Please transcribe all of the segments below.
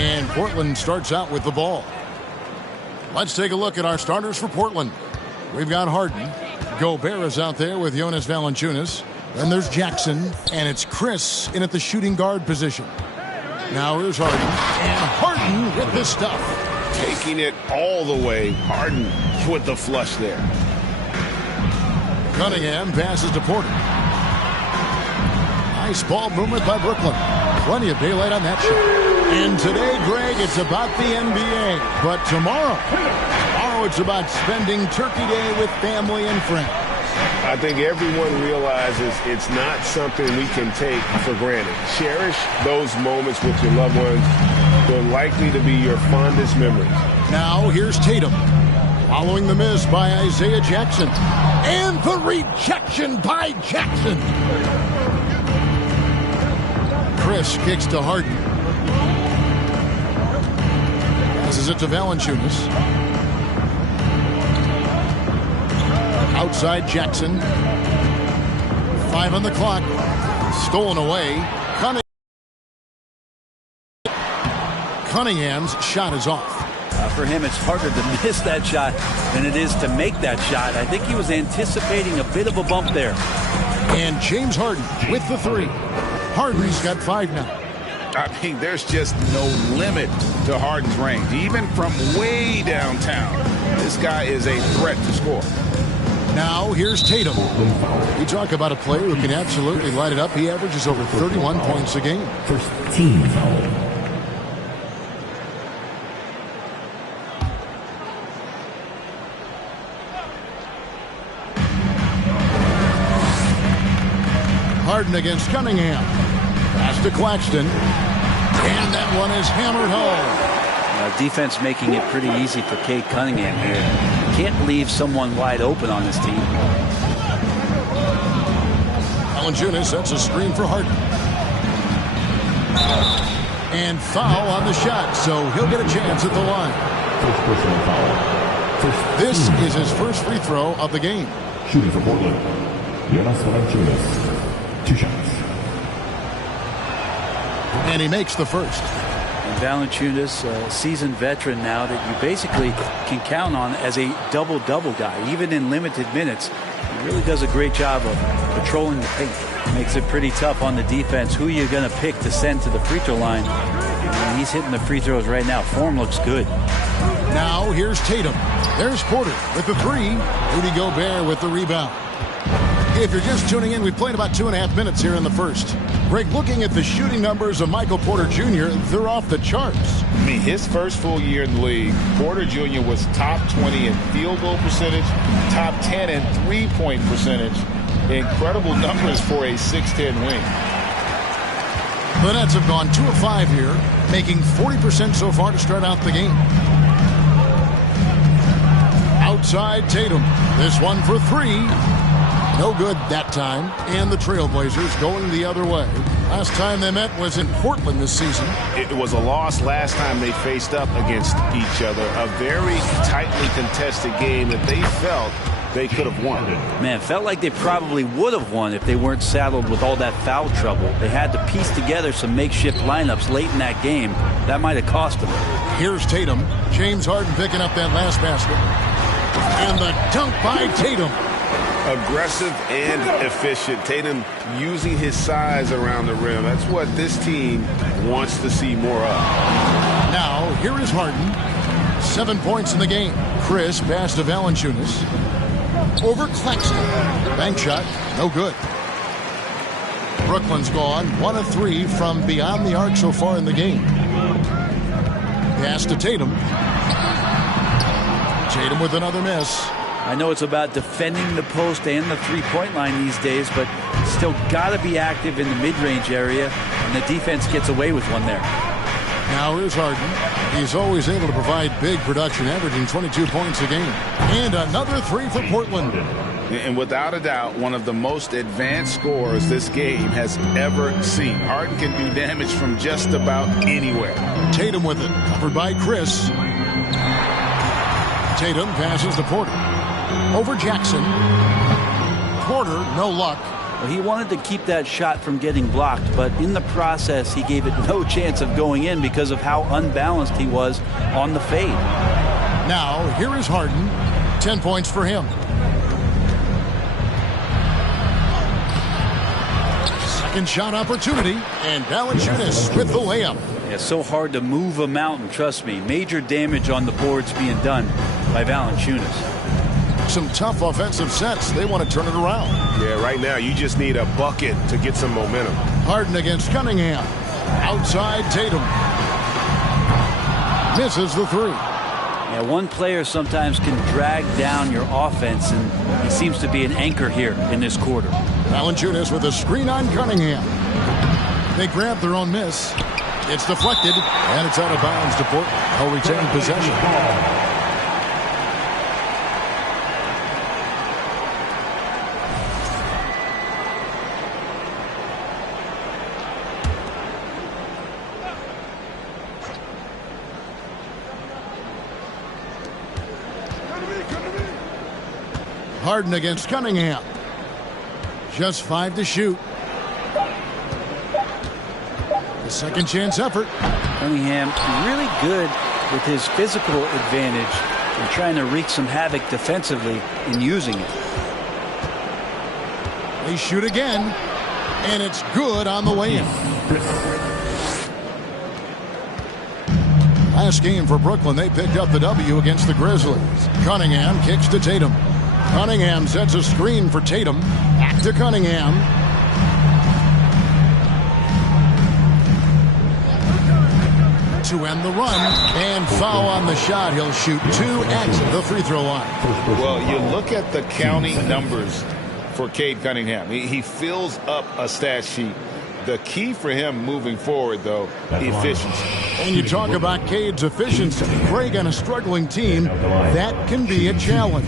And Portland starts out with the ball. Let's take a look at our starters for Portland. We've got Harden. Gobert is out there with Jonas Valanciunas. Then there's Jackson, and it's Chris in at the shooting guard position. Now here's Harden, and Harden with the stuff. Taking it all the way. Harden with the flush there. Cunningham passes to Porter. Nice ball movement by Brooklyn. Plenty of daylight on that shot. And today, Greg, it's about the NBA. But tomorrow it's about spending Turkey Day with family and friends. I think everyone realizes it's not something we can take for granted. Cherish those moments with your loved ones. They're likely to be your fondest memories. Now here's Tatum. Following the miss by Isaiah Jackson. And the rejection by Jackson. Chris kicks to Harden. Passes it to Valanciunas. Outside Jackson. 5 on the clock. Stolen away. Cunningham's shot is off. For him, it's harder to miss that shot than it is to make that shot. I think he was anticipating a bit of a bump there. And James Harden with the three. Harden's got 5 now. I mean, there's just no limit to Harden's range. Even from way downtown, this guy is a threat to score. Now here's Tatum. We talk about a player who can absolutely light it up. He averages over 31 points a game. First team foul. Harden against Cunningham. Pass to Claxton. And that one is hammered home. Defense making it pretty easy for Cade Cunningham here. Can't leave someone wide open on this team. Valanciunas sets a screen for Harden. And foul on the shot, so he'll get a chance at the line. First personal foul. This is his first free throw of the game. Shooting for Portland, Jonas Valanciunas. 2 shots. And he makes the first. Valanciunas, a seasoned veteran now that you basically can count on as a double-double guy. Even in limited minutes, he really does a great job of patrolling the paint. Makes it pretty tough on the defense. Who you're going to pick to send to the free throw line. And he's hitting the free throws right now. Form looks good. Now here's Tatum. There's Porter with the 3. Rudy Gobert with the rebound. If you're just tuning in, we played about 2.5 minutes here in the first. Greg, looking at the shooting numbers of Michael Porter Jr., they're off the charts. I mean, his first full year in the league, Porter Jr. was top 20 in field goal percentage, top 10 in three-point percentage. Incredible numbers for a 6'10 wing. The Nets have gone 2 of 5 here, making 40% so far to start out the game. Outside Tatum. This one for 3. No good that time. And the Trailblazers going the other way. Last time they met was in Portland this season. It was a loss last time they faced up against each other. A very tightly contested game that they felt they could have won. Man, felt like they probably would have won if they weren't saddled with all that foul trouble. They had to piece together some makeshift lineups late in that game. That might have cost them. Here's Tatum. James Harden picking up that last basket. And the dunk by Tatum. Aggressive and efficient. Tatum using his size around the rim. That's what this team wants to see more of. Now, here is Harden. 7 points in the game. Chris pass to Valanciunas. Over Claxton. Bank shot. No good. Brooklyn's gone 1 of 3 from beyond the arc so far in the game. Pass to Tatum. Tatum with another miss. I know it's about defending the post and the three-point line these days, but still got to be active in the mid-range area, and the defense gets away with one there. Now here's Harden. He's always able to provide big production, averaging 22 points a game. And another 3 for Portland. And without a doubt, one of the most advanced scorers this game has ever seen. Harden can do damage from just about anywhere. Tatum with it, covered by Chris. Tatum passes to Porter. Over Jackson. Porter, no luck. Well, he wanted to keep that shot from getting blocked, but in the process, he gave it no chance of going in because of how unbalanced he was on the fade. Now, here is Harden. 10 points for him. Second shot opportunity, and Valanciunas with the layup. Yeah, so hard to move a mountain, trust me. Major damage on the boards being done by Valanciunas. Some tough offensive sets. They want to turn it around. Yeah, right now you just need a bucket to get some momentum. Harden against Cunningham. Outside Tatum. Misses the three. Yeah, one player sometimes can drag down your offense, and he seems to be an anchor here in this quarter. Valanciunas with a screen on Cunningham. They grab their own miss. It's deflected, and it's out of bounds to Portland. They'll retain possession. Harden against Cunningham. Just 5 to shoot. The second chance effort. Cunningham really good with his physical advantage and trying to wreak some havoc defensively in using it. They shoot again, and it's good on the way in. Last game for Brooklyn, they picked up the W against the Grizzlies. Cunningham kicks to Tatum. Cunningham sets a screen for Tatum. Back to Cunningham. To end the run, and foul on the shot. He'll shoot 2 at the free throw line. Well, you look at the counting numbers for Cade Cunningham. He fills up a stat sheet. The key for him moving forward, though, efficiency. And you talk about Cade's efficiency. Greg on a struggling team, that can be a challenge.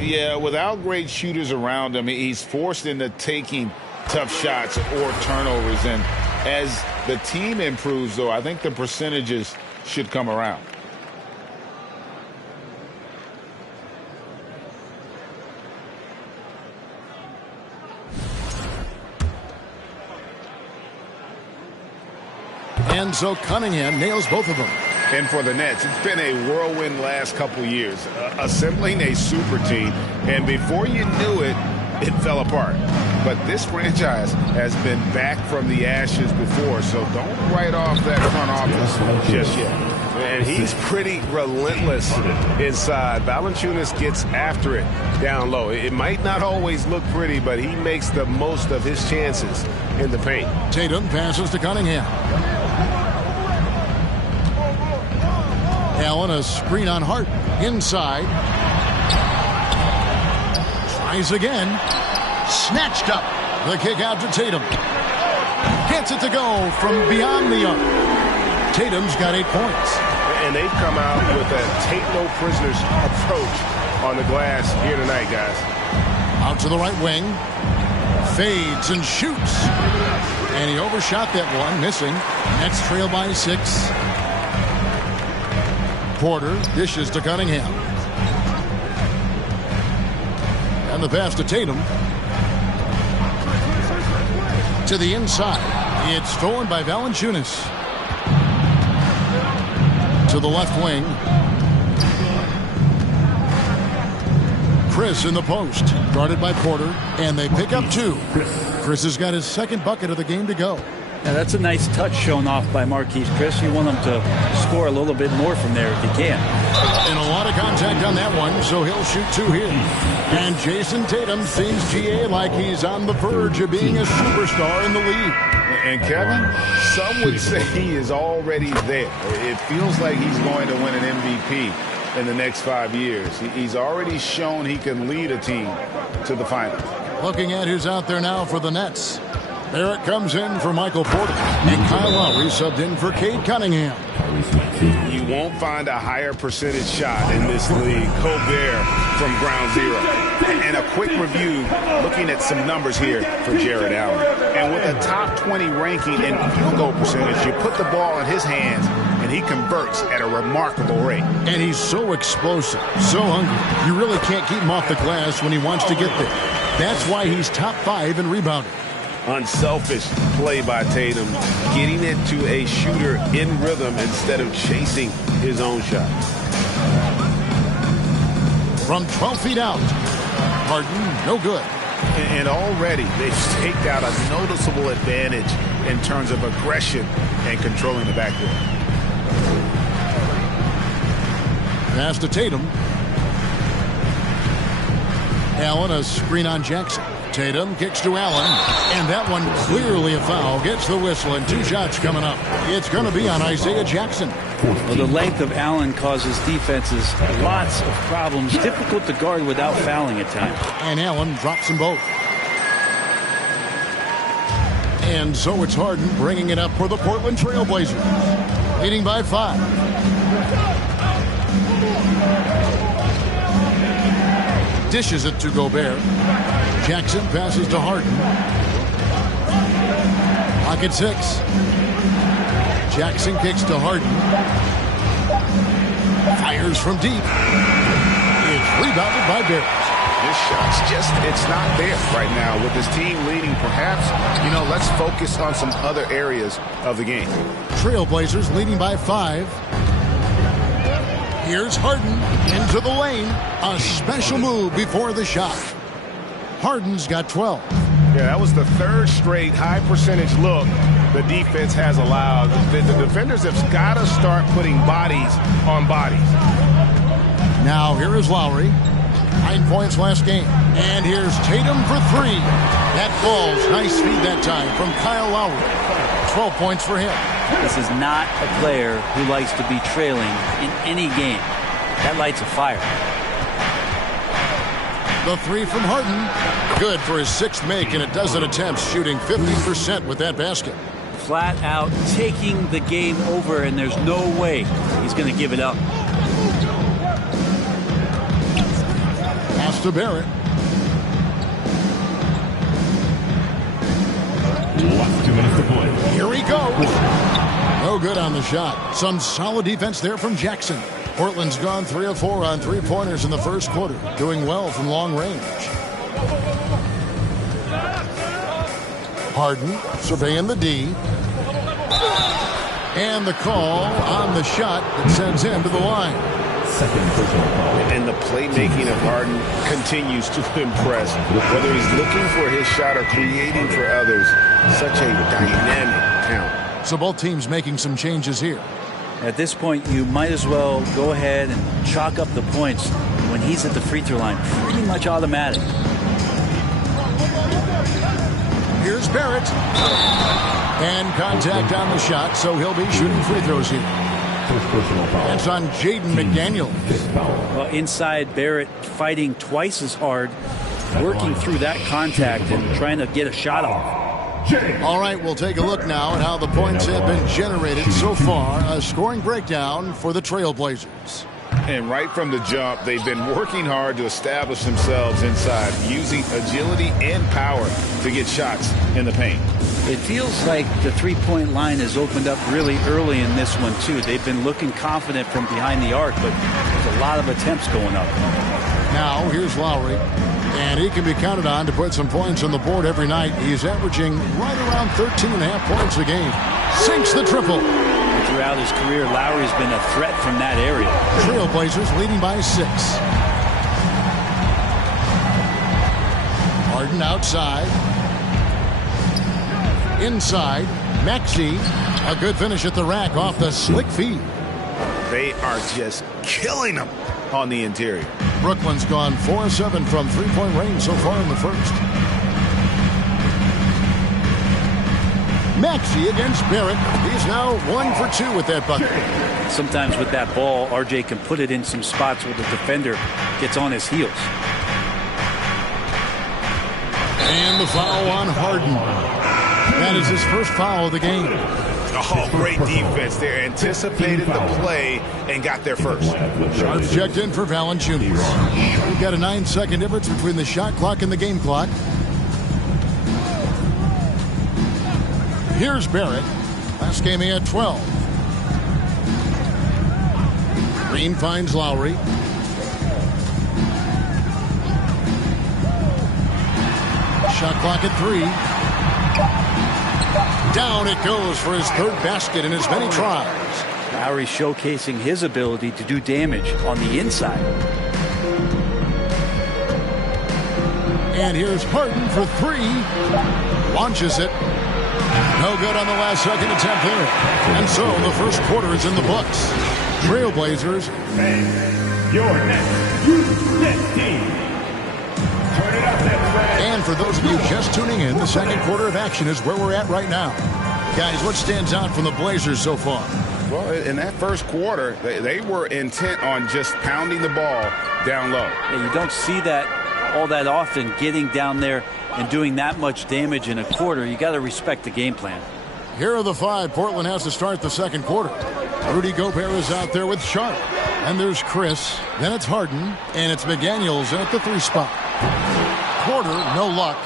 Yeah, without great shooters around him, he's forced into taking tough shots or turnovers. And as the team improves, though, I think the percentages should come around. And so Cunningham nails both of them. And for the Nets, it's been a whirlwind last couple years, assembling a super team, and before you knew it, it fell apart. But this franchise has been back from the ashes before, so don't write off that front office just yet. And he's pretty relentless inside. Valanciunas gets after it down low. It might not always look pretty, but he makes the most of his chances in the paint. Tatum passes to Cunningham. Allen, a screen on Hart. Inside. Tries again. Snatched up. The kick out to Tatum. Gets it to go from beyond the arc. Tatum's got 8 points. And they've come out with a take no prisoners approach on the glass here tonight, guys. Out to the right wing. Fades and shoots. And he overshot that one, missing. Nets trail by 6. Porter dishes to Cunningham. And the pass to Tatum. To the inside. It's stolen by Valanciunas. To the left wing. Chris in the post. Guarded by Porter. And they pick up 2. Chris has got his second bucket of the game to go. Now that's a nice touch shown off by Marquise Chris. You want him to score a little bit more from there if he can. And a lot of contact on that one, so he'll shoot 2 here. And Jason Tatum seems, GA, like he's on the verge of being a superstar in the league. And Kevin, some would say he is already there. It feels like he's going to win an MVP in the next 5 years. He's already shown he can lead a team to the finals. Looking at who's out there now for the Nets. There it comes in for Michael Porter. And Kyle Lowry subbed in for Cade Cunningham. You won't find a higher percentage shot in this league. Gobert from ground zero. And a quick review, looking at some numbers here for Jared Allen. And with a top 20 ranking in field goal percentage, you put the ball in his hands, and he converts at a remarkable rate. And he's so explosive, so hungry. You really can't keep him off the glass when he wants to get there. That's why he's top 5 in rebounding. Unselfish play by Tatum, getting it to a shooter in rhythm instead of chasing his own shot. From 12 feet out, Harden, no good. And already they've staked out a noticeable advantage in terms of aggression and controlling the backcourt. Pass to Tatum. Allen, a screen on Jackson. Tatum kicks to Allen, and that one clearly a foul. Gets the whistle, and 2 shots coming up. It's going to be on Isaiah Jackson. Well, the length of Allen causes defenses lots of problems. Difficult to guard without fouling at times. And Allen drops them both. And so it's Harden bringing it up for the Portland Trail Blazers. Leading by 5. Dishes it to Gobert. Jackson passes to Harden. Pocket 6. Jackson kicks to Harden. Fires from deep. It's rebounded by Barrett. This shot's it's not there right now with this team leading. Perhaps, let's focus on some other areas of the game. Trailblazers leading by 5. Here's Harden into the lane. A special move before the shot. Harden's got 12. Yeah, that was the 3rd straight high percentage look the defense has allowed. The defenders have got to start putting bodies on bodies. Now here is Lowry. 9 points last game. And here's Tatum for 3. That falls. Nice speed that time from Kyle Lowry. 12 points for him. This is not a player who likes to be trailing in any game. That lights a fire. The 3 from Harden. Good for his 6th make in a dozen attempts, shooting 50% with that basket. Flat out taking the game over, and there's no way he's going to give it up. Pass to Barrett. Last 2 minutes to play. Here he goes. No good on the shot. Some solid defense there from Jackson. Portland's gone 3 of 4 on 3-pointers in the first quarter, doing well from long range. Harden surveying the D. And the call on the shot that sends him to the line. Second personal foul. And the playmaking of Harden continues to impress. Whether he's looking for his shot or creating for others, such a dynamic talent. So both teams making some changes here. At this point, you might as well go ahead and chalk up the points when he's at the free throw line. Pretty much automatic. Here's Barrett. And contact on the shot, so he'll be shooting free throws here. First personal foul. That's on Jaden McDaniels. Fifth foul. Well, inside, Barrett fighting twice as hard, working through that contact and trying to get a shot off. All right, we'll take a look now at how the points have been generated so far. A scoring breakdown for the Trailblazers. And right from the jump, they've been working hard to establish themselves inside, using agility and power to get shots in the paint. It feels like the three-point line has opened up really early in this one, too. They've been looking confident from behind the arc, but there's a lot of attempts going up. Now, here's Lowry. And he can be counted on to put some points on the board every night. He's averaging right around 13.5 points a game. Sinks the triple. Throughout his career, Lowry's been a threat from that area. Trailblazers leading by 6. Harden outside. Inside. Maxey. A good finish at the rack off the slick feed. They are just killing them on the interior. Brooklyn's gone 4-7 from three-point range so far in the first. Maxey against Barrett. He's now 1 for 2 with that bucket. Sometimes with that ball, RJ can put it in some spots where the defender gets on his heels. And the foul on Harden. That is his first foul of the game. Oh, great defense there. Anticipated the play and got there first. Sharps checked in for Valanciunas. We've got a 9-second difference between the shot clock and the game clock. Here's Barrett. Last game he had 12. Payne finds Lowry. Shot clock at 3. Down it goes for his third basket in as many tries. Lowry showcasing his ability to do damage on the inside. And here's Harden for 3. Launches it. No good on the last second attempt there. And so the first quarter is in the books. Trailblazers. Your next youth team. Turn it up, And for those of you just tuning in, the second quarter of action is where we're at right now. Guys, what stands out from the Blazers so far? Well, in that first quarter, they were intent on just pounding the ball down low. Yeah, you don't see that all that often, getting down there and doing that much damage in a quarter. You got to respect the game plan. Here are the 5 Portland has to start the second quarter. Rudy Gobert is out there with Sharp. And there's Chris. Then it's Harden. And it's McDaniels at the 3 spot. Quarter, no luck.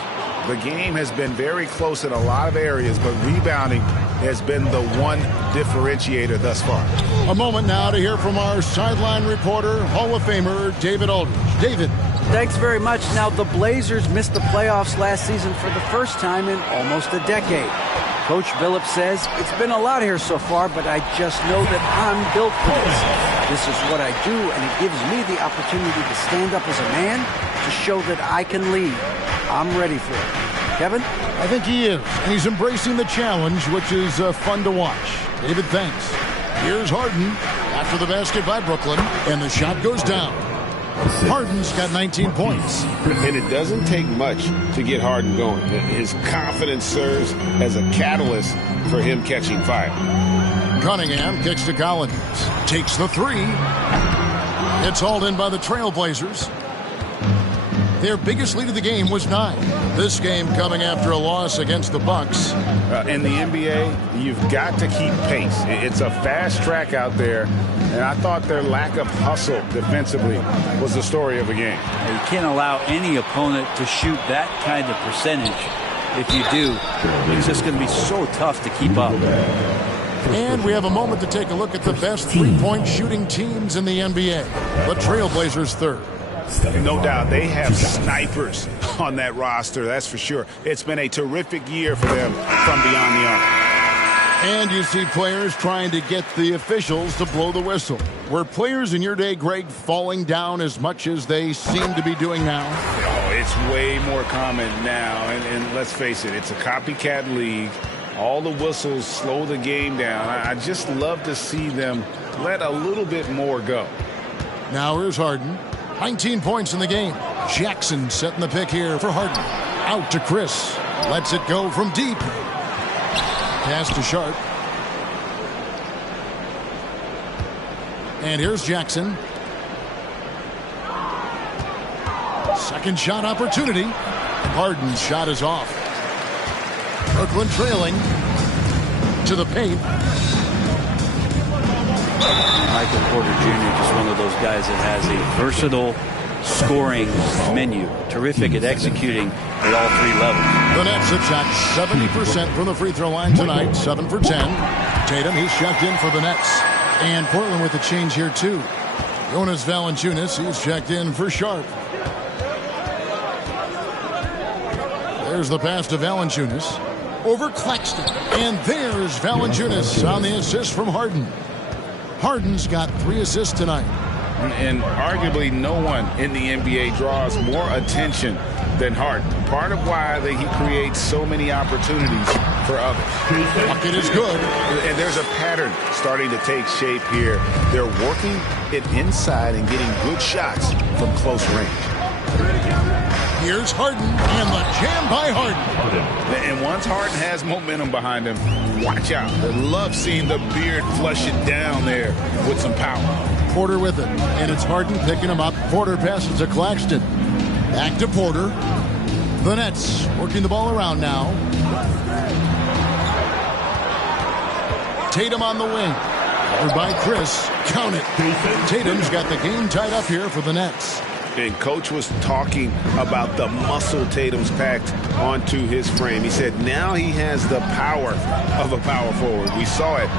The game has been very close in a lot of areas, but rebounding has been the one differentiator thus far. A moment now to hear from our sideline reporter, Hall of Famer David Aldridge. David. Thanks very much. Now, the Blazers missed the playoffs last season for the first time in almost a decade. Coach Billups says, it's been a lot here so far, but I just know that I'm built for this. This is what I do, and it gives me the opportunity to stand up as a man to show that I can lead. I'm ready for it. Kevin? I think he is, and he's embracing the challenge, which is fun to watch. David, thanks. Here's Harden after the basket by Brooklyn, and the shot goes down. Harden's got 19 points. And it doesn't take much to get Harden going. His confidence serves as a catalyst for him catching fire. Cunningham kicks to Collins. Takes the 3. It's hauled in by the Trailblazers. Their biggest lead of the game was 9. This game coming after a loss against the Bucks. In the NBA, you've got to keep pace. It's a fast track out there, and I thought their lack of hustle defensively was the story of the game. You can't allow any opponent to shoot that kind of percentage. If you do, it's just going to be so tough to keep up. And we have a moment to take a look at the best three-point shooting teams in the NBA. The Trailblazers third. No doubt they have snipers on that roster, that's for sure. It's been a terrific year for them from beyond the arc. And you see players trying to get the officials to blow the whistle. Were players in your day, Greg, falling down as much as they seem to be doing now? Oh, it's way more common now. And let's face it, it's a copycat league. All the whistles slow the game down. I just love to see them let a little bit more go. Now here's Harden. 19 points in the game. Jackson setting the pick here for Harden. Out to Chris. Lets it go from deep. Pass to Sharp. And here's Jackson. Second shot opportunity. Harden's shot is off. Brooklyn trailing to the paint. Michael Porter Jr. just one of those guys that has a versatile scoring menu. Terrific at executing at all 3 levels. The Nets have shot 70% from the free throw line tonight, 7 for 10. Tatum, he's checked in for the Nets. And Portland with a change here, too. Jonas Valanciunas, he's checked in for Sharp. There's the pass to Valanciunas. Over Claxton. And there's Valanciunas on the assist from Harden. Harden's got 3 assists tonight. And arguably no one in the NBA draws more attention than Harden. Part of why he creates so many opportunities for others. Bucket is good. And there's a pattern starting to take shape here. They're working it inside and getting good shots from close range. Here's Harden, and the jam by Harden. And once Harden has momentum behind him, watch out. I love seeing the beard flush it down there with some power. Porter with it, and it's Harden picking him up. Porter passes to Claxton. Back to Porter. The Nets working the ball around now. Tatum on the wing. Covered by Chris. Count it. Tatum's got the game tied up here for the Nets. And Coach was talking about the muscle Tatum's packed onto his frame. He said now he has the power of a power forward. We saw it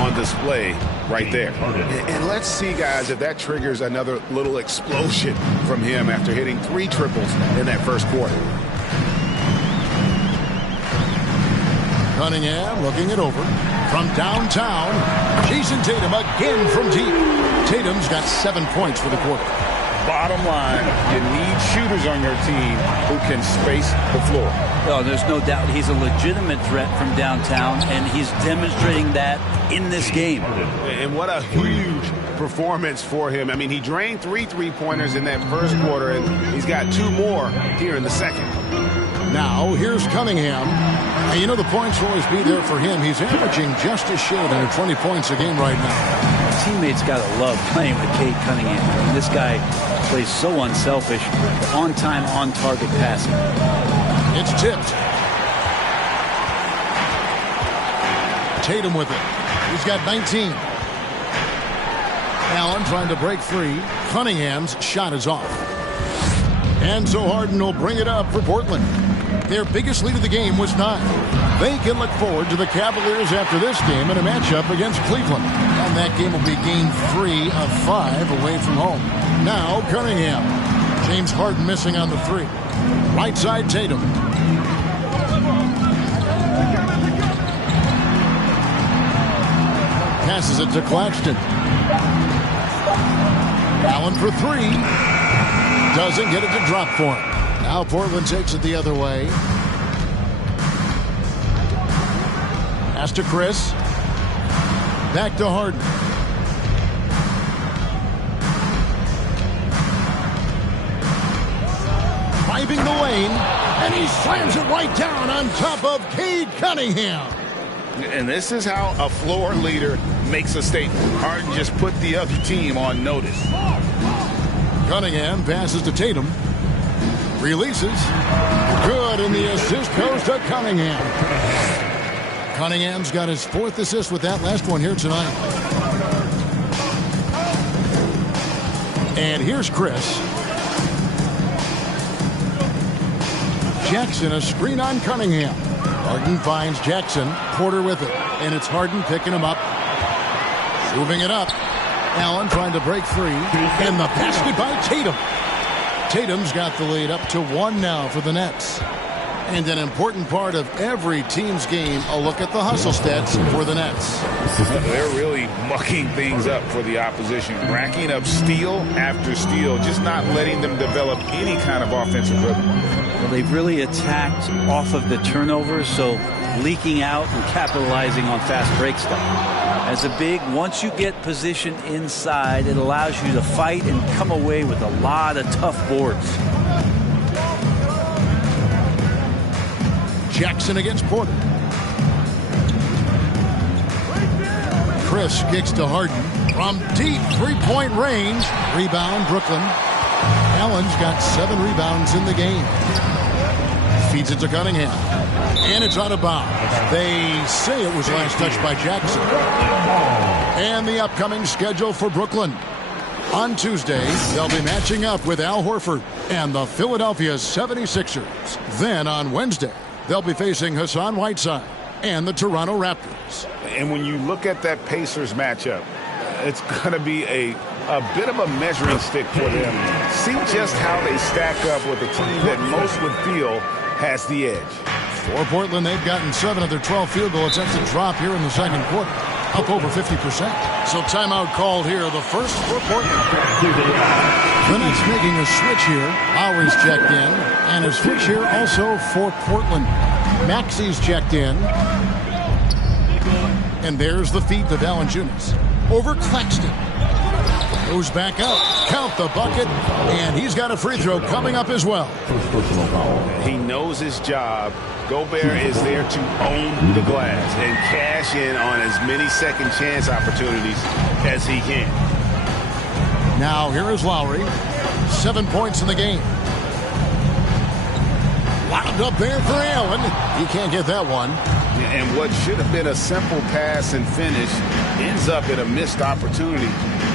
on display right there. And let's see, guys, if that triggers another little explosion from him after hitting 3 triples in that first quarter. Cunningham looking it over. From downtown, Jason Tatum again from deep. Tatum's got 7 points for the quarter. Bottom line, you need shooters on your team who can space the floor. Well, there's no doubt he's a legitimate threat from downtown, and he's demonstrating that in this game. And what a huge performance for him. I mean, he drained 3 3-pointers in that first quarter, and he's got 2 more here in the second. Now, here's Cunningham. And you know the points will always be there for him. He's averaging just a shade under 20 points a game right now. Teammates got to love playing with Cade Cunningham. I mean, this guy plays so unselfish, on-time, on-target passing. It's tipped. Tatum with it. He's got 19. Allen trying to break free. Cunningham's shot is off. And so Harden will bring it up for Portland. Their biggest lead of the game was 9. They can look forward to the Cavaliers after this game in a matchup against Cleveland. And that game will be game 3 of 5 away from home. Now Cunningham. James Harden missing on the 3. Right side Tatum. Passes it to Claxton. Allen for 3. Doesn't get it to drop for him. Now Portland takes it the other way. Pass to Chris. Back to Harden. Driving the lane, and he slams it right down on top of Cade Cunningham. And this is how a floor leader makes a statement. Harden just put the other team on notice. Cunningham passes to Tatum. Releases. Good, and the assist goes to Cunningham. Cunningham's got his 4th assist with that last one here tonight. And here's Chris. Jackson, a screen on Cunningham. Harden finds Jackson. Porter with it. And it's Harden picking him up. Moving it up. Allen trying to break free. And the basket by Tatum. Tatum's got the lead up to 1 now for the Nets. And an important part of every team's game, a look at the hustle stats for the Nets. They're really mucking things up for the opposition, racking up steal after steal, just not letting them develop any kind of offensive rhythm. Well, they've really attacked off of the turnovers, so leaking out and capitalizing on fast break stuff. As a big, once you get position inside, it allows you to fight and come away with a lot of tough boards. Jackson against Porter. Chris kicks to Harden from deep 3-point range. Rebound, Brooklyn. Allen's got 7 rebounds in the game. Feeds it to Cunningham. And it's out of bounds. They say it was last touched by Jackson. And the upcoming schedule for Brooklyn. On Tuesday, they'll be matching up with Al Horford and the Philadelphia 76ers. Then on Wednesday, they'll be facing Hassan Whiteside and the Toronto Raptors. And when you look at that Pacers matchup, it's going to be a bit of a measuring stick for them. See just how they stack up with a team that most would feel has the edge. For Portland, they've gotten 7 of their 12 field goal attempts to drop here in the second quarter, up over 50%. So timeout called here, the first for Portland. The Nets making a switch here. Lowry's checked in, and a switch here also for Portland. Maxi's checked in. And there's the feed to Valanciunas. Over Claxton. Goes back up. Count the bucket. And he's got a free throw coming up as well. He knows his job. Gobert is there to own the glass and cash in on as many second chance opportunities as he can. Now here is Lowry. 7 points in the game. Wound up there for Allen. He can't get that one. And what should have been a simple pass and finish ends up in a missed opportunity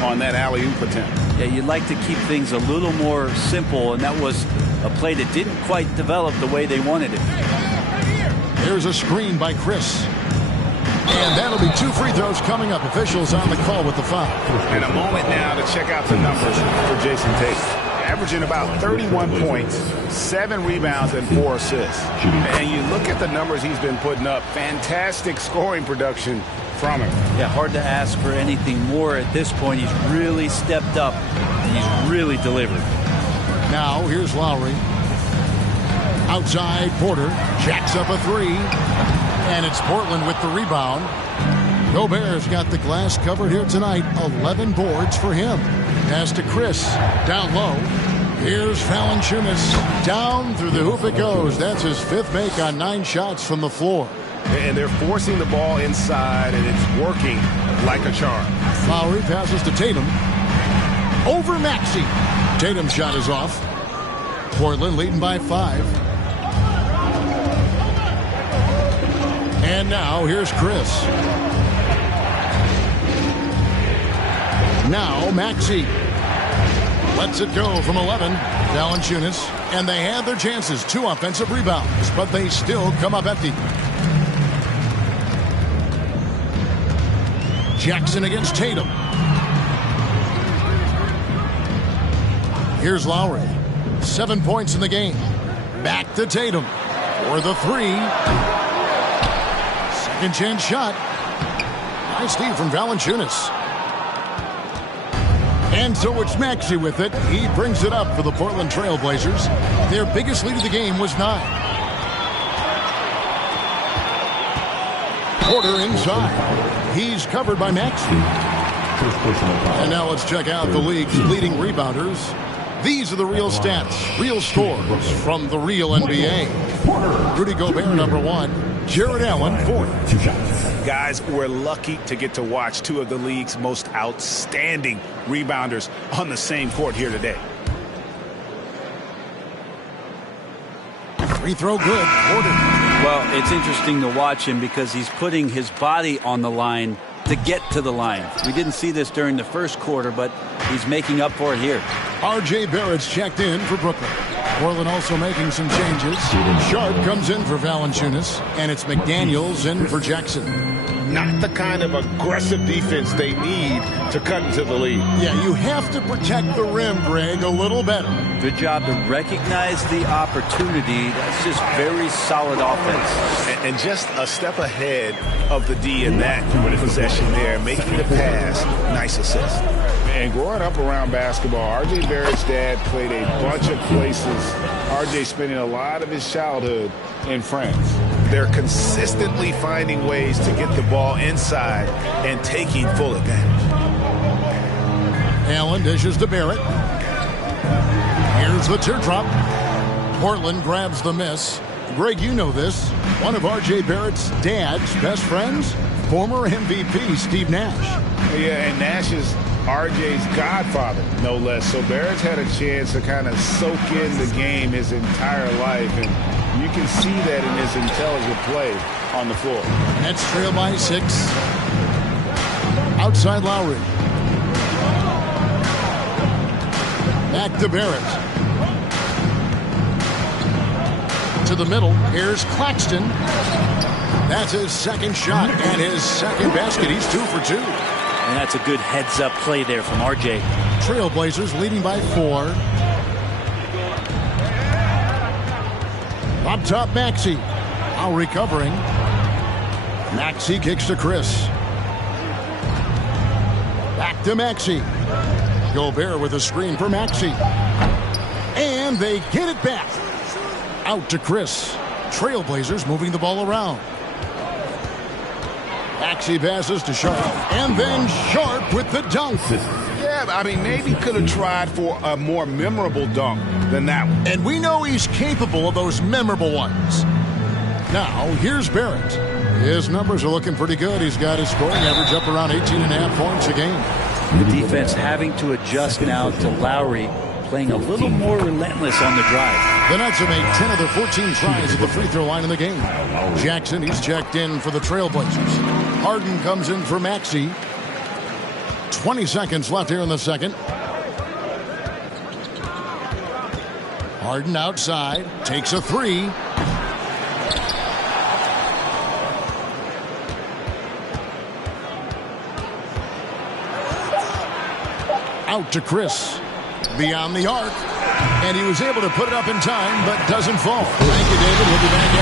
on that alley-oop attempt. Yeah, you'd like to keep things a little more simple, and that was a play that didn't quite develop the way they wanted it. There's a screen by Chris. And that'll be 2 free throws coming up. Officials on the call with the foul. And a moment now to check out the numbers for Jason Tatum. Averaging about 31 points, 7 rebounds, and 4 assists. And you look at the numbers he's been putting up. Fantastic scoring production from him. Yeah, hard to ask for anything more at this point. He's really stepped up, and he's really delivered. Now, here's Lowry. Outside, Porter jacks up a 3. And it's Portland with the rebound. Gobert's got the glass covered here tonight. 11 boards for him. Pass to Chris. Down low. Here's Valanciunas. Down through the hoop it goes. That's his 5th make on 9 shots from the floor. And they're forcing the ball inside, and it's working like a charm. Lowry passes to Tatum. Over Maxey. Tatum's shot is off. Portland leading by 5. And now here's Chris. Now Maxey lets it go from 11. Valanciunas, and they had their chances. 2 offensive rebounds, but they still come up empty. Jackson against Tatum. Here's Lowry. 7 points in the game. Back to Tatum for the 3. Second chance shot. Nice steal from Valanciunas. And so it's Maxey with it. He brings it up for the Portland Trail Blazers. Their biggest lead of the game was 9. Porter inside. He's covered by Maxey. And now let's check out the league's leading rebounders. These are the real stats, real scores from the real NBA. Rudy Gobert, number 1. Jared Allen, 4th. Guys, we're lucky to get to watch 2 of the league's most outstanding rebounders on the same court here today. Free throw good. Porter. Well, it's interesting to watch him because he's putting his body on the line to get to the line. We didn't see this during the first quarter, but he's making up for it here. R.J. Barrett's checked in for Brooklyn. Portland also making some changes. Sharp comes in for Valanciunas, and it's McDaniels in for Jackson. Not the kind of aggressive defense they need to cut into the lead. Yeah, you have to protect the rim, Greg, a little better. Good job to recognize the opportunity. That's just very solid offense. And just a step ahead of the D in that possession there, making the pass. Nice assist. And growing up around basketball, R.J. Barrett's dad played a bunch of places. R.J. spending a lot of his childhood in France. They're consistently finding ways to get the ball inside and taking full advantage. Allen dishes to Barrett. Here's the teardrop. Portland grabs the miss. Greg, you know this. One of R.J. Barrett's dad's best friends, former MVP Steve Nash. Yeah, and Nash is R.J.'s godfather, no less. So Barrett's had a chance to kind of soak in the game his entire life, and you can see that in his intelligent play on the floor. Nets trail by 6. Outside Lowry. Back to Barrett. To the middle. Here's Claxton. That's his second shot and his second basket. He's 2 for 2. And that's a good heads-up play there from R.J. Trailblazers leading by 4. Up top, Maxey. Now recovering. Maxey kicks to Chris. Back to Maxey. Gobert with a screen for Maxey. And they get it back. Out to Chris. Trailblazers moving the ball around. Maxey passes to Sharp. And then Sharp with the dunk. Yeah, I mean, maybe could have tried for a more memorable dunk than that one. And we know he's capable of those memorable ones. Now, here's Barrett. His numbers are looking pretty good. He's got his scoring average up around 18.5 points a game. The defense having to adjust now to Lowry, playing a little more relentless on the drive. The Nets have made 10 of their 14 tries at the free throw line in the game. Jackson, he's checked in for the Trailblazers. Harden comes in for Maxey. 20 seconds left here in the second. Harden outside, takes a 3. Out to Chris. Beyond the arc. And he was able to put it up in time, but doesn't fall. Thank you, David. We'll be back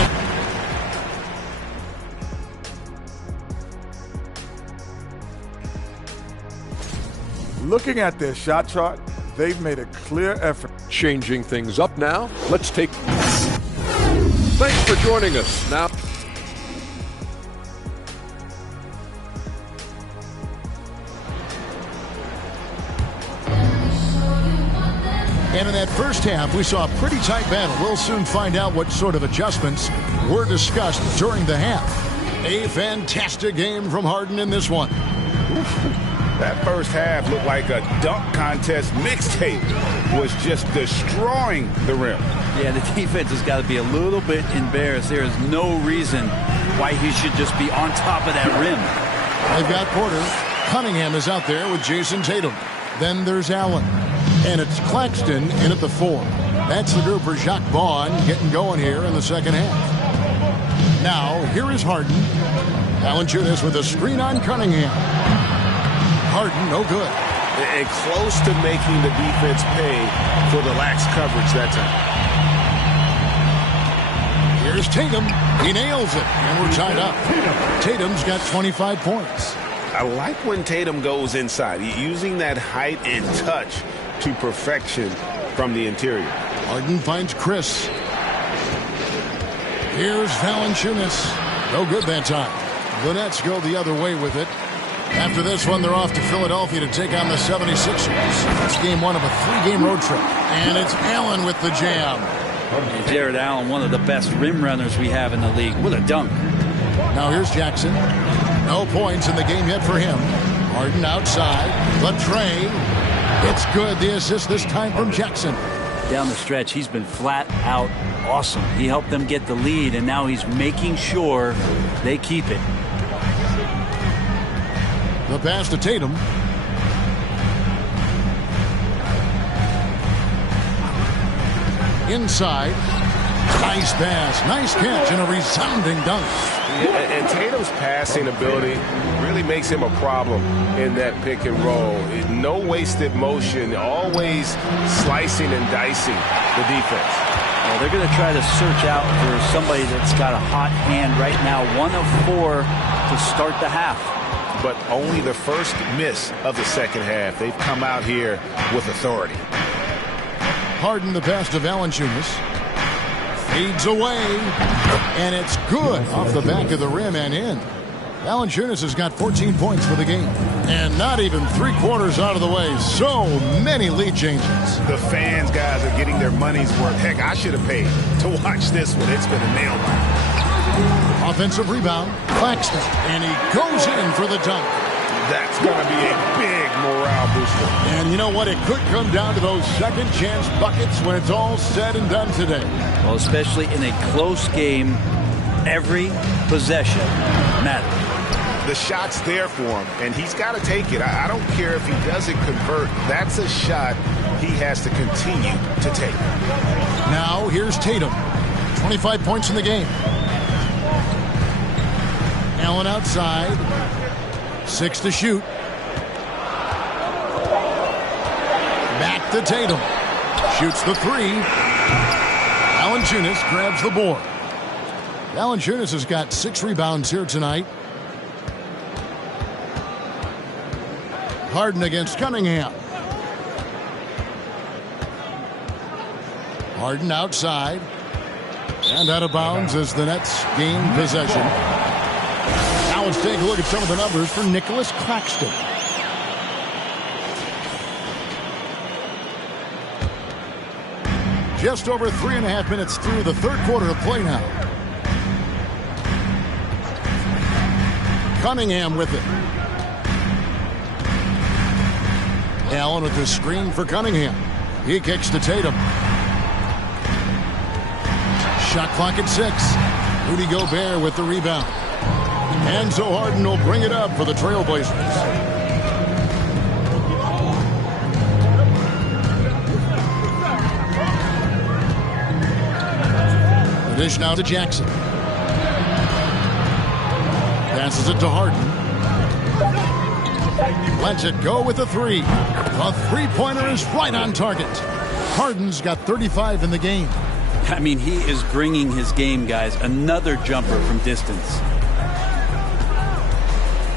in. Looking at their shot chart, they've made a clear effort. Changing things up now. Let's take... Thanks for joining us. Now... And in that first half, we saw a pretty tight battle. We'll soon find out what sort of adjustments were discussed during the half. A fantastic game from Harden in this one. That first half looked like a dunk contest mixtape. Was just destroying the rim. Yeah, the defense has got to be a little bit embarrassed. There is no reason why he should just be on top of that rim. They've got Porter. Cunningham is out there with Jason Tatum. Then there's Allen. And it's Claxton in at the 4. That's the group for Jacques Vaughn getting going here in the second half. Now, here is Harden. Valanciunas with a screen on Cunningham. Harden, no good. And close to making the defense pay for the lax coverage that time. Here's Tatum. He nails it. And we're tied up. Tatum's got 25 points. I like when Tatum goes inside, using that height and touch to perfection from the interior. Harden finds Chris. Here's Valanciunas. No good that time. The Nets go the other way with it. After this one, they're off to Philadelphia to take on the 76ers. It's game one of a 3-game road trip. And it's Allen with the jam. And Jared Allen, one of the best rim runners we have in the league. What a dunk. Now here's Jackson. No points in the game yet for him. Harden outside. The tray. It's good. The assist this time from Jackson. Down the stretch, he's been flat out awesome. He helped them get the lead, and now he's making sure they keep it. The pass to Tatum. Inside. Nice pass. Nice catch and a resounding dunk. And Tatum's passing ability really makes him a problem in that pick and roll. No wasted motion, always slicing and dicing the defense. Well, they're going to try to search out for somebody that's got a hot hand right now. 1 of 4 to start the half. But only the first miss of the second half. They've come out here with authority. Harden the pass to Valanciunas. Fades away. And it's good off the back of the rim and in. Valanciunas has got 14 points for the game. And not even 3/4 out of the way. So many lead changes. The fans, guys, are getting their money's worth. Heck, I should have paid to watch this one. It's been a nail biter. Offensive rebound. Claxton. And he goes in for the dunk. That's going to be a big morale booster. And you know what? It could come down to those second chance buckets when it's all said and done today. Well, especially in a close game, every possession matters. The shot's there for him, and he's got to take it. I don't care if he doesn't convert. That's a shot he has to continue to take. Now, here's Tatum. 25 points in the game. Allen outside. 6 to shoot. Back to Tatum. Shoots the 3. Valanciunas grabs the board. Valanciunas has got 6 rebounds here tonight. Harden against Cunningham. Harden outside. And out of bounds as the Nets gain possession. Now let's take a look at some of the numbers for Nicholas Claxton. Just over 3.5 minutes through the third quarter of play now. Cunningham with it. Allen with the screen for Cunningham. He kicks to Tatum. Shot clock at 6. Rudy Gobert with the rebound. And so Harden will bring it up for the Trailblazers. The dish now to Jackson. Passes it to Harden. Lets it go with a three. The three-pointer is right on target. Harden's got 35 in the game. I mean, he is bringing his game, guys. Another jumper from distance.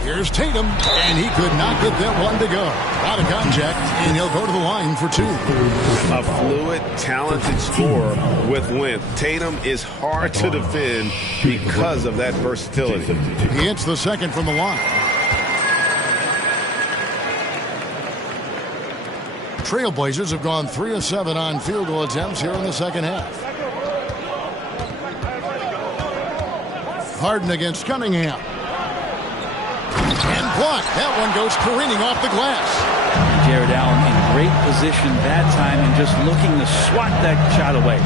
Here's Tatum, and he could not get that one to go. Out of contact, and he'll go to the line for two. A fluid, talented scorer with length. Tatum is hard to defend because of that versatility. He hits the second from the line. Trailblazers have gone 3 of 7 on field goal attempts here in the second half. Harden against Cunningham. And blocked. That one goes careening off the glass. Jared Allen in great position that time and just looking to swat that shot away.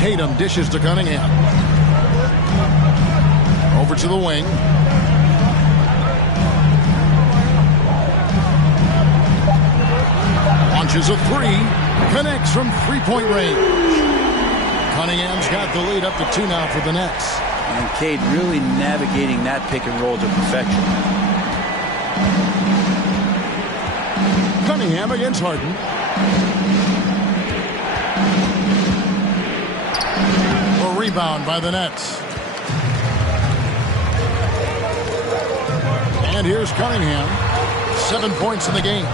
Tatum dishes to Cunningham. Over to the wing. Launches a three. Connects from three-point range. Cunningham's got the lead up to 2 now for the Nets. And Cade really navigating that pick and roll to perfection. Cunningham against Harden. A rebound by the Nets. And here's Cunningham. 7 points in the game.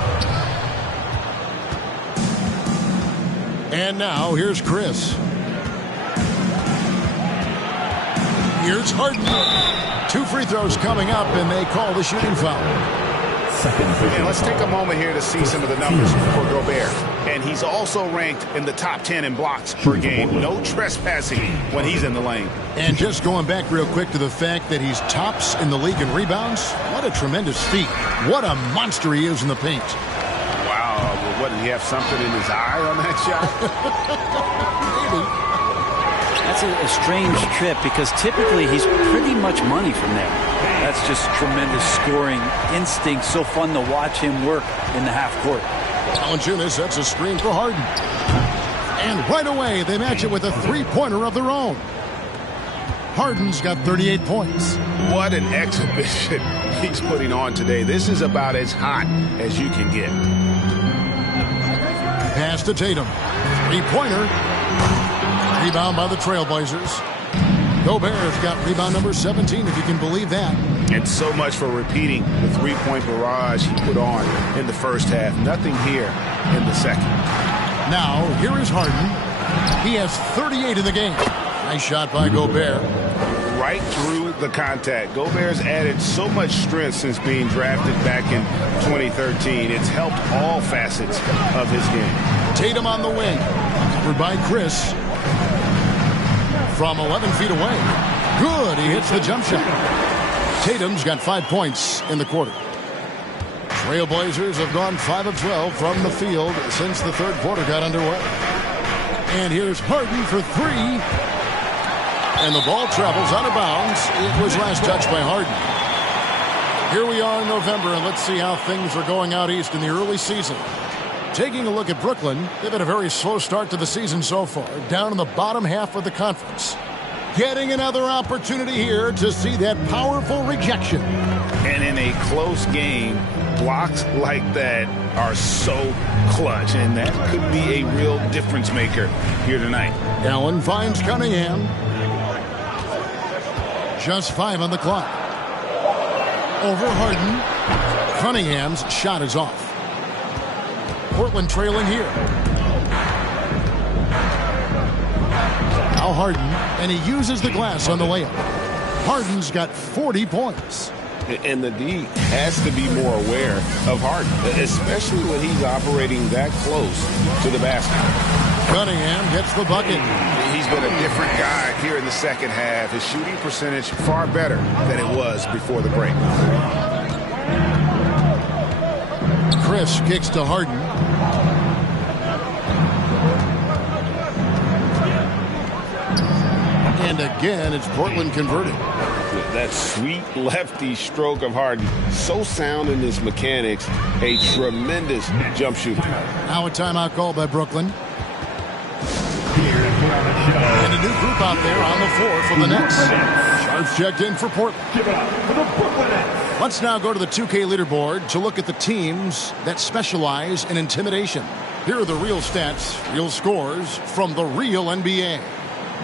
And now here's Chris. Here's Harden. 2 free throws coming up, and they call the shooting foul. And let's take a moment here to see some of the numbers for Gobert. And he's also ranked in the top 10 in blocks per game. No trespassing when he's in the lane. And just going back real quick to the fact that he's tops in the league in rebounds, what a tremendous feat. What a monster he is in the paint. Wow. Well, what, did he have something in his eye on that shot? Maybe. That's a strange trip because typically he's pretty much money from there. That's just tremendous scoring instinct. So fun to watch him work in the half court. Valanciunas sets a screen for Harden. And right away they match it with a three-pointer of their own. Harden's got 38 points. What an exhibition he's putting on today. This is about as hot as you can get. Pass to Tatum. Three-pointer. Rebound by the Trailblazers. Gobert's got rebound number 17, if you can believe that. And so much for repeating the three-point barrage he put on in the first half. Nothing here in the second. Now, here is Harden. He has 38 in the game. Nice shot by Gobert. Right through the contact. Gobert's added so much strength since being drafted back in 2013. It's helped all facets of his game. Tatum on the wing. Covered by Chris. From 11 feet away. Good. He hits the jump shot. Tatum's got 5 points in the quarter. Trailblazers have gone 5 of 12 from the field since the third quarter got underway. And here's Harden for 3. And the ball travels out of bounds. It was last touched by Harden. Here we are in November, and let's see how things are going out east in the early season. Taking a look at Brooklyn, they've had a very slow start to the season so far, down in the bottom half of the conference. Getting another opportunity here to see that powerful rejection. And in a close game, blocks like that are so clutch, and that could be a real difference maker here tonight. Allen finds Cunningham. Just 5 on the clock. Over Harden. Cunningham's shot is off. Portland trailing here. Now Harden, and he uses the glass on the layup. Harden's got 40 points. And the D has to be more aware of Harden, especially when he's operating that close to the basket. Cunningham gets the bucket. He's been a different guy here in the second half. His shooting percentage far better than it was before the break. Chris kicks to Harden. And again, it's Portland converted. That sweet lefty stroke of Harden, so sound in his mechanics, a tremendous jump shooter. Now a timeout call by Brooklyn. And a new group out there on the floor for the Nets. Sharps checked in for Portland. Give it up for the Brooklyn Nets. Let's now go to the 2K leaderboard to look at the teams that specialize in intimidation. Here are the real stats, real scores from the real NBA.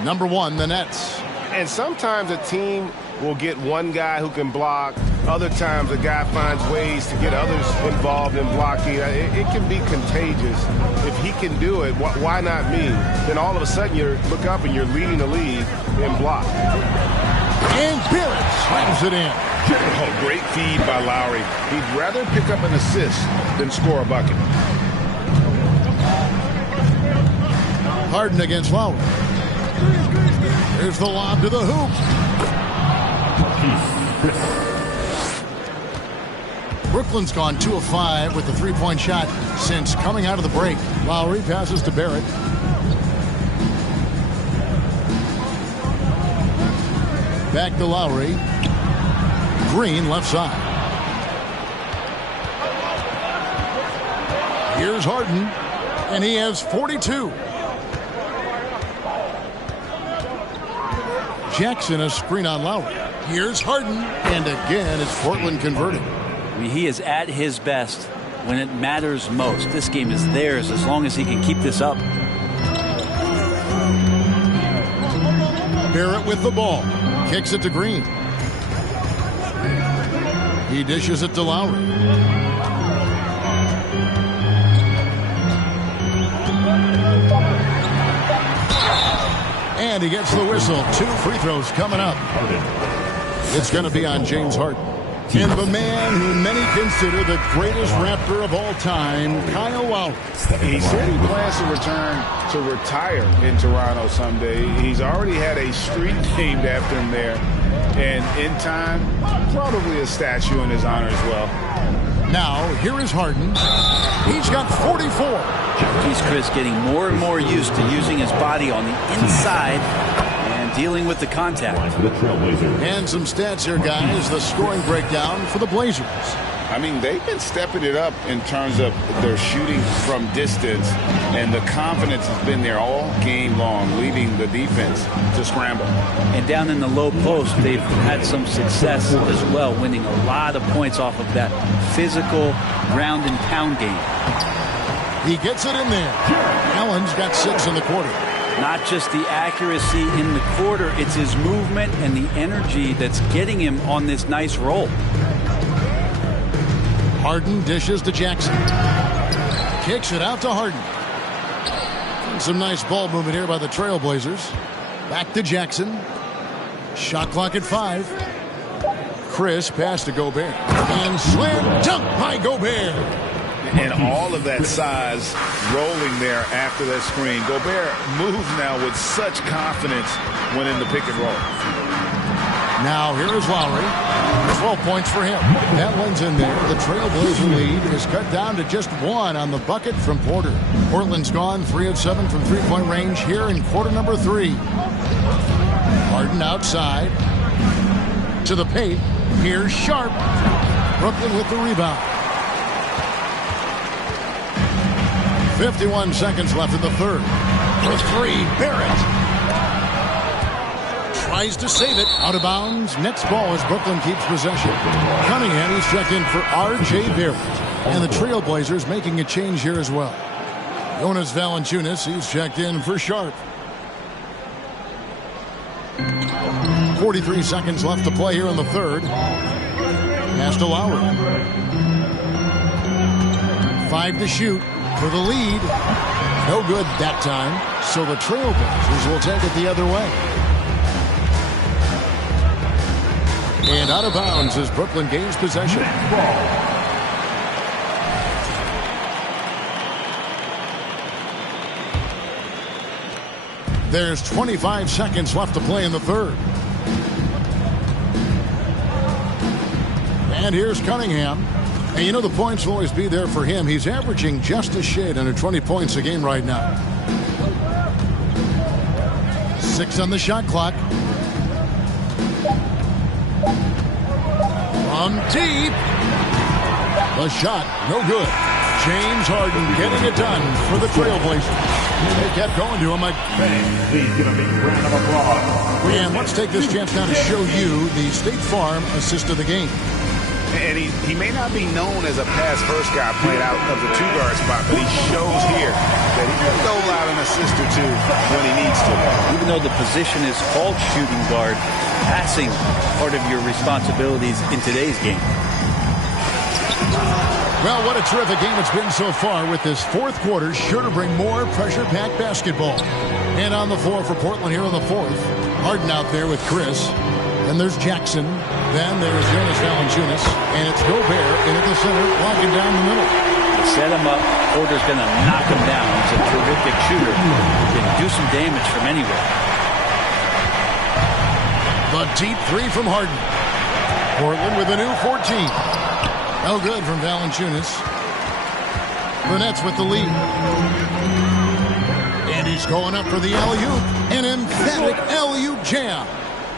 Number 1, the Nets. And sometimes a team will get one guy who can block. Other times a guy finds ways to get others involved in blocking. It can be contagious. If he can do it, why not me? Then all of a sudden you look up and you're leading the league in block. And Barrett slams it in. Oh, great feed by Lowry. He'd rather pick up an assist than score a bucket. Harden against Lowry. Here's the lob to the hoop. Brooklyn's gone 2 of 5 with the three-point shot since coming out of the break. Lowry passes to Barrett. Back to Lowry. Green left side. Here's Harden, and he has 42. Jackson, a screen on Lowry. Here's Harden, and again it's Portland converting. I mean, he is at his best when it matters most. This game is theirs as long as he can keep this up. Barrett with the ball. Kicks it to Green. He dishes it to Lowry. And he gets the whistle. 2 free throws coming up. It's going to be on James Harden. And the man who many consider the greatest Raptor of all time, Kyle Lowry. He said he plans to return to retire in Toronto someday. He's already had a street named after him there. And in time, probably a statue in his honor as well. Now, here is Harden. He's got 44. He's, Chris, getting more and more used to using his body on the inside and dealing with the contact. And some stats here, guys. The scoring breakdown for the Blazers. I mean, they've been stepping it up in terms of their shooting from distance, and the confidence has been there all game long, leading the defense to scramble. And down in the low post, they've had some success as well, winning a lot of points off of that physical ground and pound game. He gets it in there. Allen's got 6 in the quarter. Not just the accuracy in the quarter, it's his movement and the energy that's getting him on this nice roll. Harden dishes to Jackson. Kicks it out to Harden. And some nice ball movement here by the Trailblazers. Back to Jackson. Shot clock at 5. Chris pass to Gobert. And slam dunk by Gobert. And all of that size rolling there after that screen. Gobert moves now with such confidence when in the pick and roll. Now here is Lowry. 12 points for him. That one's in there. The Trailblazer lead is cut down to just 1 on the bucket from Porter. Portland's gone 3 of 7 from three-point range here in quarter number 3. Harden outside. To the paint. Here's Sharp. Brooklyn with the rebound. 51 seconds left in the third. For 3, Barrett. Tries to save it. Out of bounds. Next ball as Brooklyn keeps possession. Cunningham, he's checked in for R.J. Barrett. And the Trailblazers making a change here as well. Jonas Valanciunas, he's checked in for Sharp. 43 seconds left to play here in the third. Pass to Lowry. 5 to shoot for the lead. No good that time. So the Trailblazers will take it the other way. And out of bounds as Brooklyn gains possession. There's 25 seconds left to play in the third. And here's Cunningham. And you know the points will always be there for him. He's averaging just a shade under 20 points a game right now. 6 on the shot clock. From deep. The shot, no good. James Harden getting it done for the Trailblazers. They kept going to him. Please give a big round of applause. And let's take this chance now to show you the State Farm assist of the game. And he may not be known as a pass-first guy playing out of the two-guard spot, but he shows here that he can go out an assist or two when he needs to. Even though the position is called shooting guard, passing part of your responsibilities in today's game. Well, what a terrific game it's been so far, with this fourth quarter sure to bring more pressure-packed basketball. And on the floor for Portland here in the fourth, Harden out there with Chris. Then there's Jackson. Then there's Jonas Valanciunas. And it's Gobert in at the center, walking down the middle. To set him up, Porter's going to knock him down. He's a terrific shooter. He can do some damage from anywhere. The deep three from Harden. Portland with a new 14. No good from Valanciunas. The Nets with the lead. And he's going up for the alley-oop. An emphatic alley-oop jam.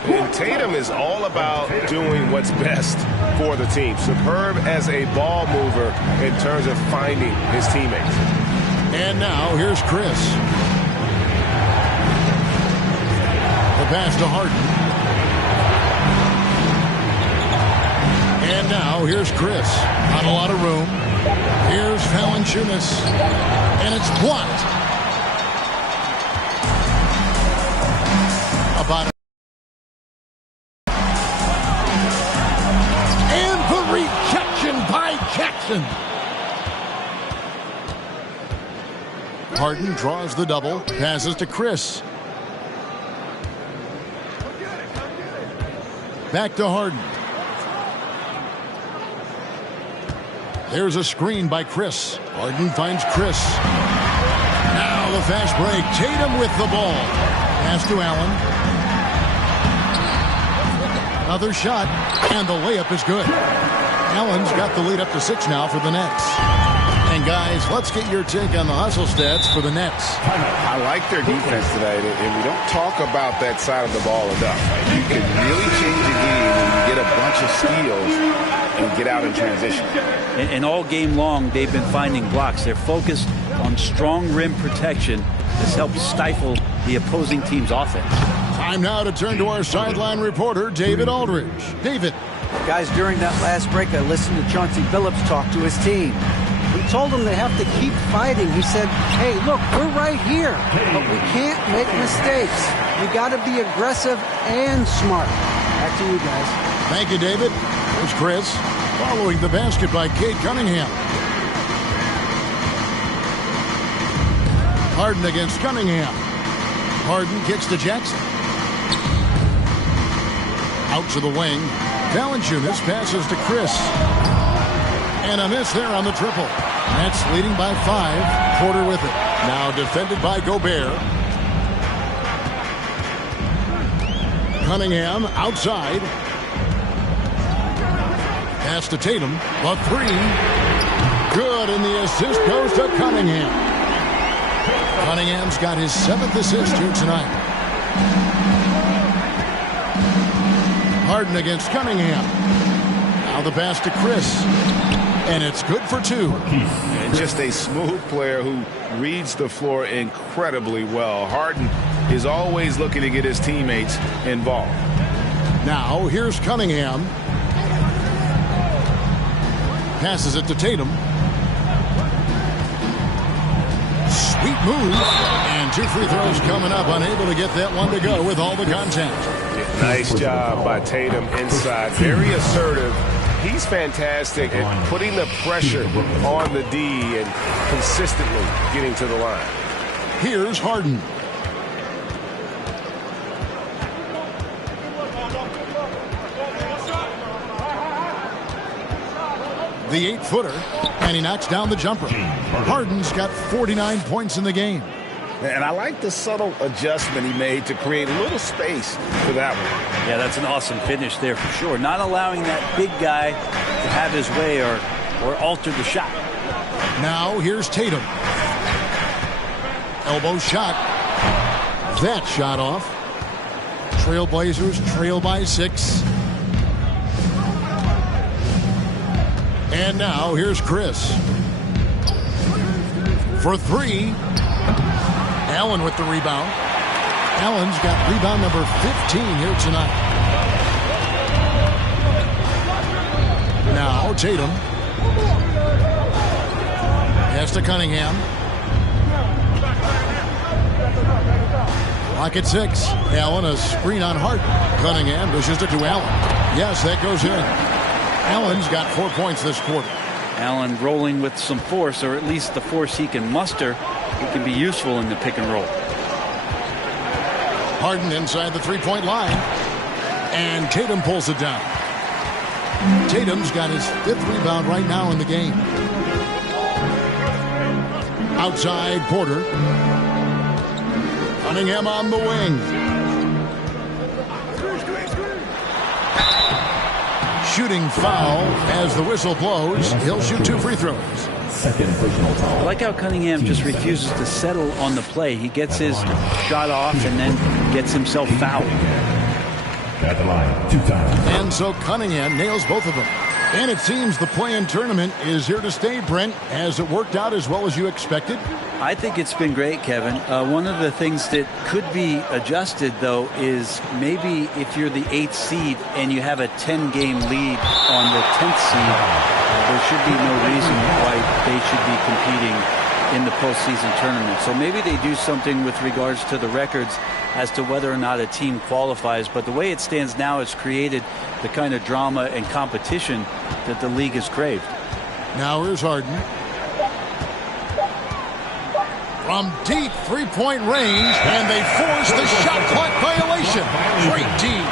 And Tatum is all about doing what's best for the team. Superb as a ball mover in terms of finding his teammates. And now here's Chris. The pass to Harden. And now here's Chris. Not a lot of room. Here's Valanciunas. And it's blocked. About a... And the rejection by Jackson. Harden draws the double. Passes to Chris. Back to Harden. There's a screen by Chris. Harden finds Chris. Now the fast break. Tatum with the ball. Pass to Allen. Another shot, and the layup is good. Allen's got the lead up to 6 now for the Nets. And guys, let's get your take on the hustle stats for the Nets. I like their defense tonight, and we don't talk about that side of the ball enough. You can really change a game when you get a bunch of steals and get out in transition. And all game long, they've been finding blocks. They're focused on strong rim protection. This helps stifle the opposing team's offense. Time now to turn to our sideline reporter, David Aldridge. David. Guys, during that last break, I listened to Chauncey Billups talk to his team. He told them they have to keep fighting. He said, hey, look, we're right here, but we can't make mistakes. We got to be aggressive and smart. Back to you guys. Thank you, David. There's Chris. Following the basket by Cade Cunningham. Harden against Cunningham. Harden kicks to Jackson. Out to the wing. Valanciunas passes to Chris. And a miss there on the triple. Nets leading by 5. Porter with it. Now defended by Gobert. Cunningham outside. Pass to Tatum. A 3. Good, and the assist goes to Cunningham. Cunningham's got his 7th assist here tonight. Harden against Cunningham. Now the pass to Chris. And it's good for 2. And just a smooth player who reads the floor incredibly well. Harden is always looking to get his teammates involved. Now here's Cunningham. Passes it to Tatum. Sweet move. And 2 free throws coming up. Unable to get that one to go with all the contact. Nice job by Tatum inside. Very assertive. He's fantastic at putting the pressure on the D and consistently getting to the line. Here's Harden. The 8-footer, and he knocks down the jumper. Harden's got 49 points in the game. And I like the subtle adjustment he made to create a little space for that one. Yeah, that's an awesome finish there for sure. Not allowing that big guy to have his way or alter the shot. Now here's Tatum. Elbow shot. That shot off. Trailblazers trail by 6. And now here's Chris. For 3. Allen with the rebound. Allen's got rebound number 15 here tonight. Now Tatum. Pass to Cunningham. Clock at 6. Allen, a screen on Harden. Cunningham dishes it to Allen. Yes, that goes in. Allen's got 4 points this quarter. Allen rolling with some force, or at least the force he can muster. He can be useful in the pick and roll. Harden inside the three-point line. And Tatum pulls it down. Tatum's got his 5th rebound right now in the game. Outside Porter. Cunningham on the wing. Shooting foul as the whistle blows. He'll shoot 2 free throws. Second personal foul. I like how Cunningham just refuses to settle on the play. He gets his shot off and then gets himself fouled. At the line, 2 times. And so Cunningham nails both of them. And it seems the play-in tournament is here to stay, Brent. Has it worked out as well as you expected? I think it's been great, Kevin. One of the things that could be adjusted, though, is maybe if you're the 8th seed and you have a 10-game lead on the 10th seed, there should be no reason why they should be competing in the postseason tournament. So maybe they do something with regards to the records as to whether or not a team qualifies. But the way it stands now, it's created the kind of drama and competition that the league has craved. Now here's Harden. From deep three-point range, and they force the shot clock violation. Great team.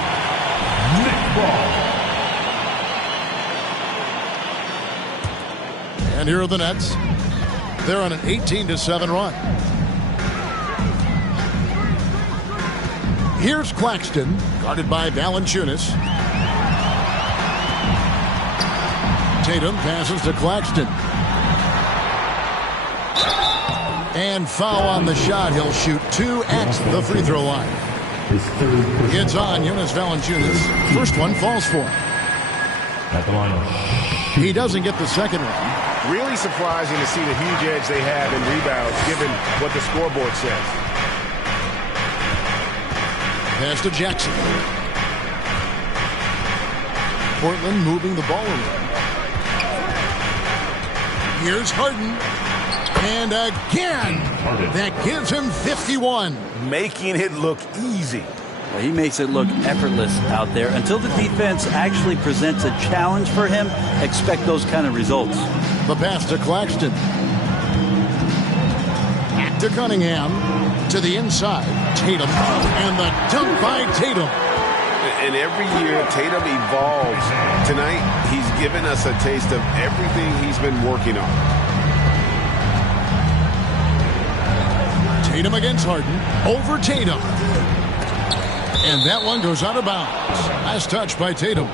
And here are the Nets. They're on an 18-7 run. Here's Claxton, guarded by Valanciunas. Tatum passes to Claxton. And foul on the shot. He'll shoot 2 at the free throw line. It's on Jonas Valanciunas. First one falls for him. At the line. He doesn't get the second one. Really surprising to see the huge edge they have in rebounds, given what the scoreboard says. Pass to Jackson. Portland moving the ball around. Here's Harden. And again, that gives him 51. Making it look easy. Well, he makes it look effortless out there. Until the defense actually presents a challenge for him, expect those kind of results. The pass to Claxton. Back to Cunningham. To the inside. Tatum. And the dunk by Tatum. And every year, Tatum evolves. Tonight, he's given us a taste of everything he's been working on. Tatum against Harden. Over Tatum. And that one goes out of bounds. Last touch by Tatum.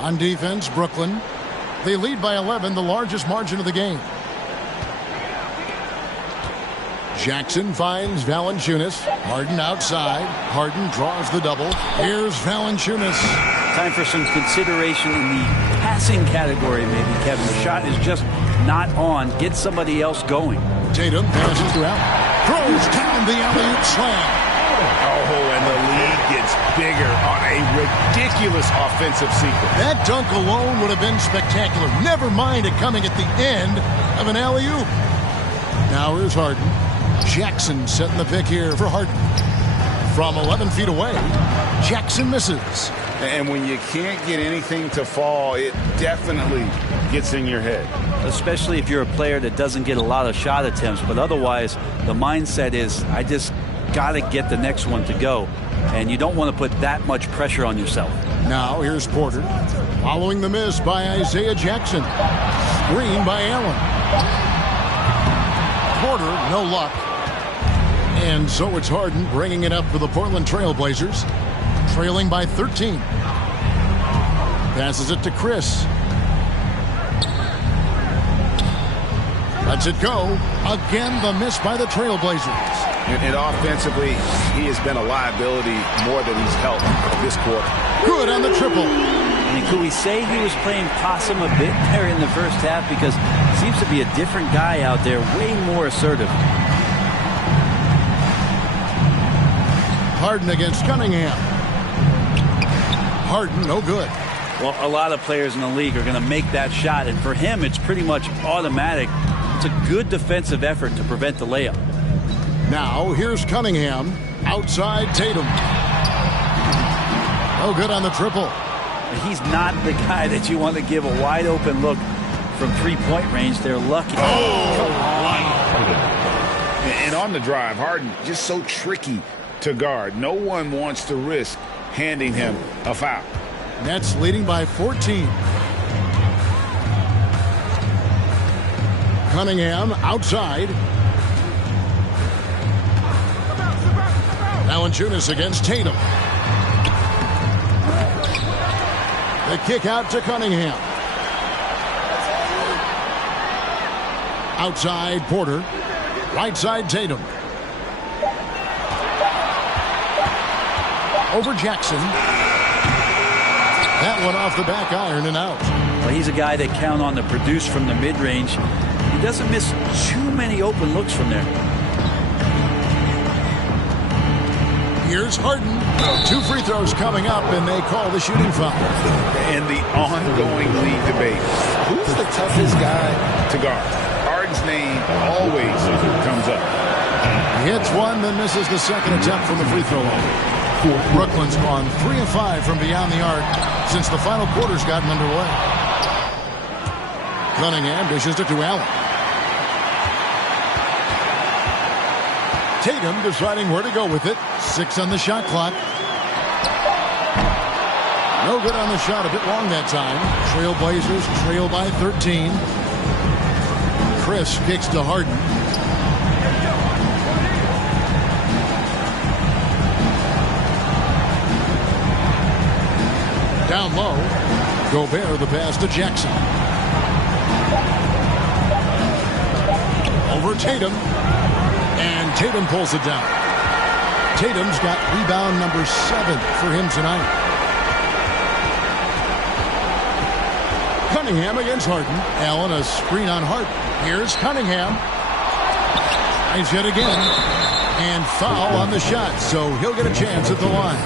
On defense, Brooklyn. They lead by 11, the largest margin of the game. Jackson finds Valanciunas. Harden outside. Harden draws the double. Here's Valanciunas. Time for some consideration in the passing category, maybe, Kevin. The shot is just not on. Get somebody else going. Tatum passes to Allen. Throws down the alley-oop slam. Oh, and the lead gets bigger on a ridiculous offensive sequence. That dunk alone would have been spectacular. Never mind it coming at the end of an alley-oop. Now here's Harden. Jackson setting the pick here for Harden. From 11 feet away, Jackson misses. And when you can't get anything to fall, it definitely gets in your head. Especially if you're a player that doesn't get a lot of shot attempts. But otherwise, the mindset is, I just got to get the next one to go. And you don't want to put that much pressure on yourself. Now here's Porter. Following the miss by Isaiah Jackson. Screen by Allen. Porter, no luck. And so it's Harden bringing it up for the Portland Trail Blazers. Trailing by 13. Passes it to Chris. Lets it go. Again, the miss by the Trailblazers. And offensively, he has been a liability more than he's helped this quarter. Good on the triple. I mean, could we say he was playing possum a bit there in the first half? Because Seems to be a different guy out there, way more assertive. Harden against Cunningham. Harden, no good. Well, a lot of players in the league are going to make that shot, and for him, it's pretty much automatic. It's a good defensive effort to prevent the layup. Now, here's Cunningham. Outside Tatum. No good on the triple. He's not the guy that you want to give a wide open look from three-point range. They're lucky. And on the drive, Harden just so tricky to guard. No one wants to risk handing him a foul. Nets leading by 14. Cunningham outside. Valanciunas against Tatum. The kick out to Cunningham. Outside Porter. Right side Tatum. Over Jackson. That one off the back iron and out. Well, he's a guy that count on to produce from the mid-range. He doesn't miss too many open looks from there. Here's Harden. 2 free throws coming up, and they call the shooting foul. And the ongoing league debate. Who's the toughest guy to guard? Harden's name always comes up. He hits one, then misses the second attempt from the free throw line. Brooklyn's gone 3 of 5 from beyond the arc since the final quarter's gotten underway. Cunningham dishes it to Allen. Tatum deciding where to go with it. 6 on the shot clock. No good on the shot, a bit long that time. Trailblazers trail by 13. Chris kicks to Harden. Down low. Gobert the pass to Jackson. Over Tatum. And Tatum pulls it down. Tatum's got rebound number 7 for him tonight. Cunningham against Harden. Allen a screen on Harden. Here's Cunningham. Nice hit again. And foul on the shot, so he'll get a chance at the line.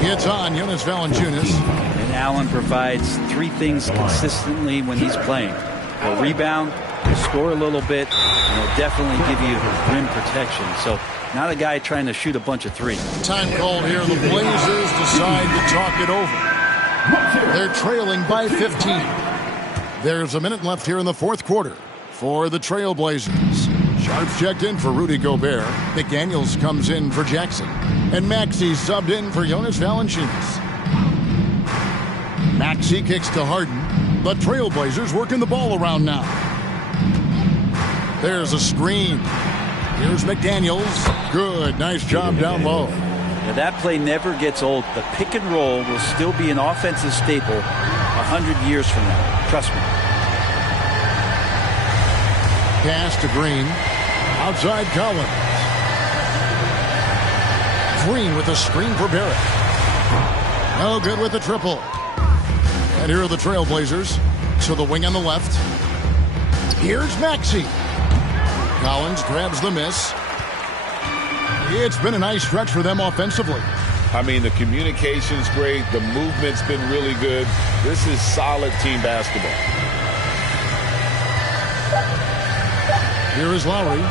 It's on Jonas Valanciunas. And Allen provides 3 things consistently when he's playing. A rebound, he'll score a little bit, and he'll definitely give you rim protection. So not a guy trying to shoot a bunch of 3. Time called here. The Blazers decide to talk it over. They're trailing by 15. There's a minute left here in the fourth quarter for the Trailblazers. Sharps checked in for Rudy Gobert. McDaniels comes in for Jackson. And Maxey subbed in for Jonas Valanciunas. Maxey kicks to Harden. The Trailblazers working the ball around now. There's a screen. Here's McDaniels. Good. Nice job down low. Now that play never gets old. The pick and roll will still be an offensive staple 100 years from now. Trust me. Pass to Green. Outside Collins. Green with a screen for Barrett. No good with the triple. And here are the Trailblazers. To the wing on the left. Here's Maxey. Collins grabs the miss. It's been a nice stretch for them offensively. I mean, the communication's great. The movement's been really good. This is solid team basketball. Here is Lowry.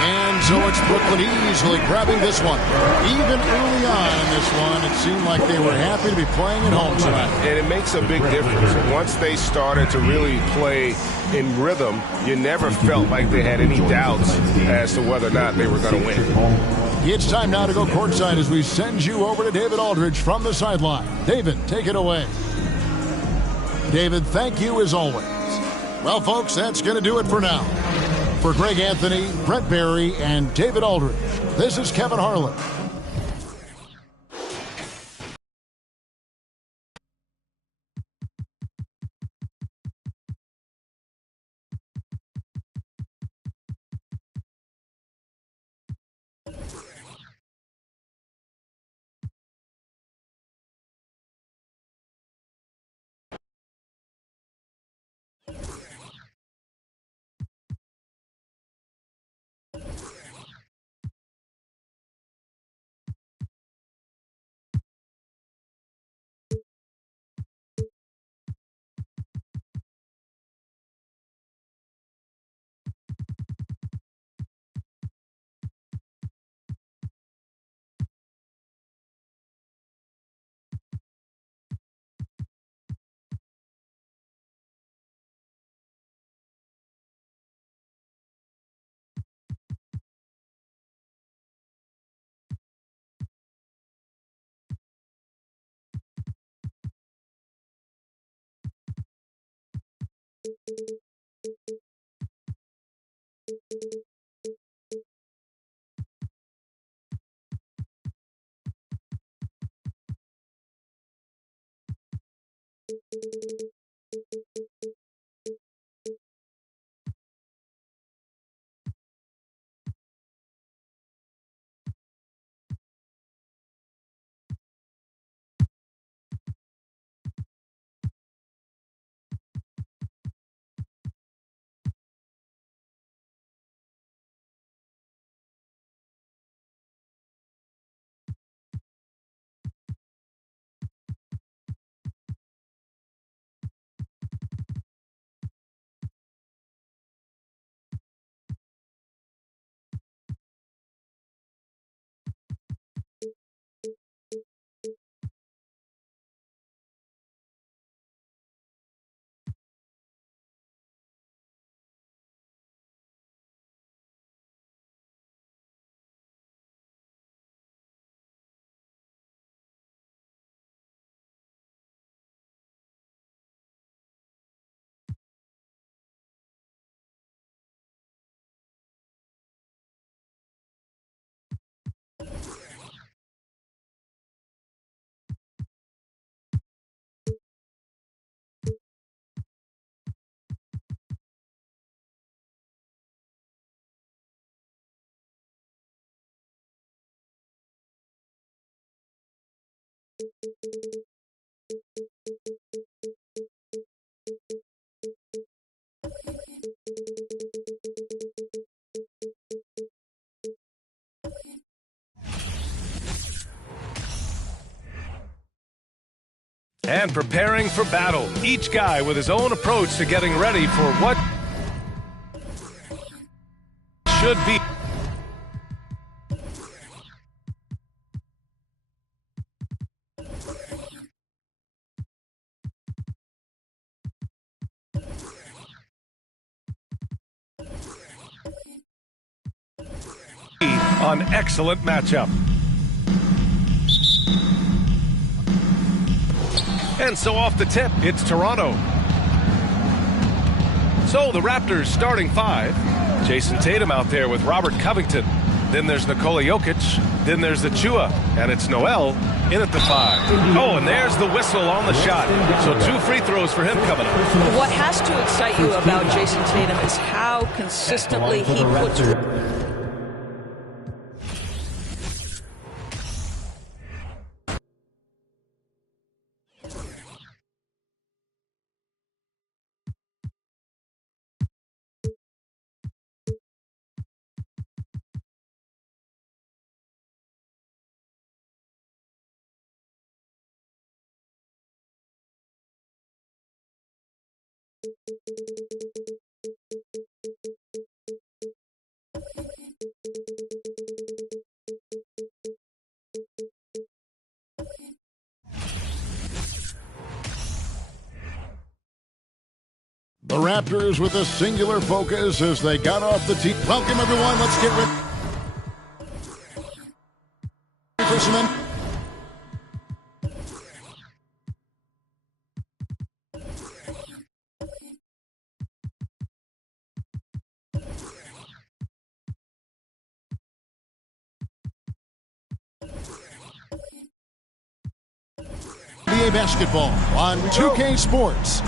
And so it's Brooklyn easily grabbing this one. Even early on in this one, it seemed like they were happy to be playing at home tonight. And it makes a big difference. Once they started to really play in rhythm, you never felt like they had any doubts as to whether or not they were going to win. It's time now to go courtside as we send you over to David Aldridge from the sideline. David, take it away. David, thank you as always. Well, folks, that's going to do it for now. For Greg Anthony, Brent Barry, and David Aldridge, this is Kevin Harlan. And preparing for battle. Each guy with his own approach to getting ready for what should be. An excellent matchup. And so off the tip, it's Toronto. So the Raptors starting five. Jason Tatum out there with Robert Covington. Then there's Nikola Jokic. Then there's Achua. And it's Noel in at the five. Oh, and there's the whistle on the shot. So 2 free throws for him coming up. What has to excite you about Jason Tatum is how consistently he puts... The Raptors with a singular focus as they got off the tee. Welcome, everyone. Let's get ready for some. NBA basketball on 2K Sports.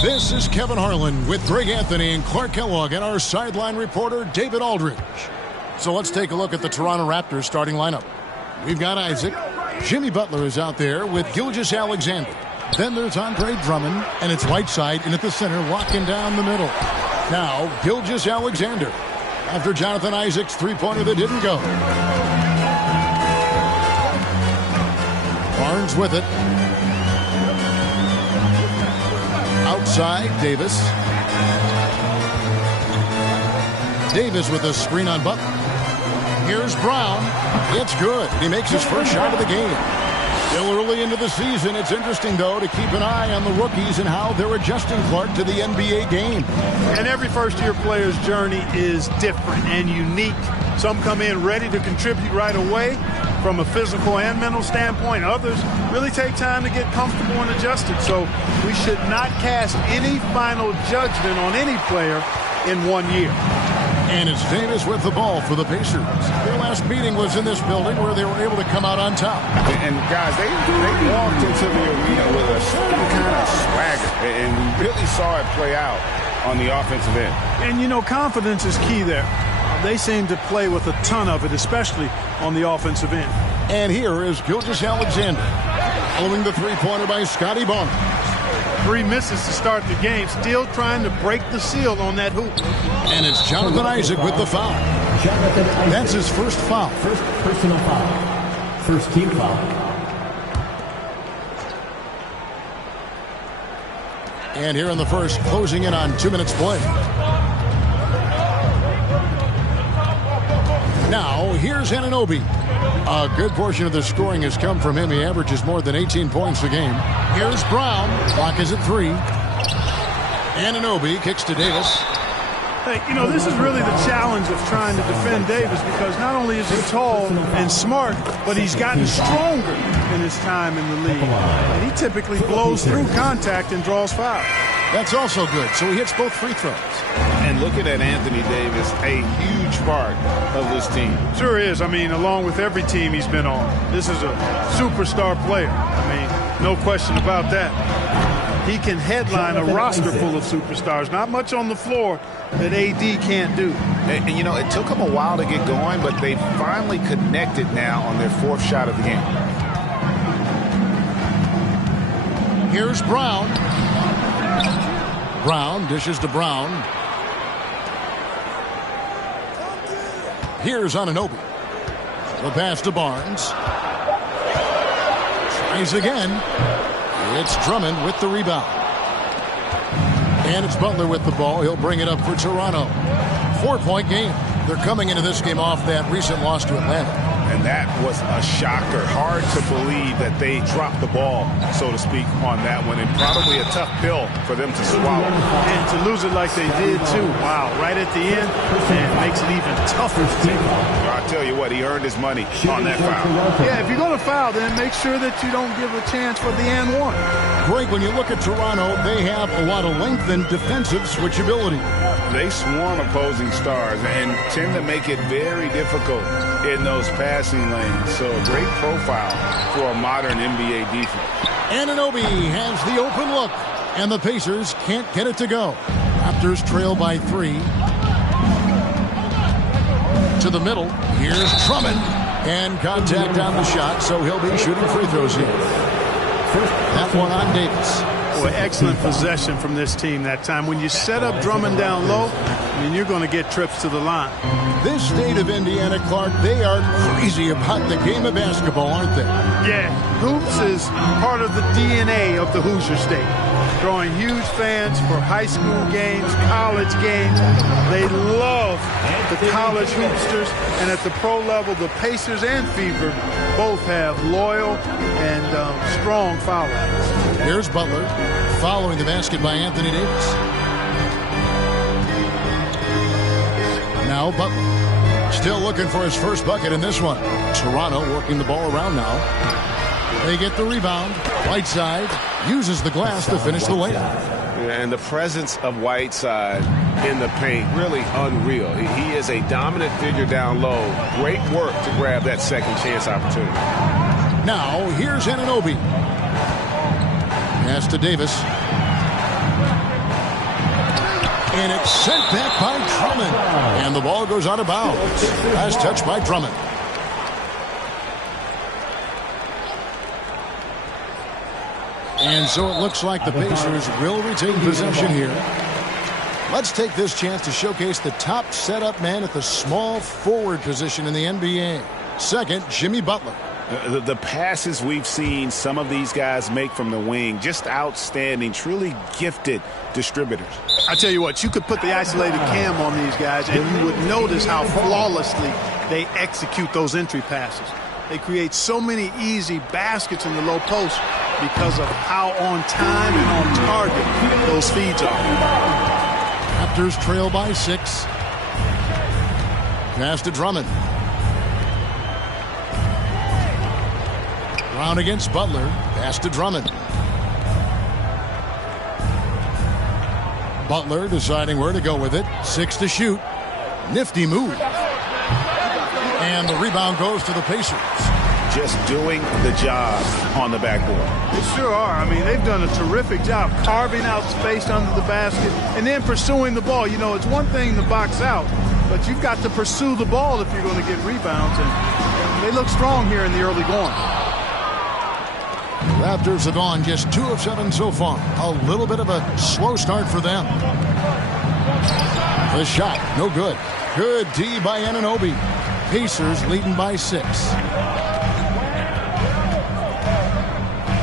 This is Kevin Harlan with Greg Anthony and Clark Kellogg and our sideline reporter, David Aldridge. So let's take a look at the Toronto Raptors starting lineup. We've got Isaac. Jimmy Butler is out there with Gilgeous-Alexander. Then there's Andre Drummond, and it's Whiteside in at the center, walking down the middle. Now, Gilgeous-Alexander after Jonathan Isaac's three-pointer that didn't go. Barnes with it. Outside, Davis. Davis with a screen on Butler. Here's Brown. It's good. He makes his first shot of the game. Still early into the season. It's interesting, though, to keep an eye on the rookies and how they're adjusting, Clark, to the NBA game. And every first-year player's journey is different and unique. Some come in ready to contribute right away from a physical and mental standpoint. Others really take time to get comfortable and adjusted. So we should not cast any final judgment on any player in 1 year. And it's Davis with the ball for the Pacers. Their last meeting was in this building where they were able to come out on top. And guys, they walked into the arena with a certain kind of swagger. And we really saw it play out on the offensive end. And, you know, confidence is key there. They seem to play with a ton of it, especially on the offensive end. And here is Gilgeous-Alexander following the three-pointer by Scotty Barnes. 3 misses to start the game, still trying to break the seal on that hoop. And it's Jonathan Isaac with the foul. That's his first foul. First personal foul. First team foul. And here in the first, closing in on 2 minutes play. Now, here's Anunoby. A good portion of the scoring has come from him. He averages more than 18 points a game. Here's Brown. Clock is at 3. Anunoby kicks to Davis. Hey, you know, this is really the challenge of trying to defend Davis because not only is he tall and smart, but he's gotten stronger in his time in the league. And he typically blows through contact and draws fouls. That's also good. So he hits both free throws. And looking at Anthony Davis, a huge part of this team. Sure is. I mean, along with every team he's been on, this is a superstar player. I mean, no question about that. He can headline a roster full of superstars. Not much on the floor that AD can't do. And you know, it took them a while to get going, but they finally connected now on their 4th shot of the game. Here's Brown. Brown dishes to Brown. Here's Anunoby. The pass to Barnes. Tries again. It's Drummond with the rebound. And it's Butler with the ball. He'll bring it up for Toronto. 4-point game. They're coming into this game off that recent loss to Atlanta. And that was a shocker. Hard to believe that they dropped the ball, so to speak, on that one. And probably a tough pill for them to swallow. And to lose it like they did, too. Wow, right at the end, and makes it even tougher to take. I'll tell you what, he earned his money on that foul. Yeah, if you're going to foul, then make sure that you don't give a chance for the and one. Greg, when you look at Toronto, they have a lot of length and defensive switchability. They swarm opposing stars and tend to make it very difficult in those passing lanes. So a great profile for a modern NBA defense. Anunoby has the open look, and the Pacers can't get it to go. Raptors trail by 3. To the middle. Here's Drummond. And contact on the shot, so he'll be shooting free throws here. That one on Davis. Boy, excellent possession from this team that time. When you set up Drummond down low, I mean, you're going to get trips to the line. This state of Indiana, Clark, they are crazy about the game of basketball, aren't they? Yeah, hoops is part of the DNA of the Hoosier State. Drawing huge fans for high school games, college games. They love the college hoopsters. And at the pro level, the Pacers and Fever both have loyal and strong followers. Here's Butler following the basket by Anthony Davis. Now Butler still looking for his first bucket in this one. Toronto working the ball around now. They get the rebound. Whiteside uses the glass to finish the layup. And the presence of Whiteside in the paint, really unreal. He is a dominant figure down low. Great work to grab that second chance opportunity. Now here's Anunoby. Pass to Davis. And it's sent back by Drummond. And the ball goes out of bounds. Last touch by Drummond. And so it looks like the Pacers will retain possession here. Let's take this chance to showcase the top setup man at the small forward position in the NBA. Second, Jimmy Butler. The passes we've seen some of these guys make from the wing, just outstanding, truly gifted distributors. I tell you what, you could put the isolated cam on these guys and you would notice how flawlessly they execute those entry passes. They create so many easy baskets in the low post because of how on time and on target those feeds are. Raptors trail by 6. Pass to Drummond. Brown against Butler. Pass to Drummond. Butler deciding where to go with it. 6 to shoot. Nifty move. And the rebound goes to the Pacers. Just doing the job on the backboard. They sure are. I mean, they've done a terrific job carving out space under the basket and then pursuing the ball. You know, it's one thing to box out, but you've got to pursue the ball if you're going to get rebounds. And they look strong here in the early going. Raptors have gone just 2 of 7 so far. A little bit of a slow start for them. The shot, no good. Good D by Anunoby. Pacers leading by 6.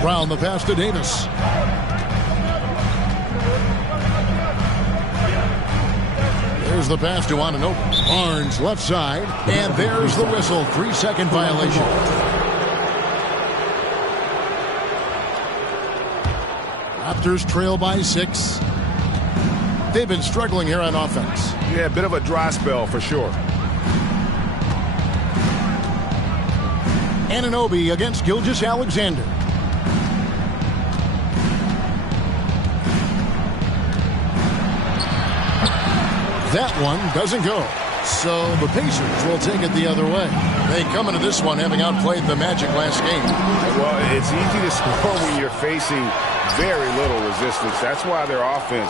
Brown the pass to Davis. There's the pass to Anunoby. Barnes left side. And there's the whistle. 3-second violation. Raptors trail by 6. They've been struggling here on offense. Yeah, a bit of a dry spell for sure. Anunoby against Gilgeous-Alexander. That one doesn't go. So the Pacers will take it the other way. They come into this one having outplayed the Magic last game. Well, it's easy to score when you're facing very little resistance. That's why their offense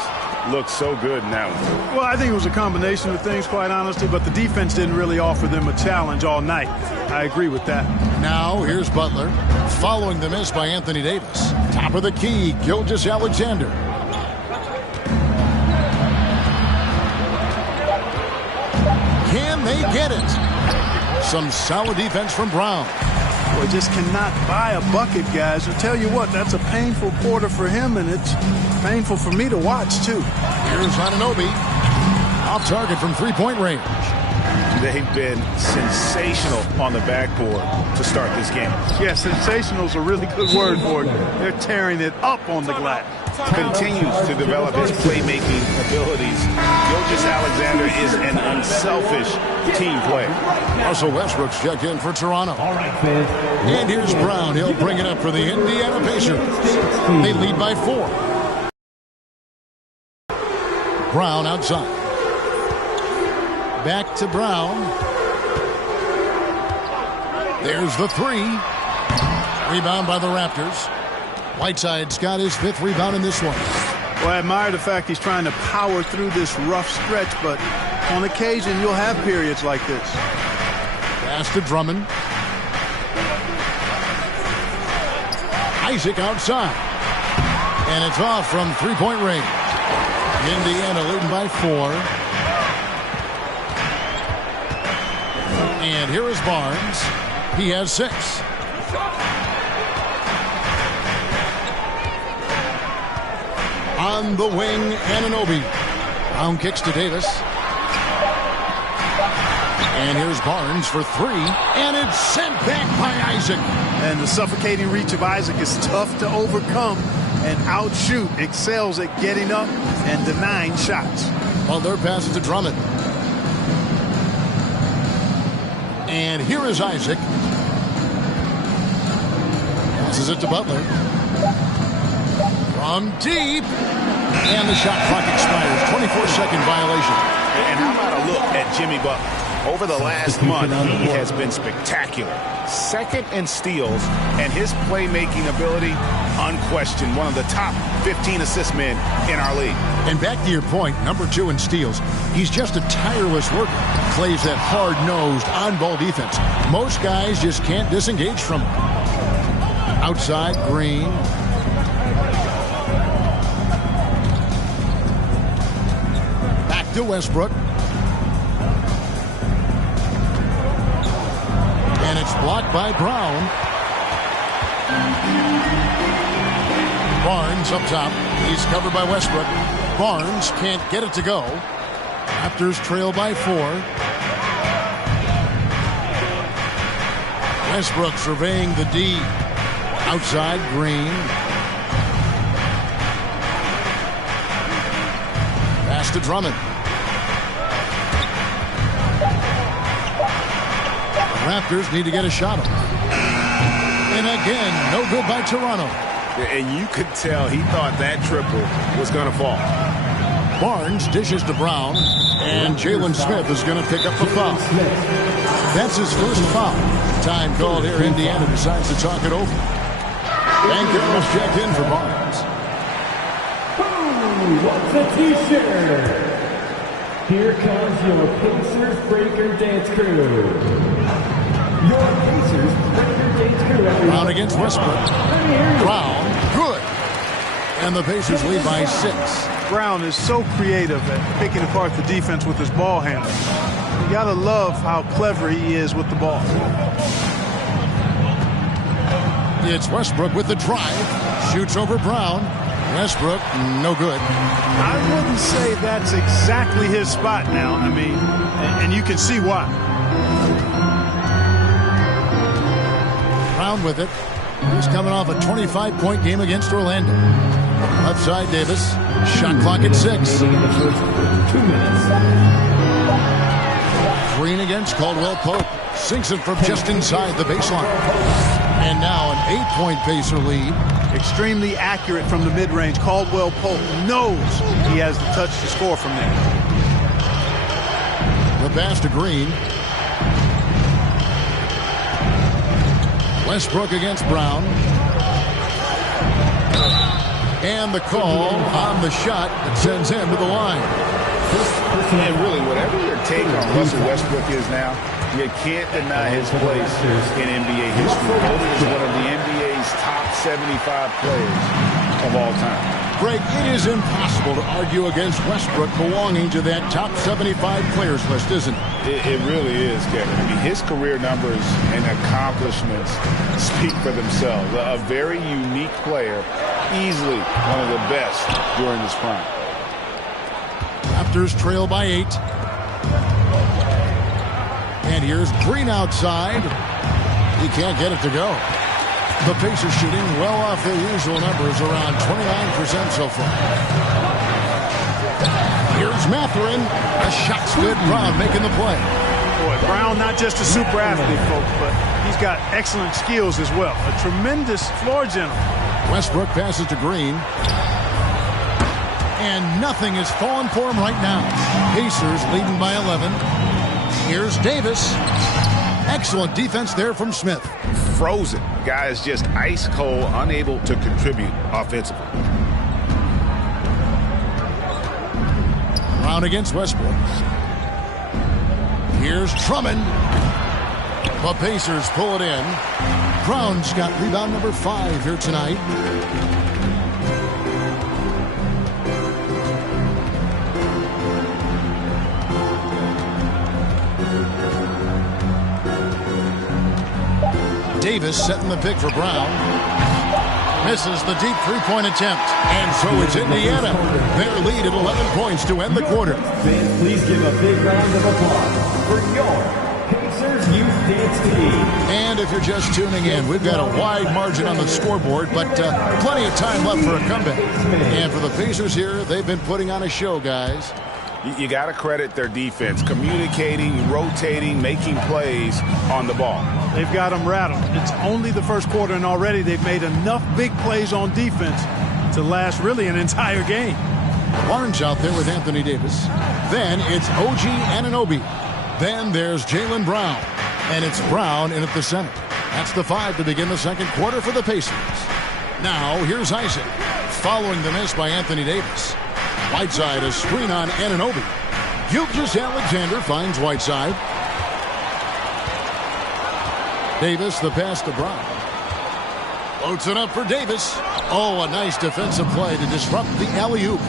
looked so good in that one. Well, I think it was a combination of things, quite honestly, but the defense didn't really offer them a challenge all night. I agree with that. Now, here's Butler, following the miss by Anthony Davis. Top of the key, Gilgeous-Alexander. Can they get it? Some solid defense from Brown. Boy, just cannot buy a bucket, guys. I'll tell you what, that's a painful quarter for him, and it's painful for me to watch, too. Here's Anunoby. Off target from three-point range. They've been sensational on the backboard to start this game. Yeah, sensational is a really good word for it. They're tearing it up on the glass. Continues to develop his playmaking abilities. Gilgeous-Alexander is an unselfish team player. Russell Westbrook's checked in for Toronto. And here's Brown. He'll bring it up for the Indiana Pacers. They lead by 4. Brown outside. Back to Brown. There's the 3. Rebound by the Raptors. Whiteside's got his 5th rebound in this one. Well, I admire the fact he's trying to power through this rough stretch, but on occasion you'll have periods like this. Pass to Drummond. Isaac outside. And it's off from three-point range. Indiana leading by 4. And here is Barnes. He has 6. On the wing, Anunoby. Brown kicks to Davis. And here's Barnes for 3. And it's sent back by Isaac. And the suffocating reach of Isaac is tough to overcome. And outshoot excels at getting up and denying shots. Well, their pass to Drummond. And here is Isaac. Passes it to Butler. From deep. And the shot clock expires. 24-second violation. And how about a look at Jimmy Butler? Over the last month, he has been spectacular. Second in steals, and his playmaking ability, unquestioned. One of the top 15 assist men in our league. And back to your point, number 2 in steals. He's just a tireless worker. Plays that hard-nosed, on-ball defense. Most guys just can't disengage from him. Outside, Green. Back to Westbrook. And it's blocked by Brown. Barnes up top. He's covered by Westbrook. Barnes can't get it to go. Raptors trail by 4. Westbrook surveying the D. Outside, Green. Pass to Drummond. The Raptors need to get a shot off. And again, no good by Toronto. And you could tell he thought that triple was going to fall. Barnes dishes to Brown, and Jalen Smith is going to pick up the foul. That's his first foul. Time called here. Indiana decides to talk it over. And Carroll's checked in for Barnes. Who wants a t-shirt? Here comes your Pacers Breaker Dance Crew. Your Pacers Breaker Dance Crew. Everyone. Brown against Westbrook. Brown, good. And the Pacers lead by 6. Brown is so creative at picking apart the defense with his ball handle. You gotta love how clever he is with the ball. It's Westbrook with the drive. Shoots over Brown. Westbrook, no good. I wouldn't say that's exactly his spot now. I mean, and you can see why. Brown with it. He's coming off a 25-point game against Orlando. Left side, Davis. Shot clock at 6. 2 minutes. Green against Caldwell Pope. Sinks it from just inside the baseline. And now an 8-point Pacer lead. Extremely accurate from the mid-range. Caldwell Pope knows he has the touch to score from there. The pass to Green. Westbrook against Brown. And the call on the shot that sends him to the line. And really, whatever your take on Russell Westbrook is now, you can't deny his place in NBA history. Voted as one of the NBA's top 75 players of all time. Greg, it is impossible to argue against Westbrook belonging to that top 75 players list, isn't it? It really is, Kevin. I mean, his career numbers and accomplishments speak for themselves. A very unique player, easily one of the best during his prime. Raptors trail by 8. And here's Green outside. He can't get it to go. The Pacers shooting well off their usual numbers, around 29% so far. Here's Mathurin. The shot's good. Brown making the play. Boy, Brown not just a super athlete, folks, but he's got excellent skills as well. A tremendous floor general. Westbrook passes to Green. And nothing is falling for him right now. Pacers leading by 11. Here's Davis. Excellent defense there from Smith. Frozen. Guy is just ice cold, unable to contribute offensively. Brown against Westbrook. Here's Drummond. The Pacers pull it in. Brown's got rebound number 5 here tonight. Davis setting the pick for Brown. Misses the deep three-point attempt. And so it's Indiana. Their lead at 11 points to end the quarter. Fans, please give a big round of applause for your Pacers Youth Dance Team. And if you're just tuning in, we've got a wide margin on the scoreboard, but plenty of time left for a comeback. And for the Pacers here, they've been putting on a show, guys. You got to credit their defense, communicating, rotating, making plays on the ball. They've got them rattled. It's only the first quarter, and already they've made enough big plays on defense to last really an entire game. Barnes out there with Anthony Davis. Then it's OG Anunoby. Then there's Jaylen Brown. And it's Brown in at the center. That's the 5 to begin the second quarter for the Pacers. Now here's Isaac. Following the miss by Anthony Davis. Whiteside, a screen on Anunoby. Gilgeous-Alexander finds Whiteside. Davis, the pass to Brown. Floats it up for Davis. Oh, a nice defensive play to disrupt the alley-oop.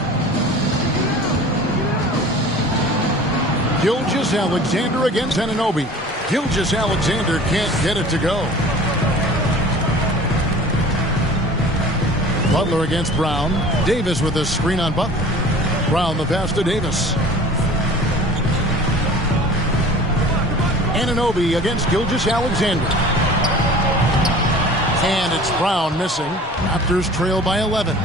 Gilgeous-Alexander against Anunoby. Gilgeous-Alexander can't get it to go. Butler against Brown. Davis with a screen on Butler. Brown the pass to Davis. Anunoby against Gilgeous-Alexander. And it's Brown missing. Raptors trail by 11.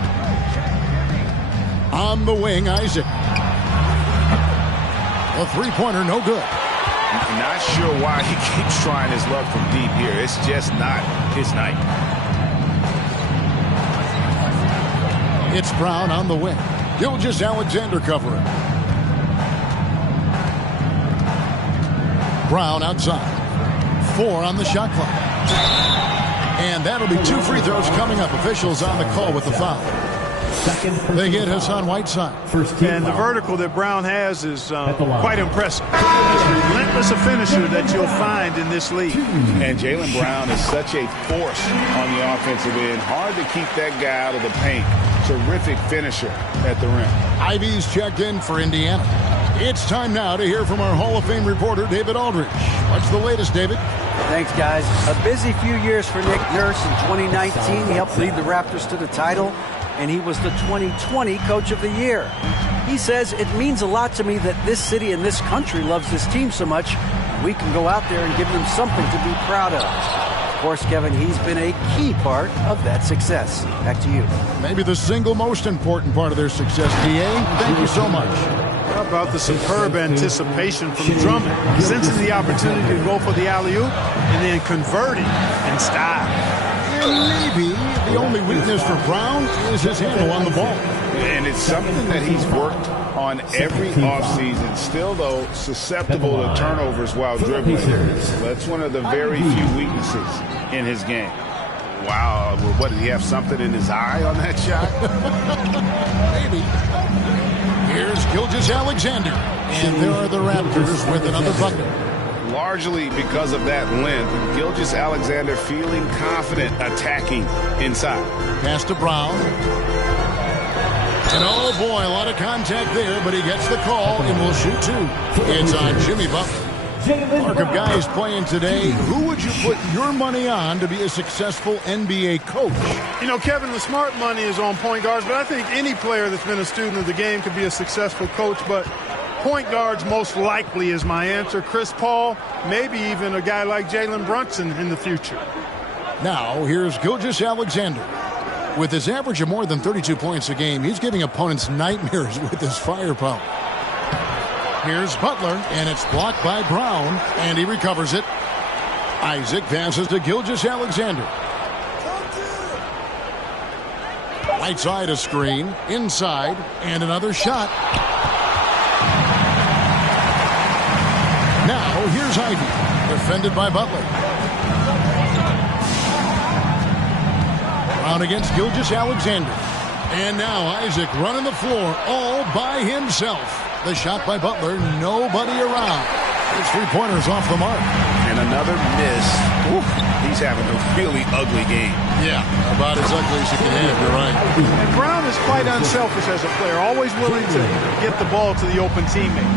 On the wing, Isaac. A three-pointer, no good. Not sure why he keeps trying his luck from deep here. It's just not his night. It's Brown on the wing. Gilgeous-Alexander covering. Brown outside. 4 on the shot clock. And that'll be 2 free throws coming up. Officials on the call with the foul. They get Hassan Whiteside. And the vertical that Brown has is quite impressive. As relentless a finisher that you'll find in this league. And Jaylen Brown is such a force on the offensive end. Hard to keep that guy out of the paint. Terrific finisher at the rim. Ivy's checked in for Indiana. It's time now to hear from our Hall of Fame reporter, David Aldridge. What's the latest, David? Thanks, guys. A busy few years for Nick Nurse. In 2019, he helped lead the Raptors to the title, and he was the 2020 Coach of the Year. He says, it means a lot to me that this city and this country loves this team so much, we can go out there and give them something to be proud of. Of course, Kevin, he's been a key part of that success. Back to you. Maybe the single most important part of their success, DA. Thank you so much. How about the superb anticipation from Drummond, sensing the opportunity to go for the alley-oop and then converting in style. And maybe the only weakness for Brown is his handle on the ball. And it's something that he's worked on every offseason. Still, though, susceptible to turnovers while dribbling. That's one of the very few weaknesses in his game. Wow. What, did he have something in his eye on that shot? Maybe. Here's Gilgeous-Alexander. And there are the Raptors with another bucket. Largely because of that length, Gilgeous-Alexander feeling confident attacking inside. Pass to Brown. And oh boy, a lot of contact there, but he gets the call and will shoot two. It's on Jimmy Butler. Mark of guys playing today, who would you put your money on to be a successful NBA coach? You know, Kevin, the smart money is on point guards, but I think any player that's been a student of the game could be a successful coach, but point guards most likely is my answer. Chris Paul, maybe even a guy like Jalen Brunson in the future. Now, here's Gilgeous-Alexander. With his average of more than 32 points a game, he's giving opponents nightmares with his firepower. Here's Butler, and it's blocked by Brown, and he recovers it. Isaac passes to Gilgeous-Alexander. Right side a screen, inside, and another shot. Now, here's Ivey, defended by Butler. Brown against Gilgeous-Alexander. And now Isaac running the floor all by himself. The shot by Butler, nobody around. His three-pointers off the mark. And another miss. Ooh, he's having a really ugly game. Yeah, about as ugly as you can have, you're right. And Brown is quite unselfish as a player, always willing to get the ball to the open teammate.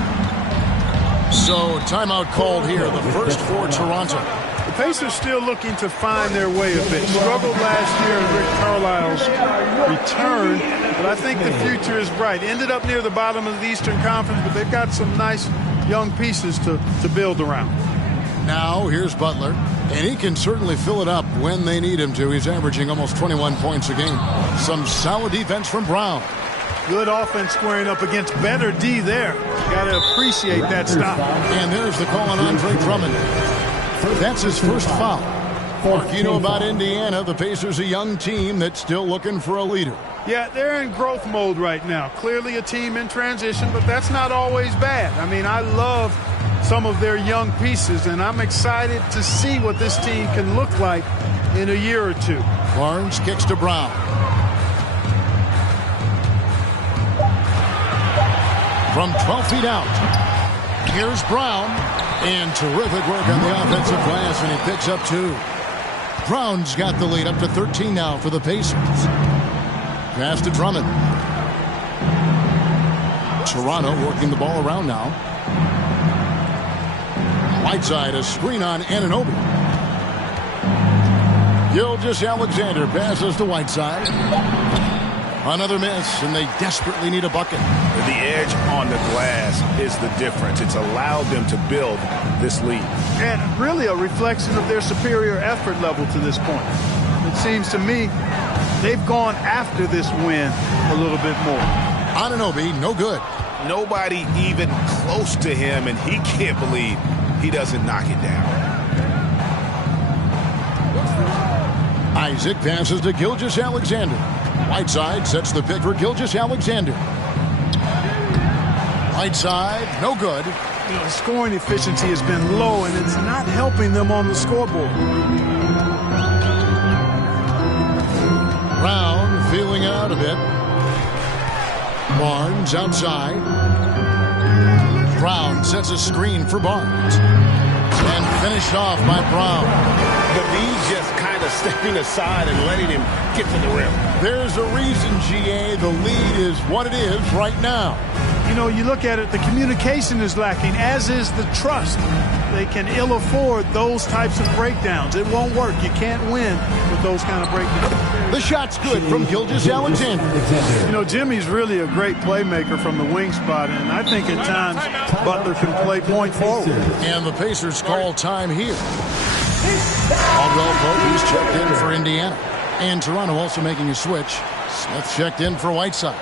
So, timeout called here, the first for Toronto. The Pacers still looking to find their way a bit. Struggled last year in Rick Carlisle's return, but I think the future is bright. Ended up near the bottom of the Eastern Conference, but they've got some nice young pieces to build around. Now, here's Butler, and he can certainly fill it up when they need him to. He's averaging almost 21 points a game. Some solid defense from Brown. Good offense squaring up against better D there. Got to appreciate that stop. And there's the call on Andre Drummond. That's his first foul. Mark, you know about Indiana. The Pacers, a young team that's still looking for a leader. Yeah, they're in growth mode right now. Clearly a team in transition, but that's not always bad. I mean, I love some of their young pieces, and I'm excited to see what this team can look like in a year or two. Barnes kicks to Brown. From 12 feet out, here's Brown. And terrific work on the offensive glass, and he picks up two. Brown's got the lead up to 13 now for the Pacers. Pass to Drummond. Toronto working the ball around now. Whiteside, a screen on Anunoby. Gilgeous-Alexander passes to Whiteside. Another miss, and they desperately need a bucket. The edge on the glass is the difference. It's allowed them to build this lead. And really a reflection of their superior effort level to this point. It seems to me they've gone after this win a little bit more. Anunoby, no good. Nobody even close to him, and he can't believe he doesn't knock it down. Isaac passes to Gilgeous-Alexander. Whiteside sets the pick for Gilgeous-Alexander. Whiteside, no good. You know, scoring efficiency has been low, and it's not helping them on the scoreboard. Brown feeling it out a bit. Barnes outside. Brown sets a screen for Barnes. And finished off by Brown. The lead just kind of stepping aside and letting him get to the rim. There's a reason, GA, the lead is what it is right now. You know, you look at it, the communication is lacking, as is the trust. They can ill afford those types of breakdowns. It won't work. You can't win with those kind of breakdowns. The shot's good from Gilgeous-Alexander. You know, Jimmy's really a great playmaker from the wing spot, and I think at times Butler can play point forward. And the Pacers call time here. Caldwell Pope, who's checked in for Indiana. And Toronto also making a switch. Smith checked in for Whiteside.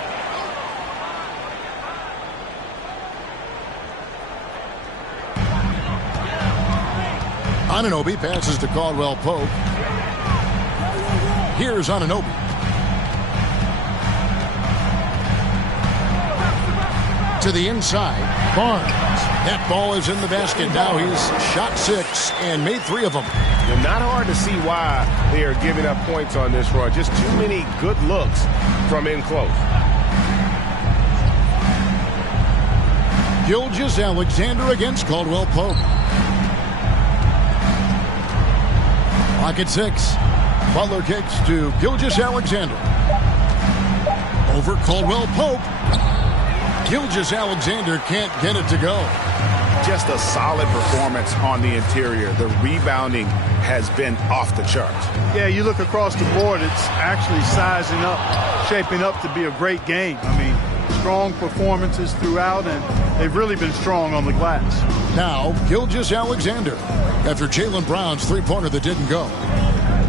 Anunoby passes to Caldwell Pope. Here's Anunoby. to the inside. Barnes. That ball is in the basket. Now he's shot 6 and made 3 of them. And not hard to see why they are giving up points on this run. Just too many good looks from in close. Gilgeous-Alexander against Caldwell Pope. Clock at 6. Butler kicks to Gilgeous-Alexander. Over Caldwell Pope. Gilgeous-Alexander can't get it to go. Just a solid performance on the interior. The rebounding has been off the charts. Yeah, you look across the board, it's actually sizing up, shaping up to be a great game. I mean, strong performances throughout, and they've really been strong on the glass. Now, Gilgeous-Alexander after Jaylen Brown's three-pointer that didn't go.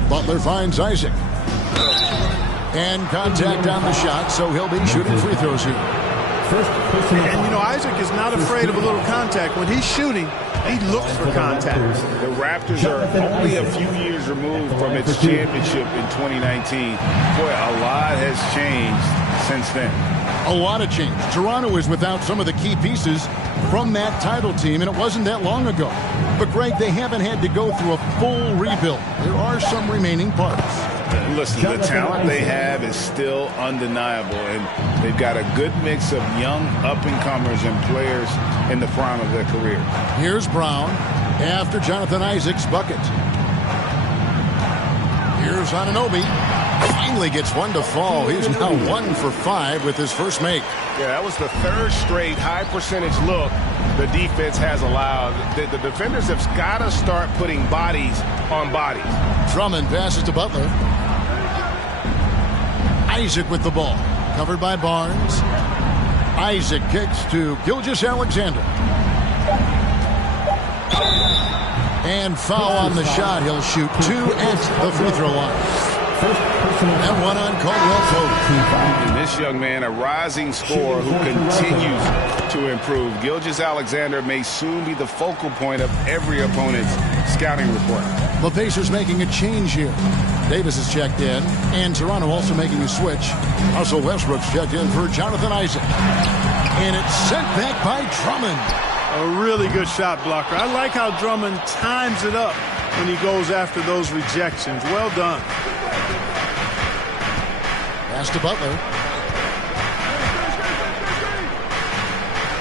Butler finds Isaac. And contact on the shot, so he'll be shooting free throws here. And, you know, Isaac is not afraid of a little contact. When he's shooting, he looks for contact. The Raptors are only a few years removed from its championship in 2019. Boy, a lot has changed since then. A lot of change. Toronto is without some of the key pieces from that title team, and it wasn't that long ago. But, Greg, they haven't had to go through a full rebuild. There are some remaining parts. Listen, the talent they have is still undeniable, and they've got a good mix of young up-and-comers and players in the prime of their career. Here's Brown after Jonathan Isaac's bucket. Here's Anunoby. Finally gets one to fall. He's now 1 for 5 with his first make. Yeah, that was the third straight high-percentage look the defense has allowed. The defenders have got to start putting bodies on bodies. Drummond passes to Butler. Isaac with the ball. Covered by Barnes. Isaac kicks to Gilgeous-Alexander. And foul on the shot. He'll shoot 2 at the free throw line. And one on Caldwell Pope. And this young man, a rising scorer who continues to improve. Gilgeous-Alexander may soon be the focal point of every opponent's scouting report. The Pacers making a change here. Davis is checked in, and Toronto also making a switch. Russell Westbrook's checked in for Jonathan Isaac. And it's sent back by Drummond. A really good shot blocker. I like how Drummond times it up when he goes after those rejections. Well done. Pass to Butler.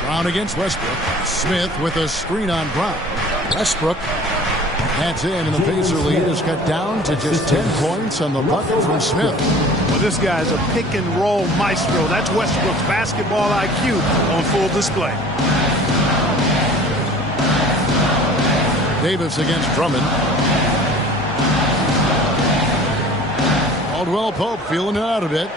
Brown against Westbrook. Smith with a screen on Brown. Westbrook. That's in, and the Pacer lead is cut down to just 10 points on the bucket from Smith. Well, this guy's a pick-and-roll maestro. That's Westbrook's basketball IQ on full display. Davis against Drummond. Caldwell Pope feeling it out a bit.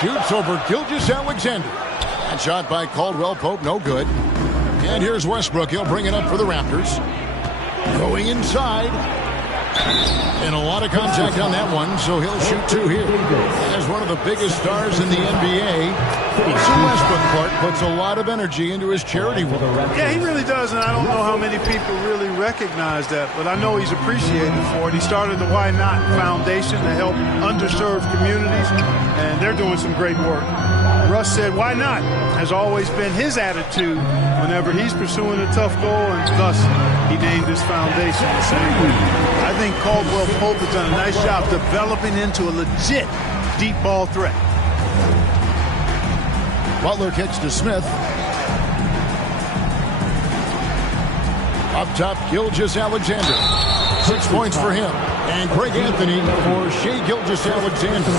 Shoots over Gilgeous-Alexander. That shot by Caldwell Pope, no good. And here's Westbrook. He'll bring it up for the Raptors. Going inside. And a lot of contact on that one, so he'll shoot 2 here. As one of the biggest stars in the NBA, Russell Westbrook puts a lot of energy into his charity work. Yeah, he really does, and I don't know how many people really recognize that, but I know he's appreciated for it. He started the Why Not Foundation to help underserved communities, and they're doing some great work. Russ said, why not? Has always been his attitude whenever he's pursuing a tough goal, and thus he named his foundation the same way. I think Caldwell Pope has done a nice job developing into a legit deep ball threat. Butler kicks to Smith. Up top, Gilgeous-Alexander. 6 points for him. And Greg Anthony for Shai Gilgeous-Alexander.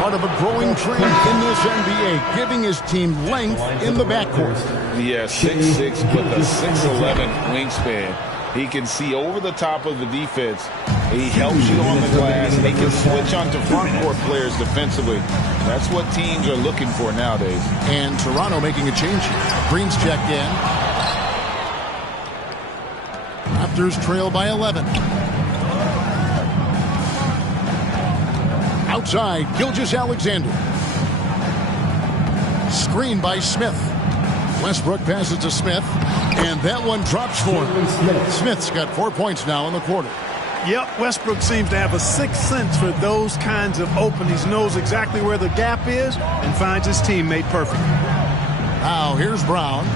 Part of a growing trend in this NBA, giving his team length in the backcourt. Yeah, 6'6" with a 6'11" wingspan. He can see over the top of the defense. He helps you on the glass, and he can switch onto front court players defensively. That's what teams are looking for nowadays. And Toronto making a change here. Green's checked in. Raptors trail by 11. Outside, Gilgeous-Alexander. Screen by Smith. Westbrook passes to Smith, and that one drops for him. Smith's got 4 points now in the quarter. Yep, Westbrook seems to have a sixth sense for those kinds of openings, knows exactly where the gap is, and finds his teammate perfect. Now here's Brown.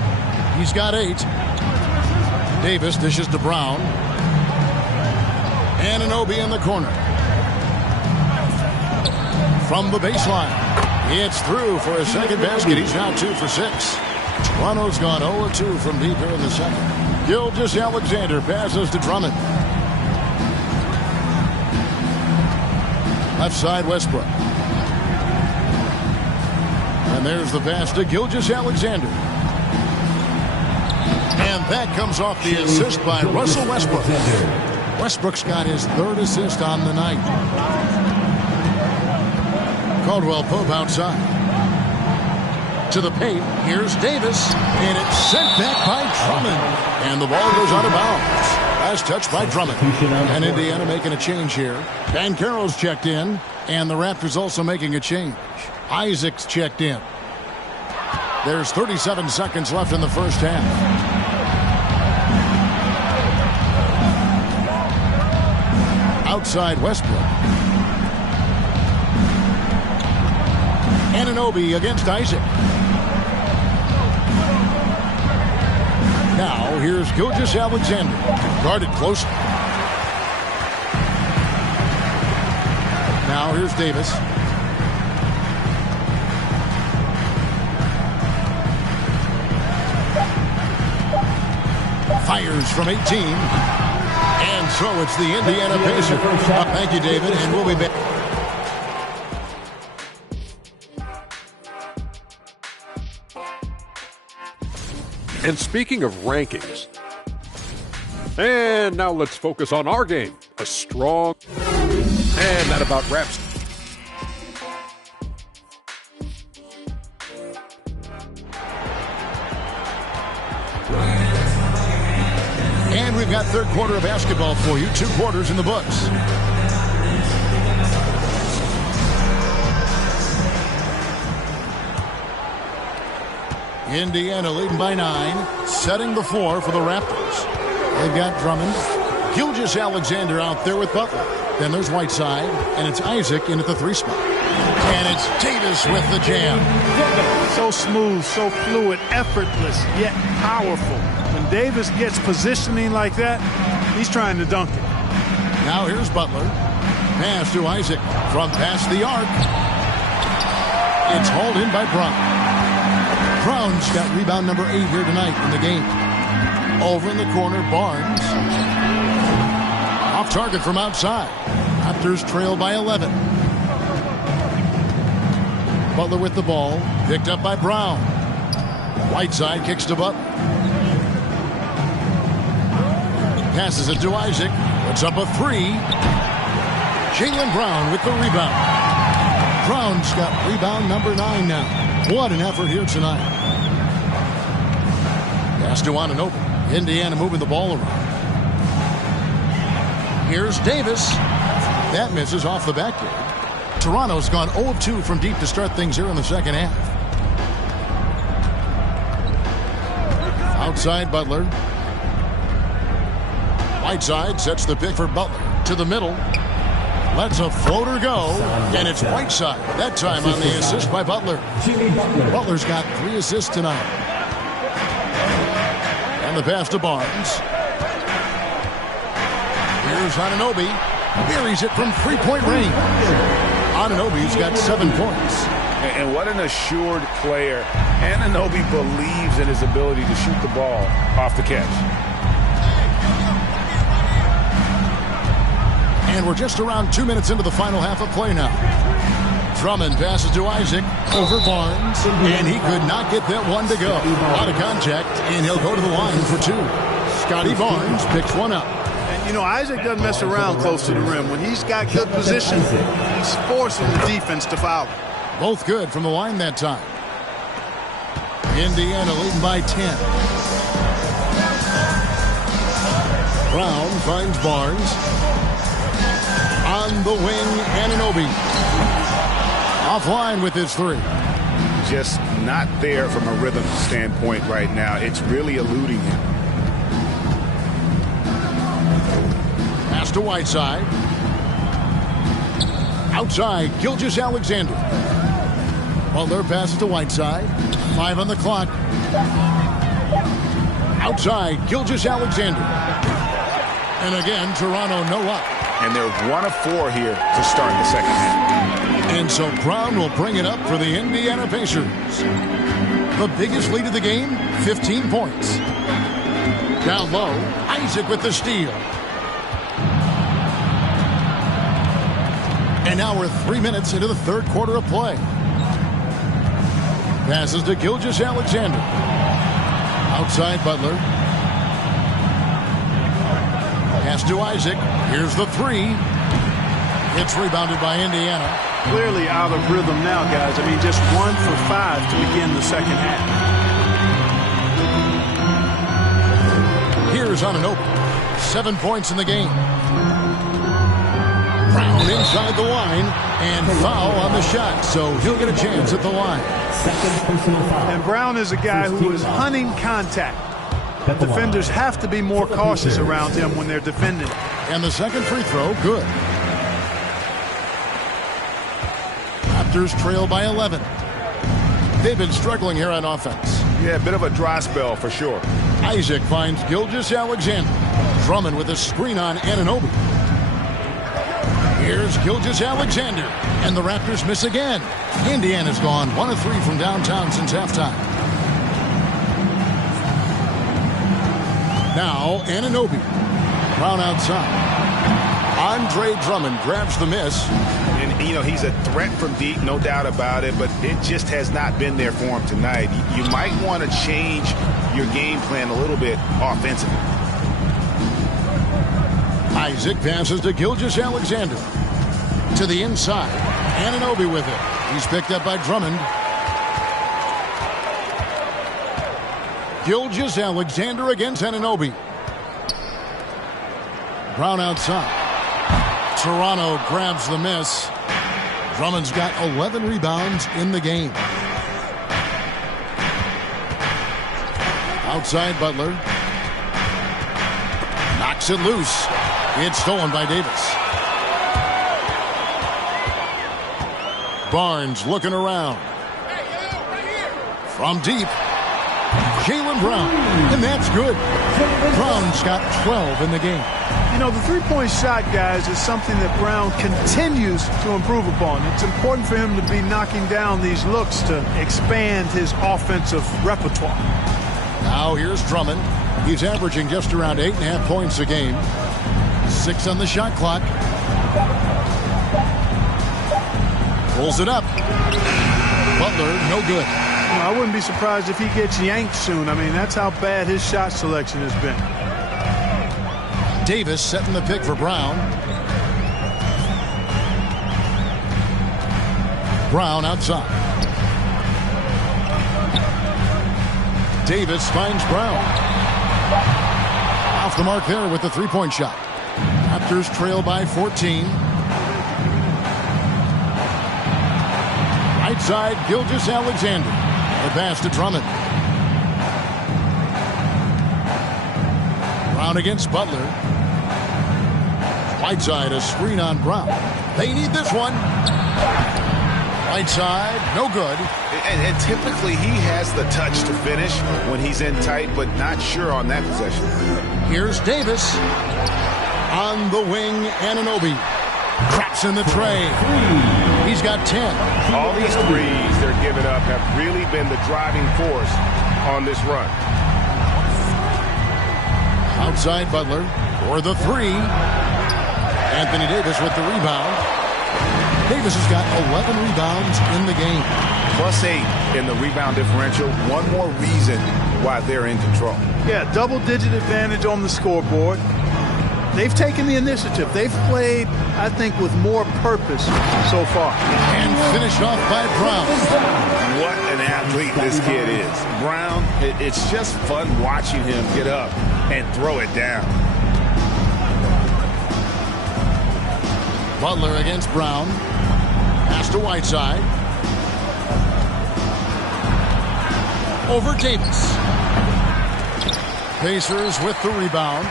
He's got 8. Davis dishes to Brown. Anunoby in the corner. From the baseline. It's through for a second basket. He's now 2 for 6. Toronto's gone 0-2 from deep here in the second. Gilgeous-Alexander passes to Drummond. Left side, Westbrook. And there's the pass to Gilgeous-Alexander. And that comes off the assist by Russell Westbrook. Westbrook's got his 3rd assist on the night. Caldwell Pope outside. To the paint. Here's Davis. And it's sent back by Drummond. And the ball goes out of bounds. Last touch by Drummond. And Indiana making a change here. Banchero's checked in. And the Raptors also making a change. Isaac's checked in. There's 37 seconds left in the first half. Outside Westbrook. Anunoby against Isaac. Now here's Gilgeous-Alexander. Guarded closely. Now here's Davis. Fires from 18. And so it's the Indiana Pacers. Thank you, David, and we'll be back. And speaking of rankings, and now let's focus on our game. A strong, and that about wraps. And we've got third quarter of basketball for you. 2 quarters in the books. Indiana leading by 9, setting the floor for the Raptors. They've got Drummond. Gilgeous-Alexander out there with Butler. Then there's Whiteside, and it's Isaac in at the 3 spot. And it's Davis with the jam. So smooth, so fluid, effortless, yet powerful. When Davis gets positioning like that, he's trying to dunk it. Now here's Butler. Pass to Isaac from past the arc. It's hauled in by Brown. Brown's got rebound number 8 here tonight in the game. Over in the corner, Barnes. Off target from outside. Raptors trail by 11. Butler with the ball. Picked up by Brown. Whiteside kicks to Butler. Passes it to Isaac. Puts up a 3. Jaylen Brown with the rebound. Brown's got rebound number 9 now. What an effort here tonight. Pass to Anunoby. Indiana moving the ball around. Here's Davis. That misses off the backboard. Toronto's gone 0-2 from deep to start things here in the second half. Outside Butler. Whiteside sets the pick for Butler. To the middle. Lets a floater go. And it's Whiteside. That time on the assist by Butler. Butler's got 3 assists tonight. And the pass to Barnes. Here's Anunoby. Buries it from 3-point range. Anunoby's got 7 points. And what an assured player. Anunoby believes in his ability to shoot the ball off the catch. And we're just around 2 minutes into the final half of play now. Drummond passes to Isaac over Barnes, and he could not get that one to go. Out of contact, and he'll go to the line for 2. Scotty Barnes picks one up. And, you know, Isaac doesn't mess around close to the rim. When he's got good position, he's forcing the defense to foul. Both good from the line that time. Indiana leading by 10. Brown finds Barnes. On the wing, Anunoby. Offline with his 3. Just not there from a rhythm standpoint right now. It's really eluding him. Pass to Whiteside. Outside, Gilgeous-Alexander. Butler passes to Whiteside. 5 on the clock. Outside, Gilgeous-Alexander. And again, Toronto no up. And they're 1 of 4 here to start the second half. And so Brown will bring it up for the Indiana Pacers. The biggest lead of the game, 15 points. Down low, Isaac with the steal. And now we're 3 minutes into the third quarter of play. Passes to Gilgeous-Alexander. Outside Butler. Pass to Isaac. Here's the 3. It's rebounded by Indiana. Clearly out of rhythm now, guys. I mean, just 1 for 5 to begin the second half. Here's Anunoby. 7 points in the game. Brown inside the line, and foul on the shot, so he'll get a chance at the line. And Brown is a guy who is hunting contact. Defenders have to be more cautious around him when they're defending. And the second free throw, good. Raptors trail by 11. They've been struggling here on offense. Yeah, a bit of a dry spell for sure. Isaac finds Gilgeous-Alexander. Drummond with a screen on Anunoby. Here's Gilgeous-Alexander, and the Raptors miss again. Indiana's gone 1 of 3 from downtown since halftime. Now Anunoby. Brown outside. Andre Drummond grabs the miss. And, you know, he's a threat from deep, no doubt about it, but it just has not been there for him tonight. You might want to change your game plan a little bit offensively. Isaac passes to Gilgeous-Alexander. To the inside. Anunoby with it. He's picked up by Drummond. Gilgeous-Alexander against Anunoby. Brown outside. Toronto grabs the miss. Drummond's got 11 rebounds in the game. Outside Butler. Knocks it loose. It's stolen by Davis. Barnes looking around. From deep. Jaylen Brown. And that's good. Brown's got 12 in the game. You know, the three-point shot, guys, is something that Brown continues to improve upon. It's important for him to be knocking down these looks to expand his offensive repertoire. Now here's Drummond. He's averaging just around 8.5 points a game. 6 on the shot clock. Pulls it up. Butler, no good. I wouldn't be surprised if he gets yanked soon. I mean, that's how bad his shot selection has been. Davis setting the pick for Brown. Brown outside. Davis finds Brown. Off the mark there with the three-point shot. Raptors trail by 14. Right side, Gilgeous-Alexander. The pass to Drummond. Brown against Butler. Whiteside, a screen on Brown. They need this one. Whiteside, no good. And typically he has the touch to finish when he's in tight, but not sure on that possession. Here's Davis. On the wing, Anunoby. Traps in the tray. He's got 10. All these threes they're giving up have really been the driving force on this run. Outside Butler for the 3. Anthony Davis with the rebound. Davis has got 11 rebounds in the game. +8 in the rebound differential. One more reason why they're in control. Yeah, double-digit advantage on the scoreboard. They've taken the initiative. They've played, I think, with more purpose so far. And finished off by Brown. What an athlete this kid is. Brown, it's just fun watching him get up and throw it down. Butler against Brown. Pass to Whiteside. Over Davis. Pacers with the rebound.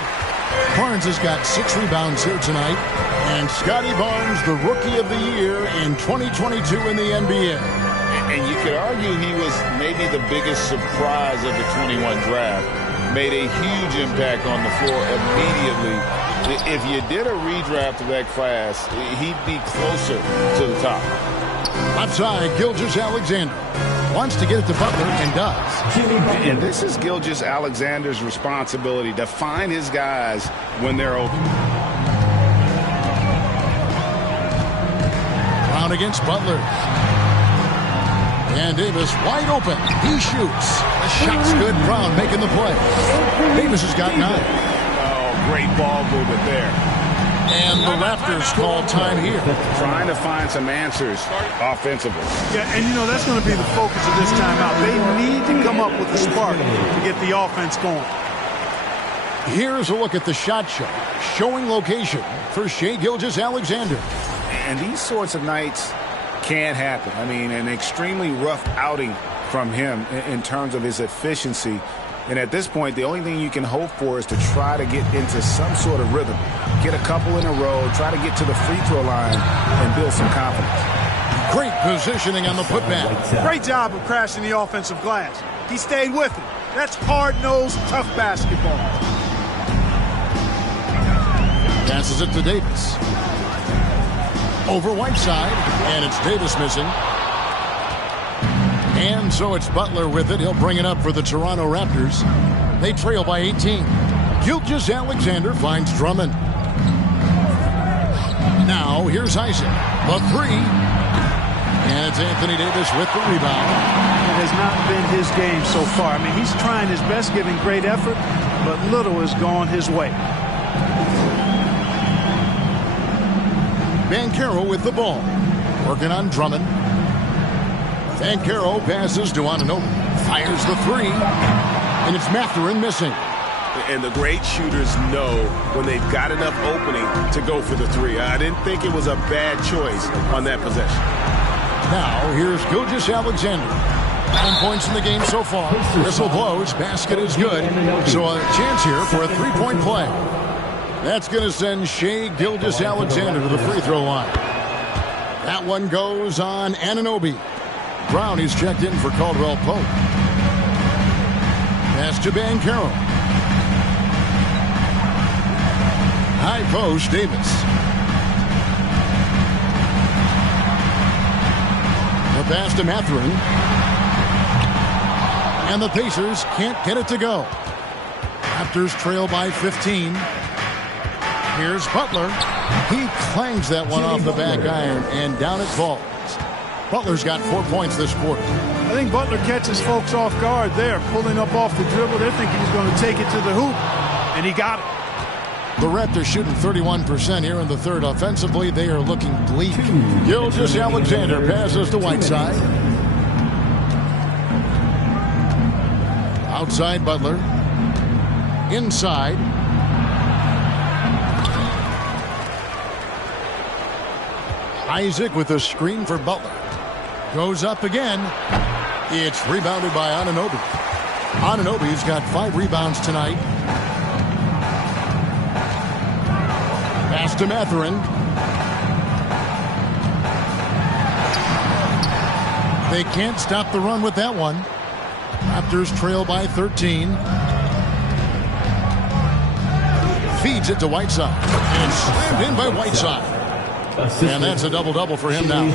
Barnes has got 6 rebounds here tonight. And Scotty Barnes, the Rookie of the Year in 2022 in the NBA. And you could argue he was maybe the biggest surprise of the 21 draft. Made a huge impact on the floor immediately. If you did a redraft of that class, he'd be closer to the top. Outside, Gilgeous-Alexander wants to get it to Butler and does. And this is Gilgeous-Alexander's responsibility to find his guys when they're open. Brown against Butler. And Davis wide open. He shoots. The shot's good. Brown making the play. Davis has got 9. Oh, great ball movement there. And the Raptors call time here. Trying to find some answers offensively. Yeah, and you know, that's going to be the focus of this timeout. They need to come up with a spark to get the offense going. Here's a look at the shot chart, showing location for Shai Gilgeous-Alexander. And these sorts of nights can happen. I mean, an extremely rough outing from him in terms of his efficiency. And at this point, the only thing you can hope for is to try to get into some sort of rhythm. Get a couple in a row, try to get to the free throw line, and build some confidence. Great positioning on the putback. Great job of crashing the offensive glass. He stayed with it. That's hard-nosed, tough basketball. Passes it to Davis. Over Whiteside, and it's Davis missing. And so it's Butler with it. He'll bring it up for the Toronto Raptors. They trail by 18. Gilgeous-Alexander finds Drummond. Now here's Isaac. The 3. And it's Anthony Davis with the rebound. It has not been his game so far. I mean, he's trying his best, giving great effort, but little has gone his way. Banchero with the ball. Working on Drummond. Banchero passes to Anunoby. Fires the 3. And it's Mathurin missing. And the great shooters know when they've got enough opening to go for the 3. I didn't think it was a bad choice on that possession. Now, here's Gilgeous-Alexander. 9 points in the game so far. Whistle blows. Basket is good. So a chance here for a 3-point play. That's going to send Shai Gilgeous-Alexander to the free throw line. That one goes on Anunoby. Brown is checked in for Caldwell Pope. Pass to Banchero. High post, Davis. The pass to Mathurin. And the Pacers can't get it to go. Raptors trail by 15. Here's Butler. He clangs that one off the back iron, and down it falls. Butler's got 4 points this quarter. I think Butler catches folks off guard there, pulling up off the dribble. They're thinking he's going to take it to the hoop, and he got it. The Raptors shooting 31% here in the third. Offensively, they are looking bleak. Gilgeous-Alexander passes to Whiteside. Outside Butler. Inside. Isaac with a screen for Butler. Goes up again. It's rebounded by Anunoby. Anunoby's got 5 rebounds tonight. Pass to Mathurin. They can't stop the run with that one. Raptors trail by 13. Feeds it to Whiteside. And slammed in by Whiteside. And that's a double-double for him now.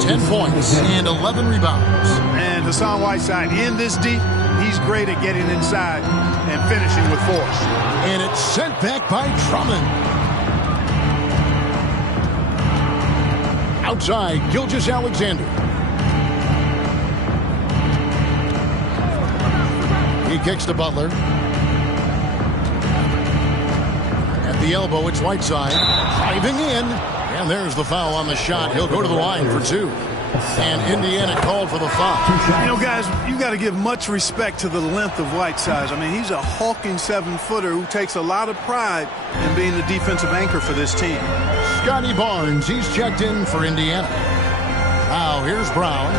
10 points and 11 rebounds. And Hassan Whiteside in this deep, he's great at getting inside and finishing with force. And it's sent back by Drummond. Outside, Gilgeous-Alexander. He kicks to Butler. At the elbow, it's Whiteside. Driving in. And there's the foul on the shot. He'll go to the line for 2. And Indiana called for the foul. You know, guys, you got to give much respect to the length of Whiteside. I mean, he's a hulking 7-footer who takes a lot of pride in being the defensive anchor for this team. Scotty Barnes, he's checked in for Indiana. Now, here's Brown.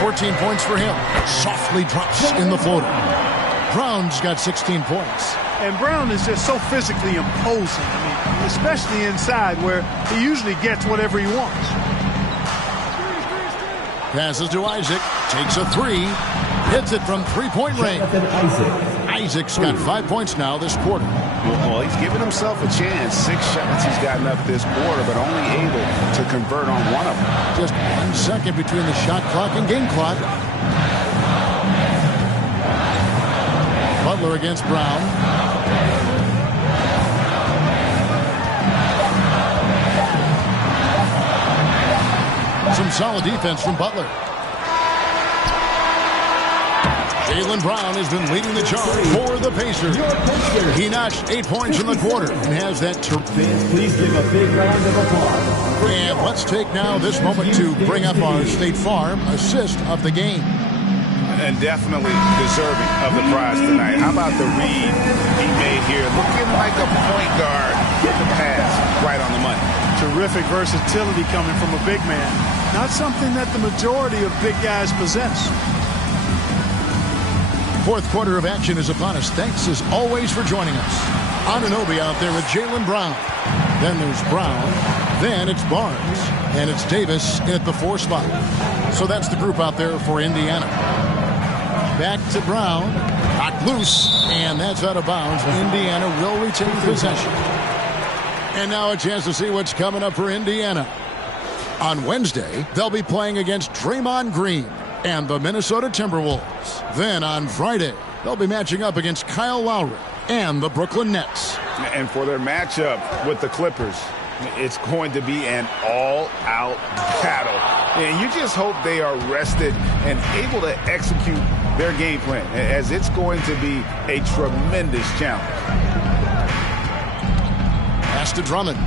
14 points for him. Softly drops in the floater. Brown's got 16 points. And Brown is just so physically imposing. I mean, especially inside where he usually gets whatever he wants. Passes to Isaac. Takes a three. Hits it from three-point range. Isaac's got 5 points now this quarter. Well, he's given himself a chance. 6 shots he's gotten up this quarter, but only able to convert on one of them. Just 1 second between the shot clock and game clock. Butler against Brown. Some solid defense from Butler. Jaylen Brown has been leading the charge for the Pacers. He notched 8 points in the quarter and has that. Please give a big round of applause. And let's take now this moment to bring up our State Farm assist of the game. And definitely deserving of the prize tonight. How about the read he made here? Looking like a point guard. Get the pass right on the money. Terrific versatility coming from a big man. Not something that the majority of big guys possess. Fourth quarter of action is upon us. Thanks as always for joining us. Anunoby out there with Jaylen Brown. Then there's Brown. Then it's Barnes. And it's Davis at the 4 spot. So that's the group out there for Indiana. Back to Brown. Knocked loose. And that's out of bounds. Indiana will retain possession. And now a chance to see what's coming up for Indiana. On Wednesday, they'll be playing against Draymond Green and the Minnesota Timberwolves. Then on Friday, they'll be matching up against Kyle Lowry and the Brooklyn Nets. And for their matchup with the Clippers, it's going to be an all-out battle. And you just hope they are rested and able to execute their game plan, as it's going to be a tremendous challenge. Pass to Drummond.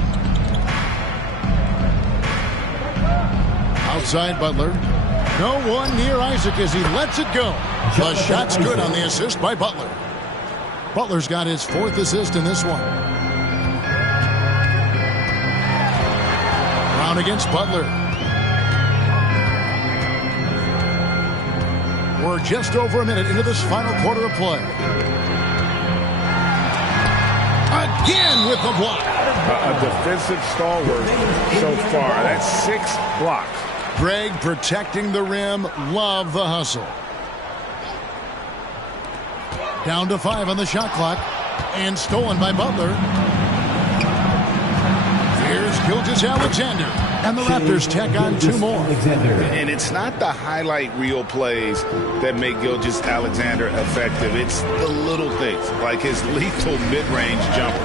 Outside Butler. No one near Isaac as he lets it go. The shot's good on the assist by Butler. Butler's got his 4th assist in this one. Brown against Butler. We're just over a minute into this final quarter of play. Again with the block. A defensive stalwart so far. That's 6 blocks. Greg protecting the rim. Love the hustle. Down to 5 on the shot clock. And stolen by Butler. Here's Gilgeous-Alexander. And the Raptors tack on 2 more. And it's not the highlight reel plays that make Gilgeous-Alexander effective. It's the little things, like his lethal mid-range jumper.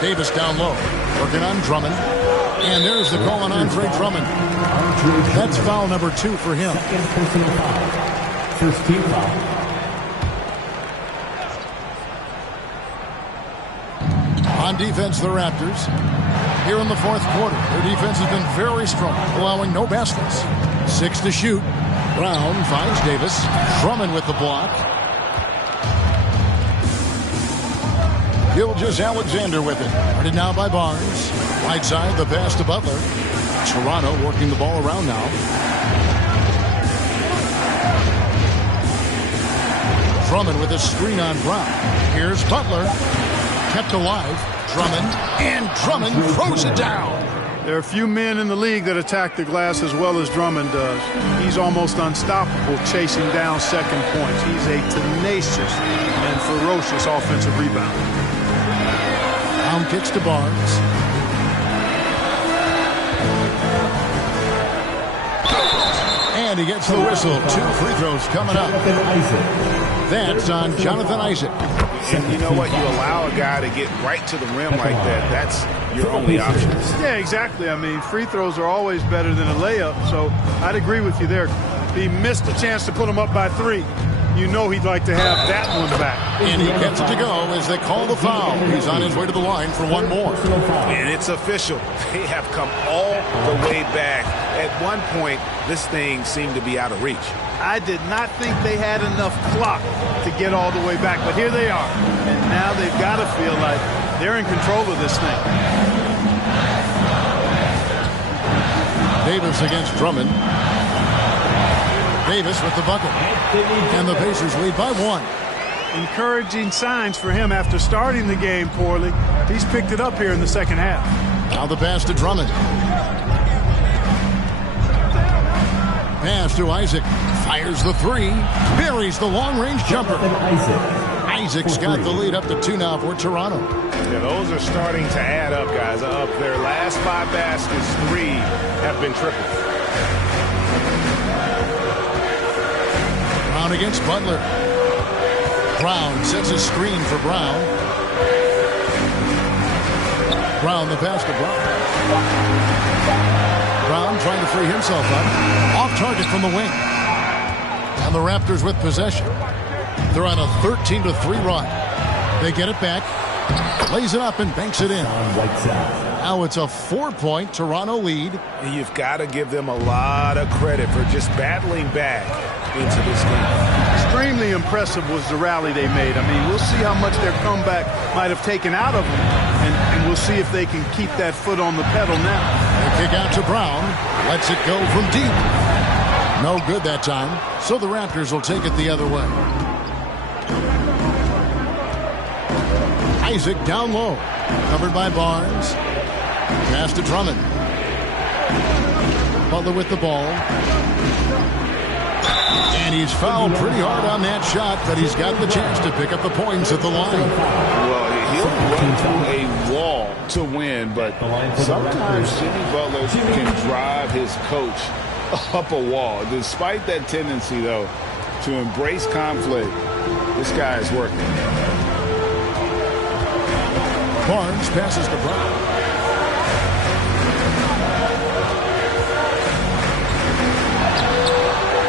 Davis down low. Working on Drummond. And there's the call on Andre Drummond. That's foul number 2 for him. Second personal foul. First team foul. On defense, the Raptors. Here in the 4th quarter, their defense has been very strong, allowing no baskets. 6 to shoot. Brown finds Davis. Drummond with the block. Gilgeous-Alexander with it. Guarded now by Barnes. Right side, the pass to Butler. Toronto working the ball around now. Drummond with a screen on Brown. Here's Butler. Kept alive. Drummond. And Drummond throws it down. There are few men in the league that attack the glass as well as Drummond does. He's almost unstoppable chasing down second points. He's a tenacious and ferocious offensive rebounder. Brown kicks to Barnes. And he gets the whistle. 2 free throws coming up. That's on Jonathan Isaac. And you know what? You allow a guy to get right to the rim like that. That's your only option. Yeah, exactly. I mean, free throws are always better than a layup, so I'd agree with you there. He missed a chance to put him up by 3. You know he'd like to have that one back. And he gets it to go as they call the foul. He's on his way to the line for 1 more. And it's official. They have come all the way back. At one point, this thing seemed to be out of reach. I did not think they had enough clock to get all the way back, but here they are. And now they've got to feel like they're in control of this thing. Davis against Drummond. Davis with the bucket. And the Pacers lead by 1. Encouraging signs for him after starting the game poorly. He's picked it up here in the second half. Now the pass to Drummond. Pass to Isaac. Fires the 3. Buries the long-range jumper. Isaac's got the lead up to 2 now for Toronto. Yeah, those are starting to add up, guys. Up their last 5 baskets, 3 have been triple. Brown against Butler. Brown sets a screen for Brown. Brown, the pass to Brown. Brown trying to free himself up. Off target from the wing. And the Raptors with possession. They're on a 13-3 run. They get it back. Lays it up and banks it in. Now it's a 4-point Toronto lead. And you've got to give them a lot of credit for just battling back into this game. Extremely impressive was the rally they made. I mean, we'll see how much their comeback might have taken out of them. And we'll see if they can keep that foot on the pedal now. They kick out to Brown. Lets it go from deep. No good that time. So the Raptors will take it the other way. Isaac down low. Covered by Barnes. Pass to Drummond. Butler with the ball. And he's fouled pretty hard on that shot, but he's got the chance to pick up the points at the line. Well, he'll run through a wall to win, but sometimes Jimmy Butler can drive his coach up a wall. Despite that tendency, though, to embrace conflict, this guy is working. Barnes passes to Brown.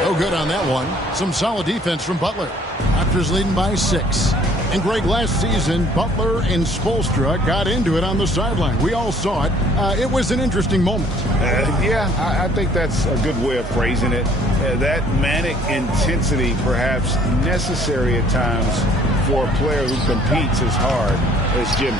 No good on that one. Some solid defense from Butler. Raptors leading by 6. And Greg, last season, Butler and Spoelstra got into it on the sideline. We all saw it. It was an interesting moment. Yeah, I think that's a good way of phrasing it. That manic intensity perhaps necessary at times for a player who competes as hard as Jimmy.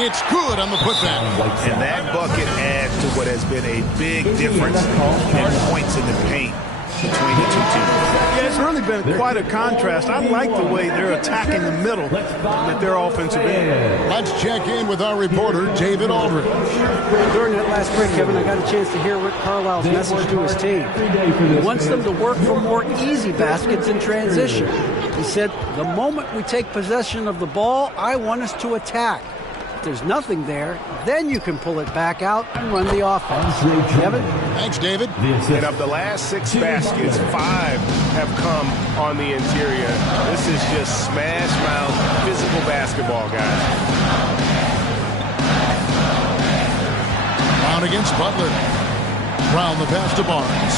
It's good on the putback. And that bucket adds to what has been a big difference in points in the paint between the two teams. Yeah, it's really been quite a contrast. I like the way they're attacking the middle with their offensive end. Let's check in with our reporter, David Aldridge. During that last break, Kevin, I got a chance to hear Rick Carlisle's message to his team. He wants them to work for more easy baskets in transition. He said, the moment we take possession of the ball, I want us to attack. If there's nothing there, then you can pull it back out and run the offense. Kevin? Thanks, David. And of the last 6 baskets, 5 have come on the interior. This is just smash mouth physical basketball, guys. Brown against Butler. Brown the pass to Barnes.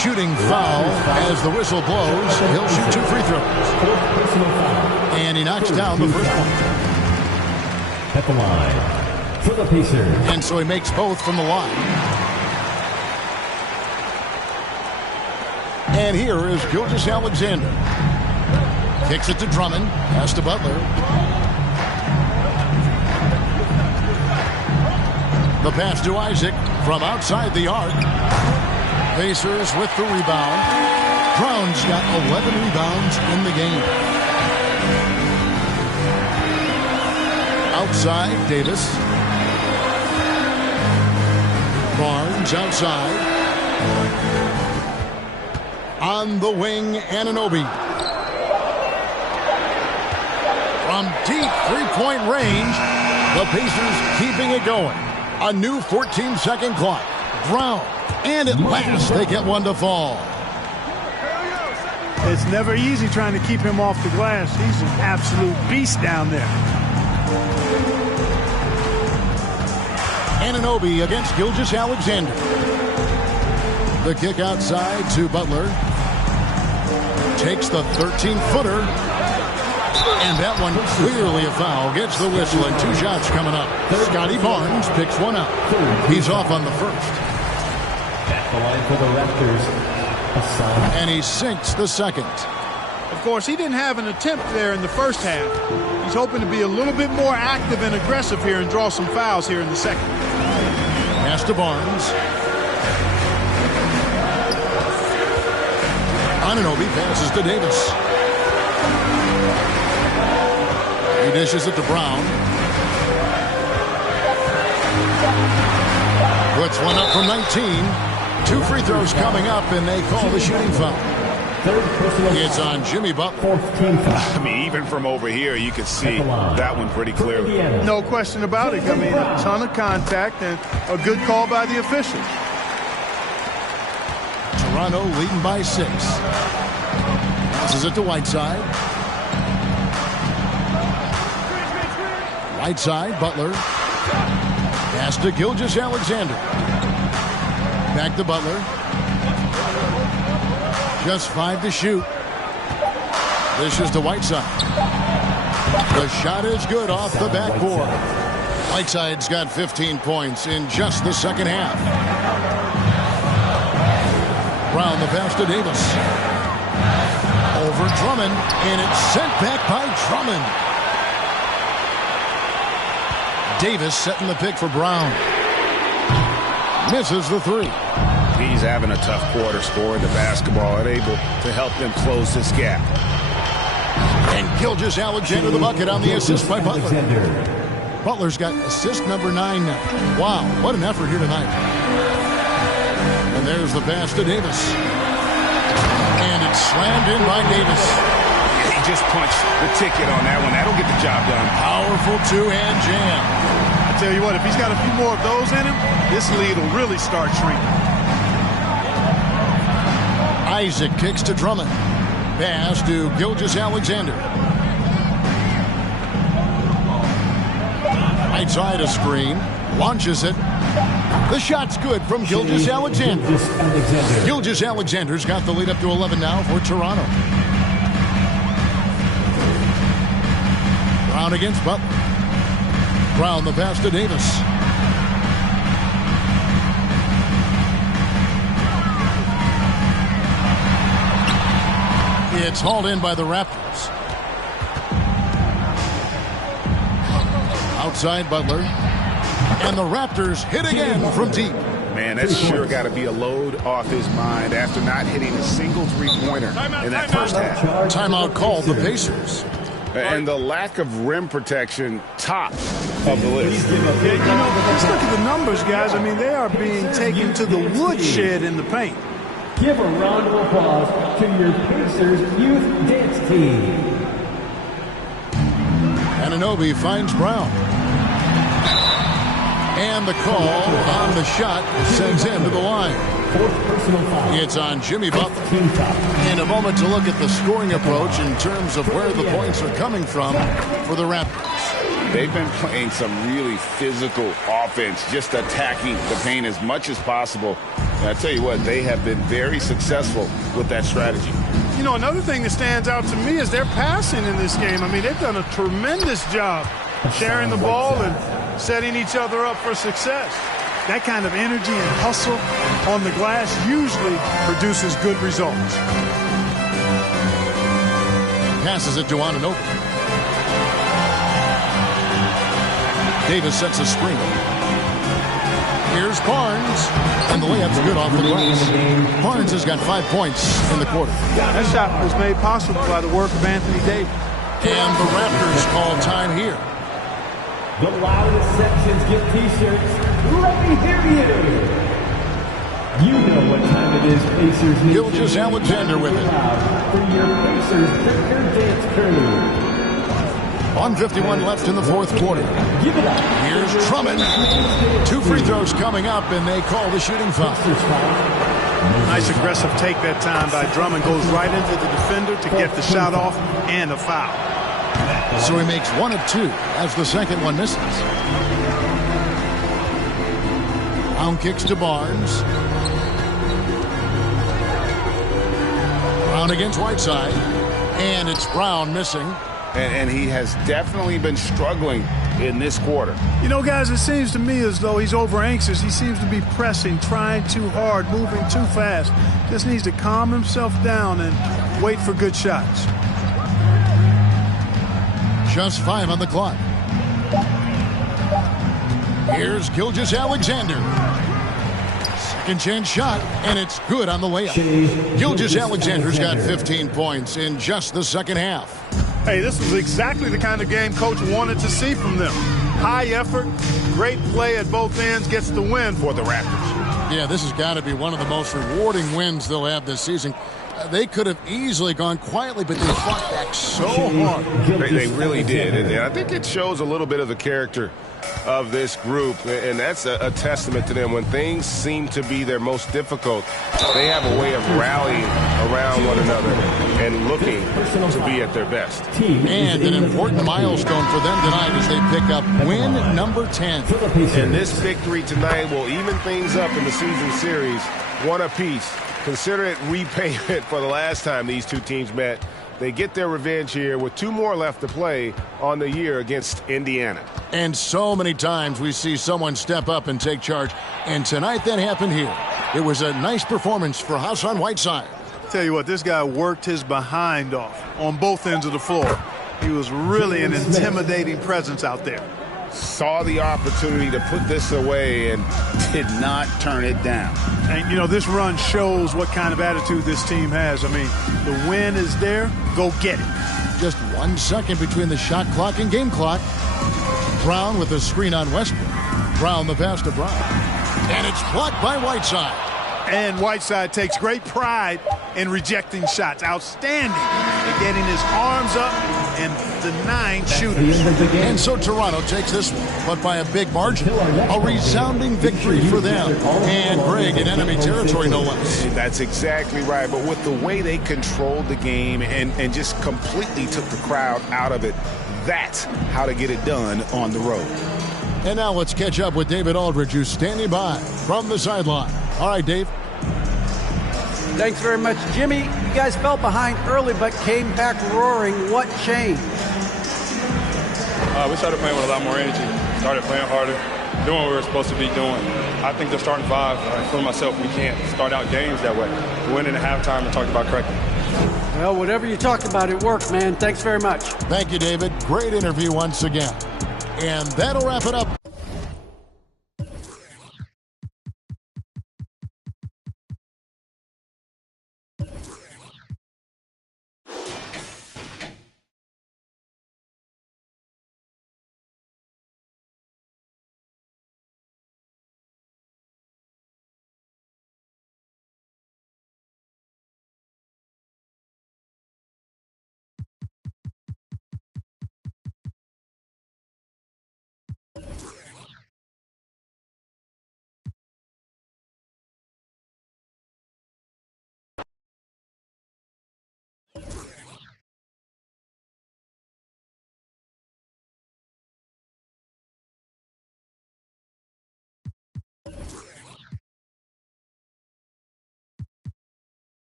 Shooting foul as the whistle blows. He'll shoot 2 free throws. And he knocks down the first one. At the line for the Pacers. And so he makes both from the line. And here is Gilgeous-Alexander. Kicks it to Drummond. Pass to Butler. The pass to Isaac from outside the arc. Pacers with the rebound. Brown's got 11 rebounds in the game. Outside, Davis. Barnes outside. On the wing, Anunoby. From deep three-point range, the Pacers keeping it going. A new 14-second clock. Brown. And at last, they get one to fall. It's never easy trying to keep him off the glass. He's an absolute beast down there. Anunoby against Gilgeous-Alexander. The kick outside to Butler. Takes the 13-footer. And that one clearly a foul. Gets the whistle and 2 shots coming up. Scotty Barnes picks one up. He's off on the first. At the line for the Raptors. And he sinks the second. Of course, he didn't have an attempt there in the first half. He's hoping to be a little bit more active and aggressive here and draw some fouls here in the second. Pass to Barnes. Anunoby passes to Davis. He dishes it to Brown. Puts one up from 19. 2 free throws coming up, and they call the shooting foul. It's on Jimmy Butler. I mean, even from over here, you could see that one pretty clearly. No question about it. I mean, a ton of contact and a good call by the officials. Toronto leading by 6. Passes it to Whiteside. Whiteside, Butler. Pass to Gilgeous-Alexander. Back to Butler. Just 5 to shoot. This is to Whiteside. The shot is good off the backboard. Whiteside's got 15 points in just the second half. Brown the pass to Davis. Over Drummond, and it's sent back by Drummond. Davis setting the pick for Brown. Misses the 3. He's having a tough quarter, scoring the basketball and able to help them close this gap. And Gilgeous-Alexander the bucket on the assist by Butler. Butler's got assist number 9 now. Wow, what an effort here tonight. And there's the pass to Davis. And it's slammed in by Davis. He just punched the ticket on that one. That'll get the job done. Powerful 2-hand jam. I tell you what, if he's got a few more of those in him, this lead will really start shrinking. Isaac kicks to Drummond. Pass to Gilgeous-Alexander. Right side a screen. Launches it. The shot's good from Gilgeous-Alexander. Gilgeous-Alexander's got the lead up to 11 now for Toronto. Brown against Butler. Brown the pass to Davis. It's hauled in by the Raptors. Outside Butler. And the Raptors hit again from deep. Man, that's sure got to be a load off his mind after not hitting a single three-pointer in that first half. Timeout called the Pacers. And the lack of rim protection, top of the list. Yeah, you know, just look at the numbers, guys. I mean, they are being taken to the woodshed in the paint. Give a round of applause to your Pacers youth dance team. Anunoby finds Brown. And the call on the shot sends him to the line. It's on Jimmy Butler. In a moment to look at the scoring approach in terms of where the points are coming from for the Raptors. They've been playing some really physical offense, just attacking the paint as much as possible. And I tell you what, they have been very successful with that strategy. You know, another thing that stands out to me is their passing in this game. I mean, they've done a tremendous job sharing the ball and setting each other up for success. That kind of energy and hustle on the glass usually produces good results. Passes it to Anunoby. Davis sets a screen. Here's Barnes. And the layup's good off the glass. Barnes has got 5 points in the quarter. That shot was made possible by the work of Anthony Davis. And the Raptors call time here. The loudest sections get T-shirts. Let me hear you. You know what time it is, Pacers. Gilgeous-Alexander with it. For your Pacers Breaker Dance Crew. 1:51 left in the fourth quarter. Here's Drummond. 2 free throws coming up, and they call the shooting foul. Nice aggressive take that time by Drummond. Goes right into the defender to get the shot off and a foul. So he makes 1 of 2 as the second one misses. Brown kicks to Barnes. Brown against Whiteside. And it's Brown missing. And he has definitely been struggling in this quarter. You know, guys, it seems to me as though he's over anxious. He seems to be pressing, trying too hard, moving too fast. Just needs to calm himself down and wait for good shots. Just 5 on the clock. Here's Gilgeous-Alexander. Second chance shot, and it's good on the layup. Gilgeous-Alexander's got 15 points in just the second half. Hey, this was exactly the kind of game Coach wanted to see from them. High effort, great play at both ends, gets the win for the Raptors. Yeah, this has got to be one of the most rewarding wins they'll have this season. They could have easily gone quietly, but they fought back so hard. They really did. And I think it shows a little bit of the character of this group, and that's a testament to them. When things seem to be their most difficult, they have a way of rallying around one another and looking to be at their best. And an important milestone for them tonight as they pick up win number 10. And this victory tonight will even things up in the season series, one apiece. Consider it repayment for the last time these two teams met. They get their revenge here with 2 more left to play on the year against Indiana. And so many times we see someone step up and take charge. And tonight that happened here. It was a nice performance for Hassan Whiteside. Tell you what, this guy worked his behind off on both ends of the floor. He was really an intimidating presence out there. Saw the opportunity to put this away and did not turn it down. And, you know, this run shows what kind of attitude this team has. I mean, the win is there. Go get it. Just 1 second between the shot clock and game clock. Brown with the screen on Westbrook. Brown the pass to Brown. And it's blocked by Whiteside. And Whiteside takes great pride in rejecting shots. Outstanding at getting his arms up and denying shooters. And so Toronto takes this one, but by a big margin. A resounding victory for them. And Greg in enemy territory, no less. That's exactly right. But with the way they controlled the game and just completely took the crowd out of it, that's how to get it done on the road. And now let's catch up with David Aldridge, who's standing by from the sideline. All right, Dave. Thanks very much, Jimmy. You guys fell behind early but came back roaring. What changed? We started playing with a lot more energy, started playing harder, doing what we were supposed to be doing. I think the starting 5, including myself, we can't start out games that way. We went into halftime and talked about correctly. Well, whatever you talked about, it worked, man. Thanks very much. Thank you, David. Great interview once again. And that'll wrap it up.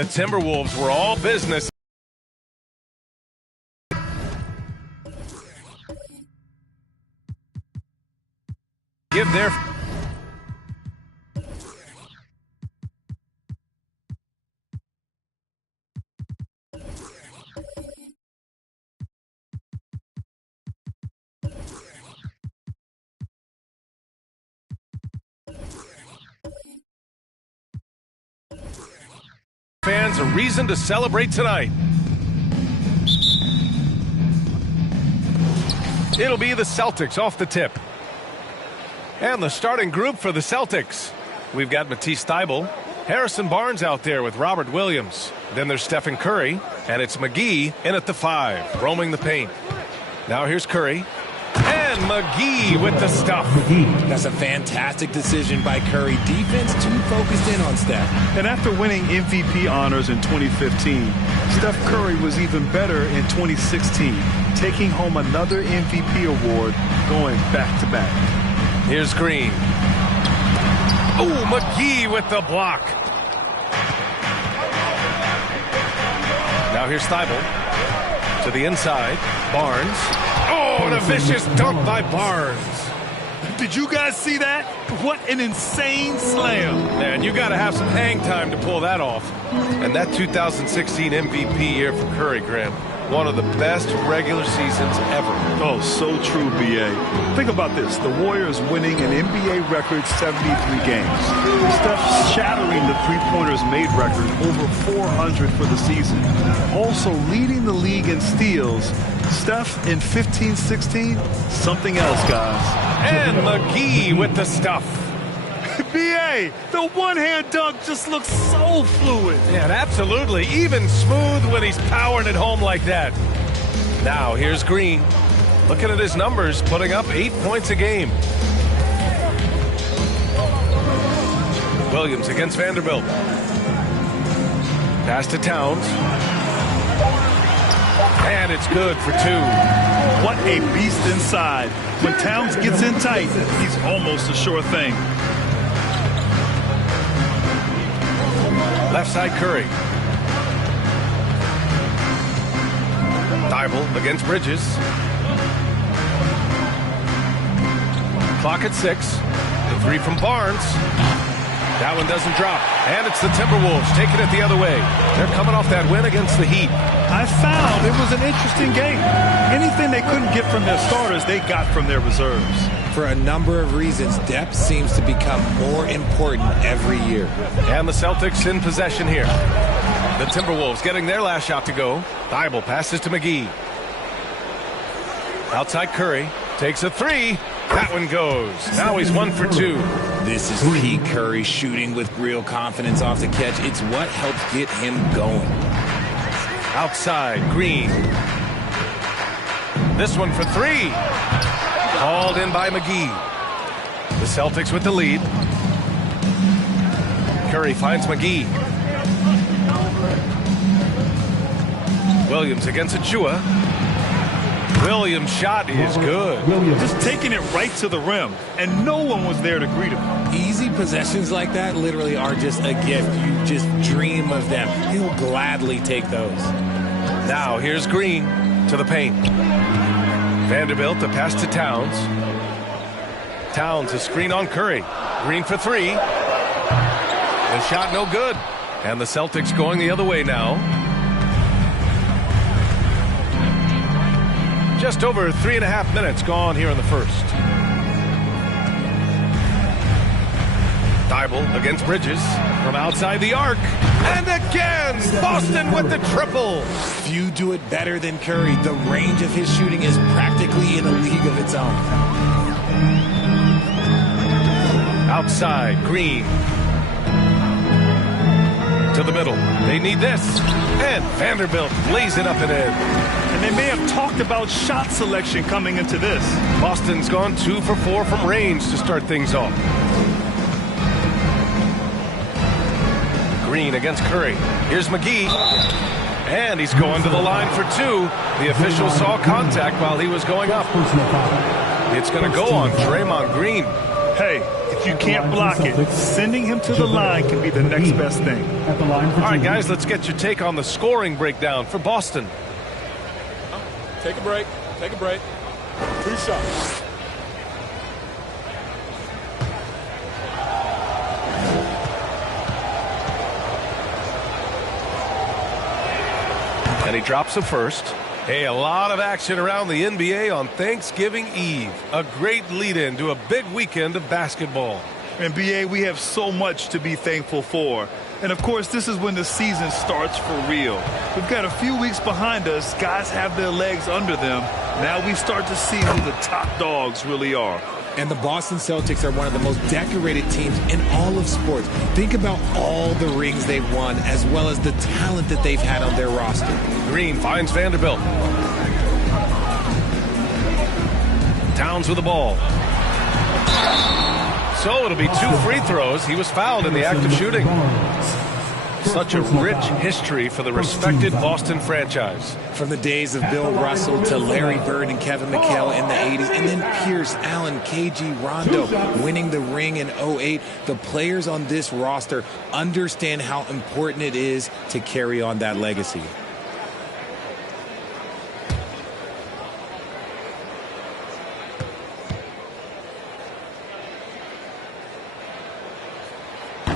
The Timberwolves were all business. Give their fans a reason to celebrate tonight. It'll be the Celtics off the tip. And the starting group for the Celtics. We've got Matisse Thybulle, Harrison Barnes out there with Robert Williams. Then there's Stephen Curry, and it's McGee in at the 5, roaming the paint. Now here's Curry. And McGee with the stuff. That's a fantastic decision by Curry. Defense too focused in on Steph. And after winning MVP honors in 2015, Steph Curry was even better in 2016, taking home another MVP award, going back-to-back. Here's Green. Oh, McGee with the block. Now here's Thybulle to the inside. Barnes. Oh, and a vicious dunk by Barnes. Did you guys see that? What an insane slam. Man, you got to have some hang time to pull that off. And that 2016 MVP year for Curry, Graham, one of the best regular seasons ever. Oh, so true, B.A. Think about this. The Warriors winning an NBA record 73 games. Steph shattering the three-pointers made record, over 400 for the season. Also leading the league in steals. Steph in 15-16, something else, guys. And McGee with the stuff. B.A., the one-hand dunk just looks so fluid. Yeah, absolutely. Even smooth when he's powering it home like that. Now, here's Green. Looking at his numbers, putting up 8 points a game. Williams against Vanderbilt. Pass to Towns. And it's good for 2. What a beast inside. When Towns gets in tight, he's almost a sure thing. Left side Curry. Thybulle against Bridges. Clock at 6. The 3 from Barnes. That one doesn't drop. And it's the Timberwolves taking it the other way. They're coming off that win against the Heat. I found it was an interesting game. Anything they couldn't get from their starters, they got from their reserves. For a number of reasons, depth seems to become more important every year. And the Celtics in possession here. The Timberwolves getting their last shot to go. Thibault passes to McGee. Outside Curry. Takes a three. That one goes. Now he's 1 for 2. This is Pete Curry shooting with real confidence off the catch. It's what helps get him going. Outside, Green. This one for 3. Called in by McGee. The Celtics with the lead. Curry finds McGee. Williams against Achua. Williams' shot is good. Just taking it right to the rim, and no one was there to greet him. Easy possessions like that literally are just a gift. You just dream of them. He'll gladly take those. Now here's Green to the paint. Vanderbilt to pass to Towns. Towns a screen on Curry. Green for 3. The shot no good. And the Celtics going the other way now. Just over 3.5 minutes gone here in the first. Thibault against Bridges from outside the arc. And again, Boston with the triple. Few do it better than Curry. The range of his shooting is practically in a league of its own. Outside, Green. To the middle. They need this. And Vanderbilt lays it up and in. And they may have talked about shot selection coming into this. Boston's gone 2 for 4 from range to start things off. Green against Curry. Here's McGee. And he's going to the line for 2. The official saw contact while he was going up. It's going to go on Draymond Green. Hey, if you can't block it, sending him to the line can be the next best thing. All right, guys, let's get your take on the scoring breakdown for Boston. Take a break. Take a break. 2 shots. And he drops the first. Hey, a lot of action around the NBA on Thanksgiving Eve. A great lead-in to a big weekend of basketball. NBA, we have so much to be thankful for. And, of course, this is when the season starts for real. We've got a few weeks behind us. Guys have their legs under them. Now we start to see who the top dogs really are. And the Boston Celtics are one of the most decorated teams in all of sports. Think about all the rings they've won, as well as the talent that they've had on their roster. Green finds Vanderbilt. Towns with the ball. So it'll be 2 free throws. He was fouled in the act of shooting. Such a rich history for the respected Boston franchise. From the days of Bill Russell to Larry Bird and Kevin McHale in the 80s, and then Pierce, Allen, KG, Rondo winning the ring in 08. The players on this roster understand how important it is to carry on that legacy.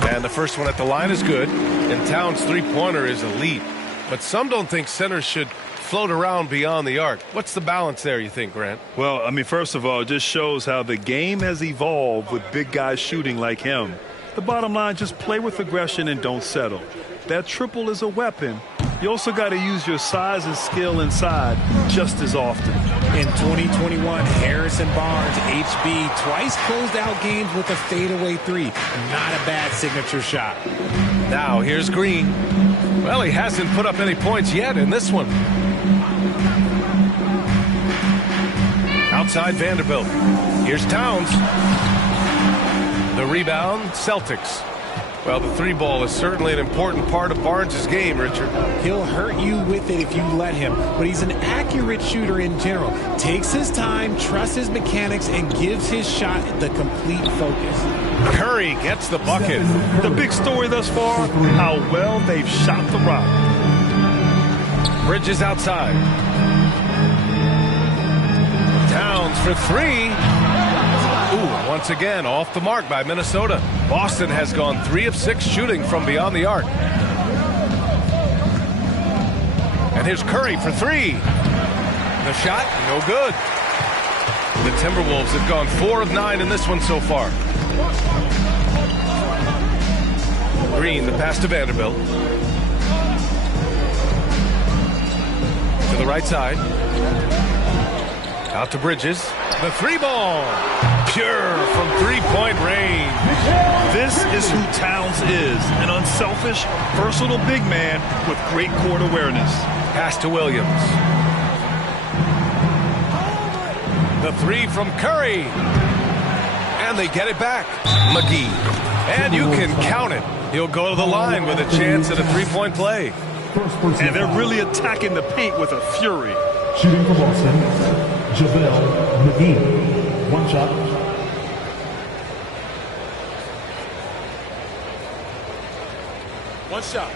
And the first one at the line is good. And Towns' three-pointer is elite. But some don't think centers should float around beyond the arc. What's the balance there, you think, Grant? Well, I mean, first of all, it just shows how the game has evolved with big guys shooting like him. The bottom line, just play with aggression and don't settle. That triple is a weapon. You also got to use your size and skill inside just as often. In 2021, Harrison Barnes, HB, twice closed out games with a fadeaway 3. Not a bad signature shot. Now here's Green. Well, he hasn't put up any points yet in this one. Outside Vanderbilt. Here's Towns. The rebound, Celtics. Well, the 3-ball is certainly an important part of Barnes' game, Richard. He'll hurt you with it if you let him, but he's an accurate shooter in general. Takes his time, trusts his mechanics, and gives his shot the complete focus. Curry gets the bucket. The big story thus far, how well they've shot the rock. Bridges outside. Towns for 3. Ooh, once again, off the mark by Minnesota. Boston has gone 3 of 6 shooting from beyond the arc. And here's Curry for 3. The shot, no good. The Timberwolves have gone 4 of 9 in this one so far. Green, the pass to Vanderbilt. the right side. Out to Bridges. The 3-ball. Pure from three-point range. This is who Towns is. An unselfish, versatile big man with great court awareness. Pass to Williams. The 3 from Curry. And they get it back. McGee. And you can count it. He'll go to the line with a chance at a three-point play. And they're really attacking the paint with a fury. Shooting for Boston, JaVale McGee. One shot. One shot.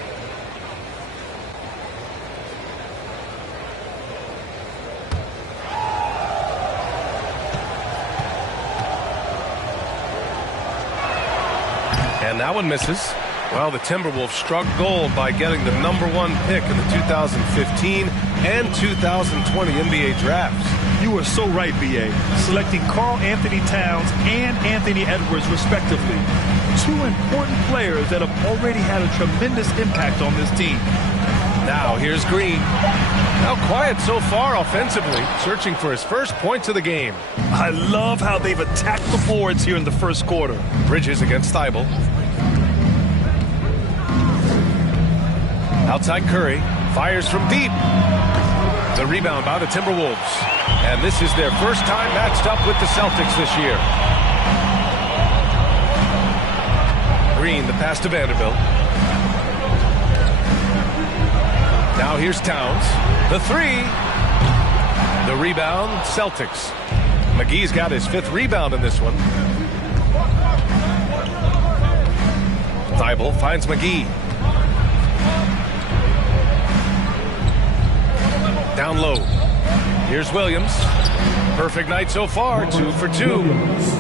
And that one misses. Well, the Timberwolves struck gold by getting the #1 pick in the 2015 and 2020 NBA drafts. You are so right, B.A. Selecting Karl Anthony Towns and Anthony Edwards, respectively. Two important players that have already had a tremendous impact on this team. Now, here's Green. Now quiet so far offensively, searching for his first points of the game. I love how they've attacked the boards here in the first quarter. Bridges against Thibault. Outside Curry, fires from deep. The rebound by the Timberwolves. And this is their first time matched up with the Celtics this year. Green, the pass to Vanderbilt. Now here's Towns. The 3. The rebound, Celtics. McGee's got his 5th rebound in this one. Thibault finds McGee. Down low. Here's Williams. Perfect night so far, 2 for 2.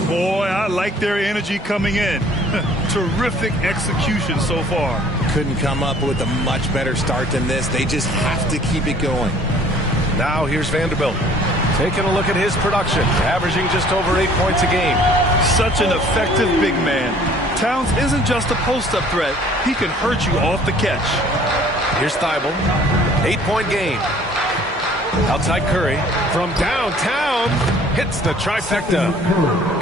Boy, I like their energy coming in. Terrific execution so far. Couldn't come up with a much better start than this. They just have to keep it going. Now here's Vanderbilt. Taking a look at his production, averaging just over 8 points a game. Such an effective big man. Towns isn't just a post-up threat. He can hurt you off the catch. Here's Thibault. 8-point game. Outside Curry. From downtown. Hits the trifecta.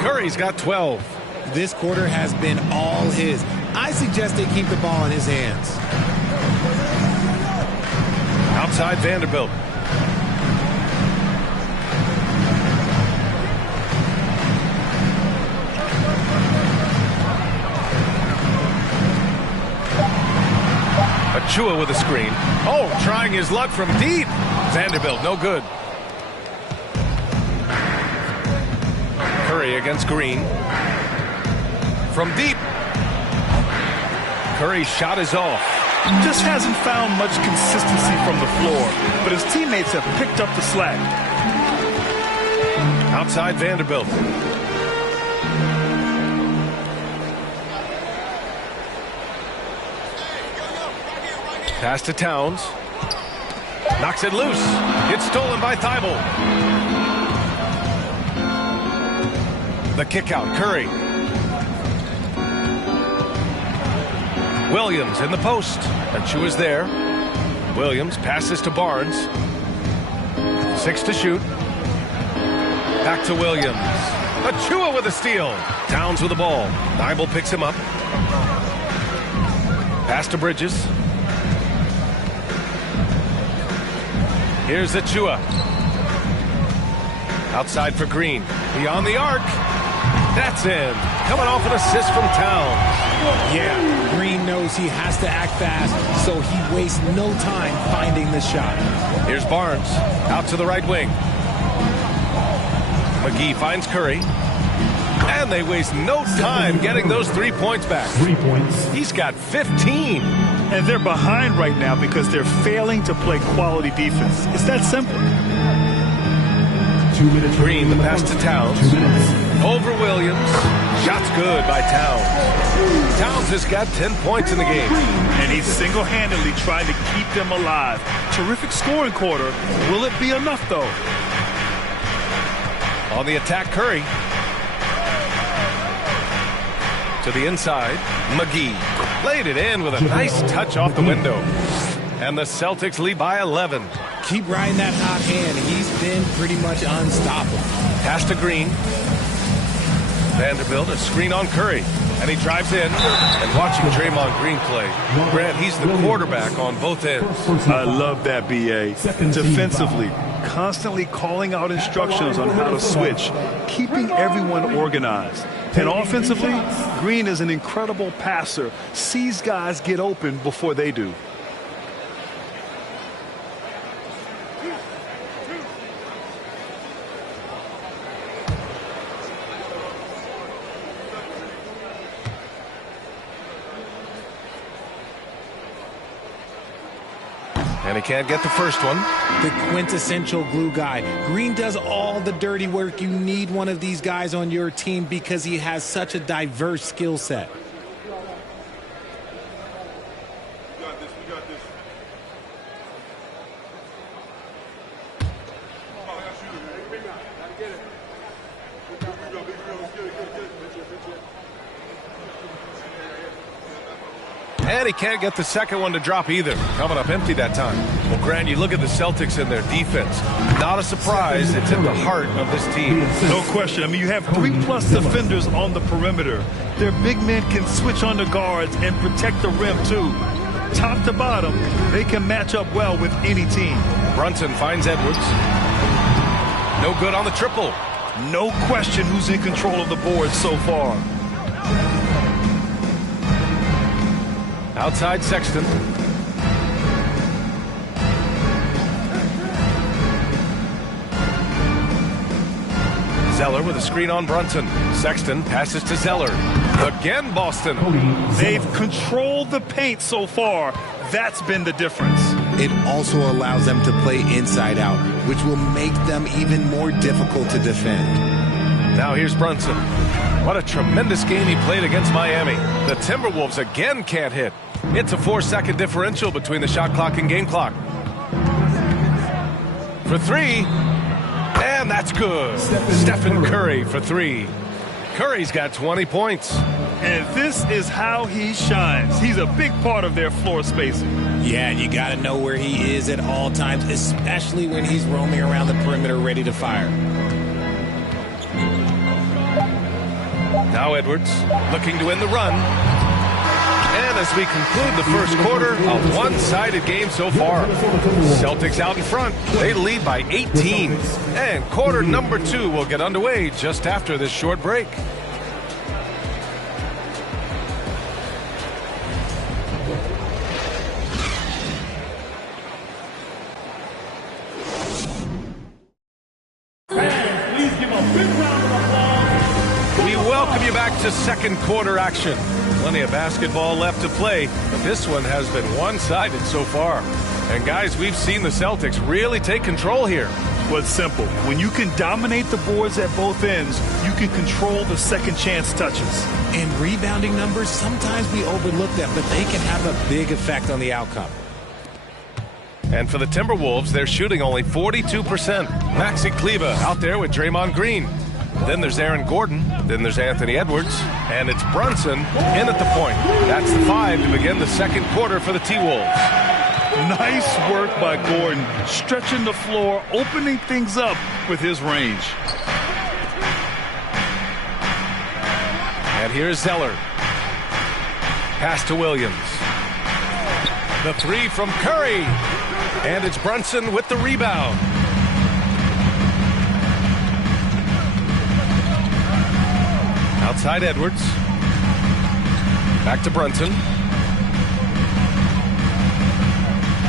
Curry's got 12. This quarter has been all his. I suggest they keep the ball in his hands. Outside Vanderbilt. Achua with a screen. Oh, trying his luck from deep. Vanderbilt, no good. Curry against Green. From deep. Curry's shot is off. Just hasn't found much consistency from the floor, but his teammates have picked up the slack. Outside Vanderbilt. Pass to Towns. Knocks it loose. It's stolen by Thibault. The kick out, Curry. Williams in the post. Achua's there. Williams passes to Barnes. 6 to shoot. Back to Williams. Achua with a steal. Towns with the ball. Thibault picks him up. Pass to Bridges. Here's Achua. Outside for Green. Beyond the arc. That's in. Coming off an assist from Towns. Yeah, Green knows he has to act fast, so he wastes no time finding the shot. Here's Barnes. Out to the right wing. McGee finds Curry. And they waste no time getting those 3 points back. 3 points. He's got 15. And they're behind right now because they're failing to play quality defense. It's that simple. 2 minutes. Green, the pass to Towns. 2 minutes. Over Williams. Shot's good by Towns. Towns has got 10 points in the game. And he's single-handedly trying to keep them alive. Terrific scoring quarter. Will it be enough, though? On the attack, Curry. To the inside, McGee. Laid it in with a nice touch off the window. And the Celtics lead by 11. Keep riding that hot hand. He's been pretty much unstoppable. Pass to Green. Vanderbilt, a screen on Curry. And he drives in. And watching Draymond Green play, Grant, he's the quarterback on both ends. I love that, B.A. Defensively, constantly calling out instructions on how to switch, keeping everyone organized. And offensively, Green is an incredible passer, sees guys get open before they do. And he can't get the first one. The quintessential glue guy. Green does all the dirty work. You need one of these guys on your team because he has such a diverse skill set. And he can't get the second one to drop either. Coming up empty that time. Well, Grant, you look at the Celtics and their defense. Not a surprise. It's at the heart of this team. No question. I mean, you have 3+ defenders on the perimeter. Their big men can switch on the guards and protect the rim, too. Top to bottom, they can match up well with any team. Brunson finds Edwards. No good on the triple. No question who's in control of the board so far. Outside Sexton. Zeller with a screen on Brunson. Sexton passes to Zeller. Again, Boston. They've controlled the paint so far. That's been the difference. It also allows them to play inside out, which will make them even more difficult to defend. Now here's Brunson. What a tremendous game he played against Miami. The Timberwolves again can't hit. It's a 4-second differential between the shot clock and game clock. For three. And that's good. Stephen Curry for three. Curry's got 20 points. And this is how he shines. He's a big part of their floor spacing. Yeah, you got to know where he is at all times, especially when he's roaming around the perimeter ready to fire. Now Edwards looking to win the run. And as we conclude the first quarter, a one-sided game so far. Celtics out in front. They lead by 18. And quarter number 2 will get underway just after this short break. Back to second quarter action. Plenty of basketball left to play, but this one has been one-sided so far. And guys, we've seen the Celtics really take control here. Well, it's simple. When you can dominate the boards at both ends, you can control the second chance touches. And rebounding numbers, sometimes we overlook them, but they can have a big effect on the outcome. And for the Timberwolves, they're shooting only 42%. Maxi Kleber out there with Draymond Green. Then there's Aaron Gordon. Then there's Anthony Edwards. And it's Brunson in at the point. That's the 5 to begin the second quarter for the T-Wolves. Nice work by Gordon. Stretching the floor, opening things up with his range. And here's Zeller. Pass to Williams. The 3 from Curry. And it's Brunson with the rebound. Outside Edwards. Back to Brunson.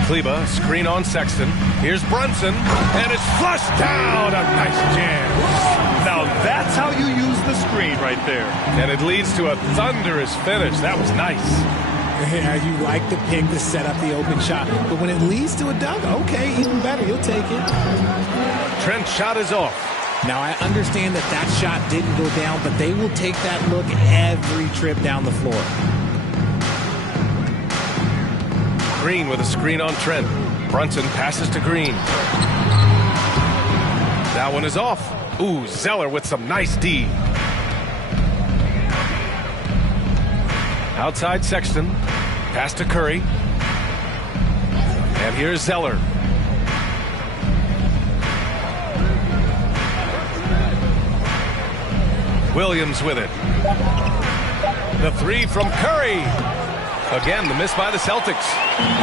Kleber, screen on Sexton. Here's Brunson, and it's flushed down. A nice jam. Now that's how you use the screen right there. And it leads to a thunderous finish. That was nice. Yeah, you like the pick to set up the open shot, but when it leads to a dunk, okay, even better, you'll take it. Trent's shot is off. Now, I understand that that shot didn't go down, but they will take that look every trip down the floor. Green with a screen on Trent. Brunson passes to Green. That one is off. Ooh, Zeller with some nice D. Outside Sexton. Pass to Curry. And here's Zeller. Williams with it. The three from Curry. Again, the miss by the Celtics.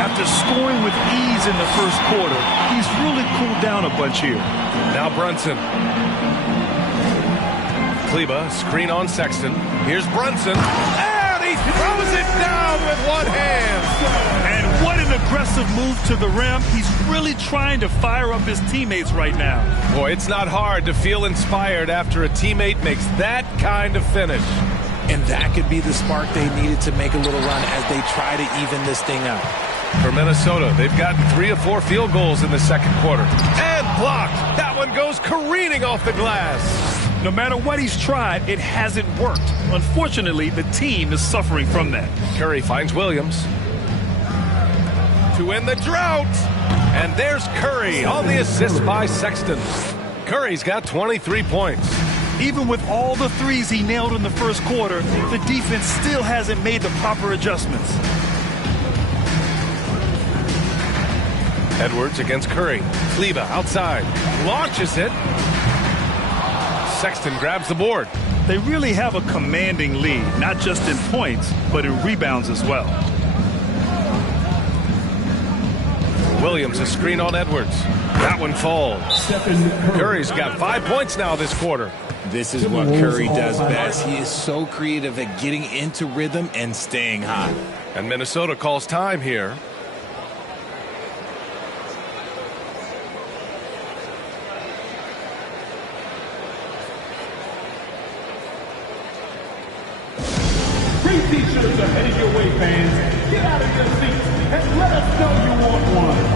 After scoring with ease in the first quarter, he's really cooled down a bunch here. Now Brunson. Kleber, screen on Sexton. Here's Brunson. And he throws it down with one hand. And what an aggressive move to the rim. He's really trying to fire up his teammates right now. Boy, it's not hard to feel inspired after a teammate makes that kind of finish. And that could be the spark they needed to make a little run as they try to even this thing out. For Minnesota, they've gotten 3 of 4 field goals in the second quarter. And blocked. That one goes careening off the glass. No matter what he's tried, it hasn't worked. Unfortunately, the team is suffering from that. Curry finds Williams. To end the drought. And there's Curry on the assist by Sexton. Curry's got 23 points. Even with all the threes he nailed in the first quarter, the defense still hasn't made the proper adjustments. Edwards against Curry. Kleber outside. Launches it. Sexton grabs the board. They really have a commanding lead, not just in points, but in rebounds as well. Williams, a screen on Edwards. That one falls. Curry's got 5 points now this quarter. This is what Curry does best. He is so creative at getting into rhythm and staying hot. And Minnesota calls time here. Free t-shirts are headed your way, fans. Get out of your seats and let us know you want one.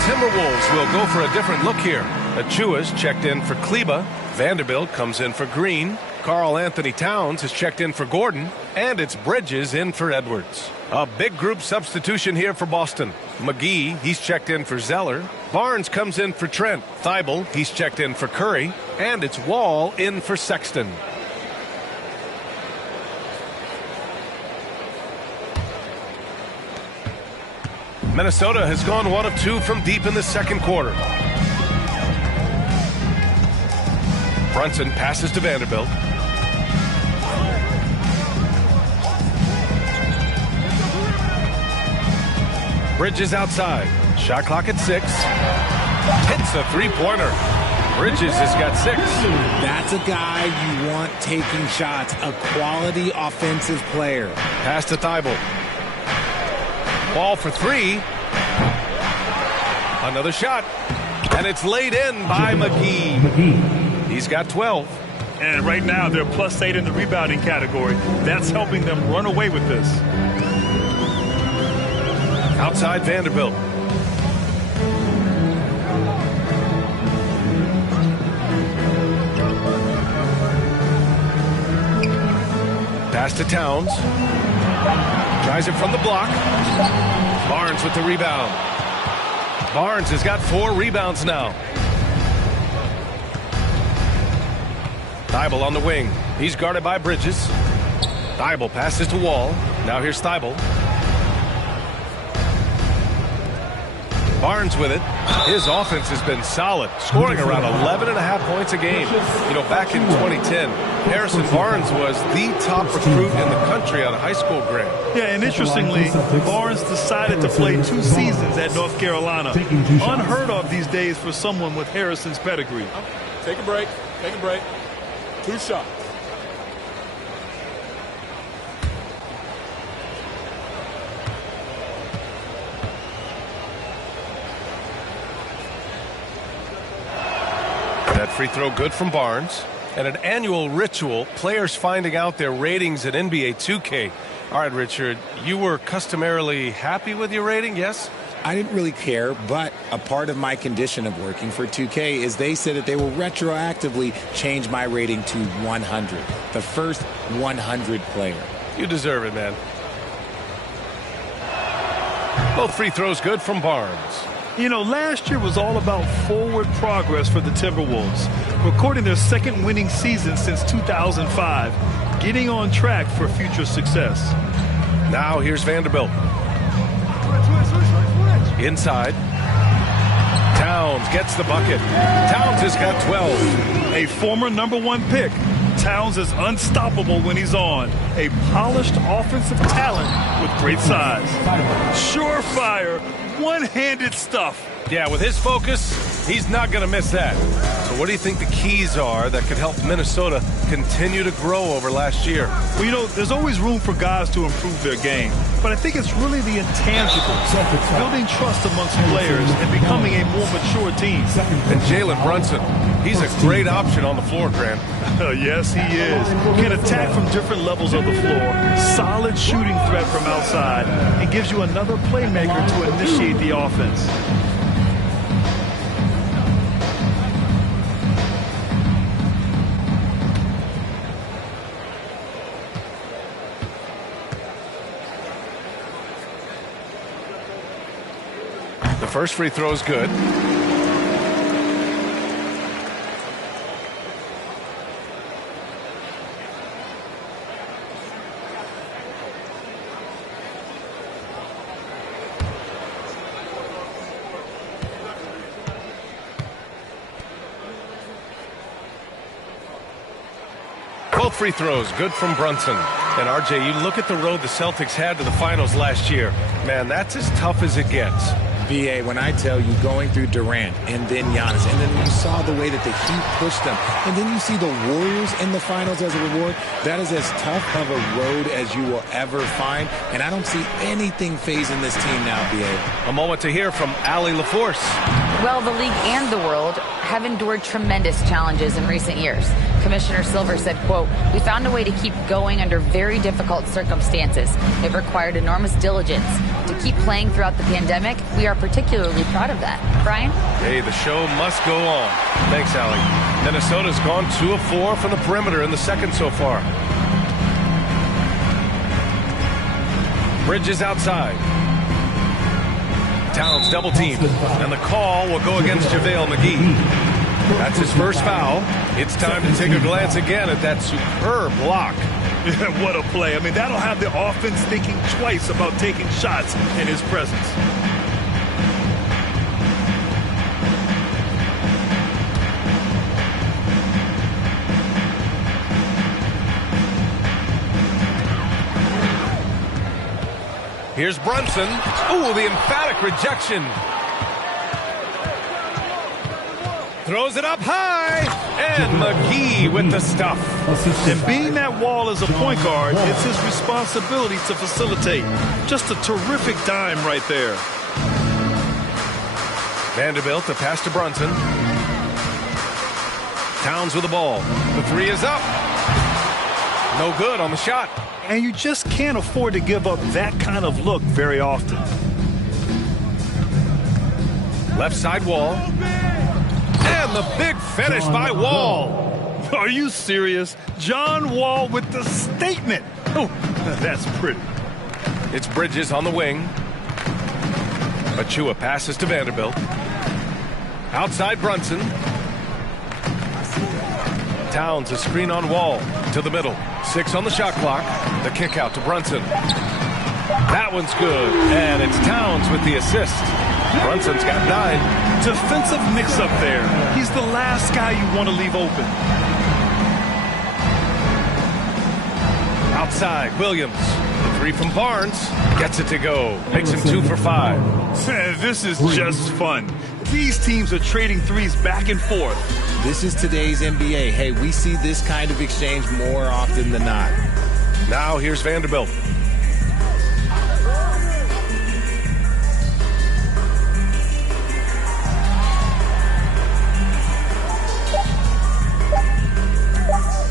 Timberwolves will go for a different look here. Achua's checked in for Kleber. Vanderbilt comes in for Green. Karl Anthony Towns is checked in for Gordon. And it's Bridges in for Edwards. A big group substitution here for Boston. McGee, he's checked in for Zeller. Barnes comes in for Trent. Thibault, he's checked in for Curry. And it's Wall in for Sexton. Minnesota has gone 1 of 2 from deep in the second quarter. Brunson passes to Vanderbilt. Bridges outside. Shot clock at 6. Hits a three-pointer. Bridges has got 6. That's a guy you want taking shots. A quality offensive player. Pass to Thibault. Ball for 3. Another shot. And it's laid in by McGee. He's got 12. And right now they're +8 in the rebounding category. That's helping them run away with this. Outside Vanderbilt. Pass to Towns. Tries it from the block. Barnes with the rebound. Barnes has got 4 rebounds now. Thibault on the wing. He's guarded by Bridges. Thibault passes to Wall. Now here's Thibault. Barnes with it. His offense has been solid, scoring around 11.5 points a game. You know, back in 2010, Harrison Barnes was the top recruit in the country out of high school grade. Yeah, and interestingly, Barnes decided to play 2 seasons at North Carolina. Unheard of these days for someone with Harrison's pedigree. Take a break. Take a break. 2 shots. That free throw good from Barnes. And an annual ritual, players finding out their ratings at NBA 2K. All right, Richard, you were customarily happy with your rating, yes? I didn't really care, but a part of my condition of working for 2K is they said that they will retroactively change my rating to 100. The first 100 player. You deserve it, man. Both free throws good from Barnes. You know, last year was all about forward progress for the Timberwolves, recording their second winning season since 2005, getting on track for future success. Now here's Vanderbilt. Inside. Towns gets the bucket. Towns has got 12. A former #1 pick. Towns is unstoppable when he's on. A polished offensive talent with great size. Surefire, one-handed stuff. Yeah, with his focus, he's not going to miss that. So what do you think the keys are that could help Minnesota continue to grow over last year? Well, you know, there's always room for guys to improve their game. But I think it's really the intangibles, building trust amongst players and becoming a more mature team. And Jalen Brunson, he's a great option on the floor, Grant. Yes, he is. Can attack from different levels of the floor, solid shooting threat from outside, and gives you another playmaker to initiate the offense. The first free throw is good. Both free throws good from Brunson. And RJ, you look at the road the Celtics had to the finals last year. Man, that's as tough as it gets. BA, when I tell you going through Durant and then Giannis, and then you saw the way that the Heat pushed them, and then you see the Warriors in the finals as a reward, that is as tough of a road as you will ever find, and I don't see anything phasing this team now, BA. A moment to hear from Allie LaForce. Well, the league and the world have endured tremendous challenges in recent years. Commissioner Silver said, quote, "We found a way to keep going under very difficult circumstances. It required enormous diligence. To keep playing throughout the pandemic, we are particularly proud of that." Brian? Hey, the show must go on. Thanks, Allie. Minnesota's gone 2 of 4 from the perimeter in the second so far. Bridges outside. Towns double teamed, and the call will go against JaVale McGee. That's his first foul. It's time to take a glance again at that superb block. What a play. I mean, that'll have the offense thinking twice about taking shots in his presence. Here's Brunson. Ooh, the emphatic rejection. Throws it up high, and McGee with the stuff. And being that wall as a point guard, it's his responsibility to facilitate. Just a terrific dime right there. Vanderbilt, the pass to Brunson. Towns with the ball. The three is up. No good on the shot. And you just can't afford to give up that kind of look very often. Left side Wall. And the big finish by Wall. Are you serious? John Wall with the statement. Oh, that's pretty. It's Bridges on the wing. Achua passes to Vanderbilt. Outside Brunson. Towns a screen on Wall to the middle. 6 on the shot clock. The kick out to Brunson. That one's good. And it's Towns with the assist. Brunson's got 9. Defensive mix-up there. He's the last guy you want to leave open. Outside, Williams. The 3 from Barnes. Gets it to go. Makes him 2 for 5. This is just fun. These teams are trading threes back and forth. This is today's NBA. Hey, we see this kind of exchange more often than not. Now here's Vanderbilt.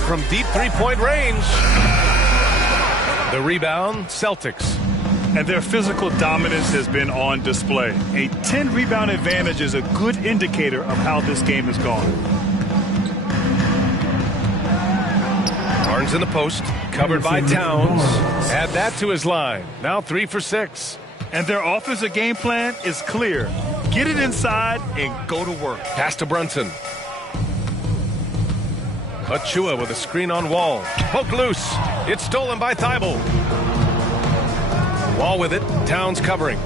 From deep three-point range. The rebound, Celtics. And their physical dominance has been on display. A 10-rebound advantage is a good indicator of how this game has gone. Barnes in the post, covered by Towns. Add that to his line. Now 3 for 6. And their offensive game plan is clear. Get it inside and go to work. Pass to Brunson. Achua with a screen on Wall. Poke loose. It's stolen by Thibault. Wall with it. Towns covering.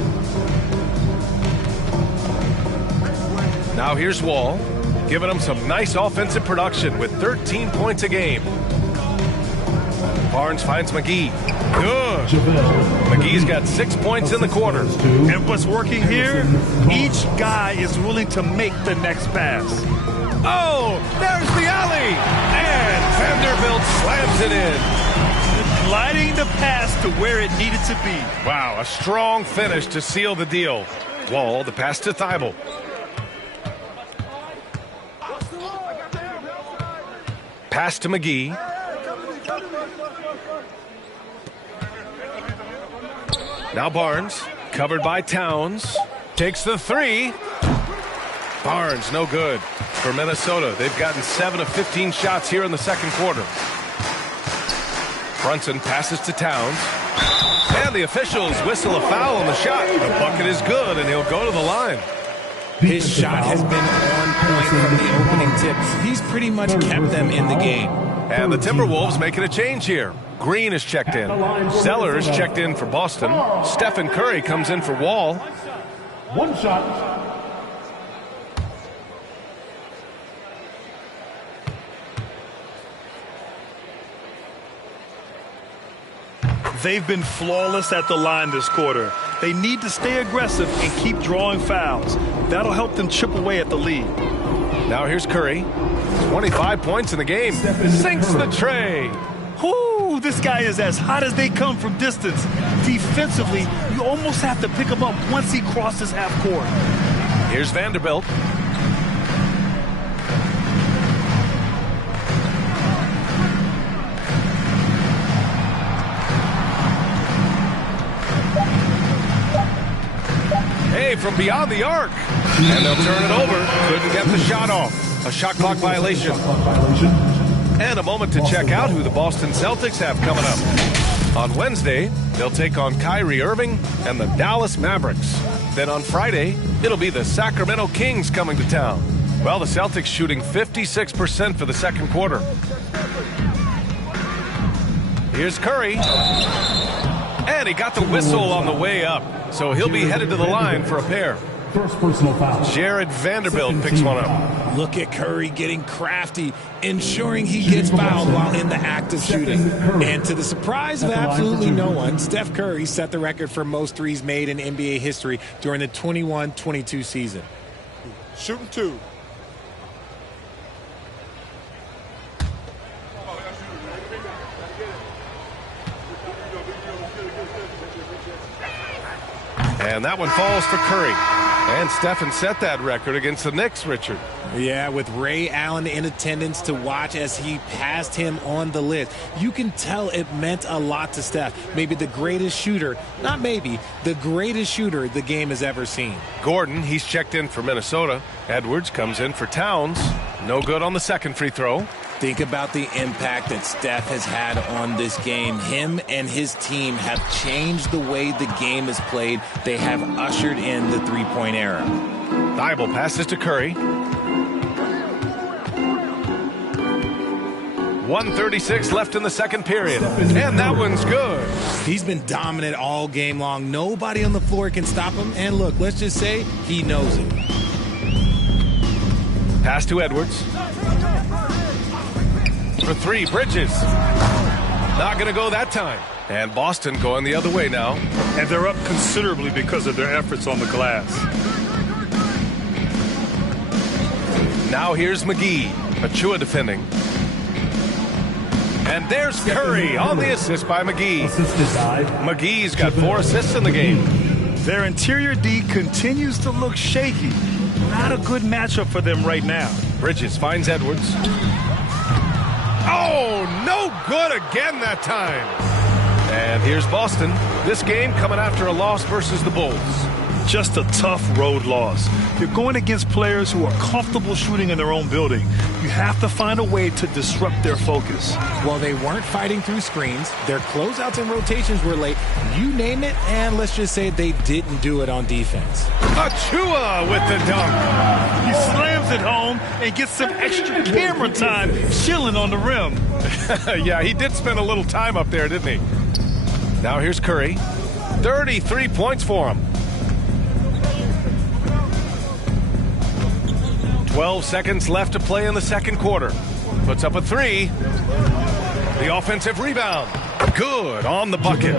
Now here's Wall, giving him some nice offensive production with 13 points a game. Barnes finds McGee. Good. McGee's got 6 points in the quarter. And what's working here? Each guy is willing to make the next pass. Oh, there's the alley. And Vanderbilt slams it in. Gliding the pass to where it needed to be. Wow, a strong finish to seal the deal. Wall, the pass to Thibault. Pass to McGee. Now Barnes, covered by Towns. Takes the 3. Barnes, no good. For Minnesota, they've gotten 7 of 15 shots here in the second quarter. Brunson passes to Towns. And the officials whistle a foul on the shot. The bucket is good, and he'll go to the line. His shot has been on point from the opening tip. He's pretty much kept them in the game. And the Timberwolves making a change here. Green is checked in. Sellers checked in for Boston. Stephen Curry comes in for Wall. 1 shot. They've been flawless at the line this quarter. They need to stay aggressive and keep drawing fouls. That'll help them chip away at the lead. Now here's Curry. 25 points in the game. Sinks the tray. Whoo, this guy is as hot as they come from distance. Defensively, you almost have to pick him up once he crosses half court. Here's Vanderbilt. Hey, from beyond the arc. And they'll turn it over. Couldn't get the shot off. A shot clock violation. And a moment to check out who the Boston Celtics have coming up. On Wednesday, they'll take on Kyrie Irving and the Dallas Mavericks. Then on Friday, it'll be the Sacramento Kings coming to town. Well, the Celtics shooting 56% for the second quarter. Here's Curry. And he got the whistle on the way up. So he'll be headed to the line for a pair. First personal foul. Jared Vanderbilt picks one up. Look at Curry getting crafty, ensuring he gets fouled while in the act of shooting. And to the surprise of absolutely no one, Steph Curry set the record for most threes made in NBA history during the 21-22 season. Shooting 2. And that one falls for Curry. And Stephen set that record against the Knicks, Richard. Yeah, with Ray Allen in attendance to watch as he passed him on the list. You can tell it meant a lot to Steph. Maybe the greatest shooter, not maybe, the greatest shooter the game has ever seen. Gordon, he's checked in for Minnesota. Edwards comes in for Towns. No good on the second free throw. Think about the impact that Steph has had on this game. Him and his team have changed the way the game is played. They have ushered in the three-point era. Thibault passes to Curry. 1:36 left in the second period. And that one's good. He's been dominant all game long. Nobody on the floor can stop him. And look, let's just say he knows it. Pass to Edwards. For three, Bridges. Not going to go that time. And Boston going the other way now. And they're up considerably because of their efforts on the glass. Now here's McGee. Achua defending. And there's Curry on the assist by McGee. McGee's got 4 assists in the game. Their interior D continues to look shaky. Not a good matchup for them right now. Bridges finds Edwards. Oh, no good again that time. And here's Boston. This game coming after a loss versus the Bulls. Just a tough road loss. You're going against players who are comfortable shooting in their own building. You have to find a way to disrupt their focus. Well, they weren't fighting through screens. Their closeouts and rotations were late. You name it, and let's just say they didn't do it on defense. Achua with the dunk. He slams it home and gets some extra camera time chilling on the rim. Yeah, he did spend a little time up there, didn't he? Now here's Curry. 33 points for him. 12 seconds left to play in the second quarter. Puts up a 3. The offensive rebound. Good on the bucket.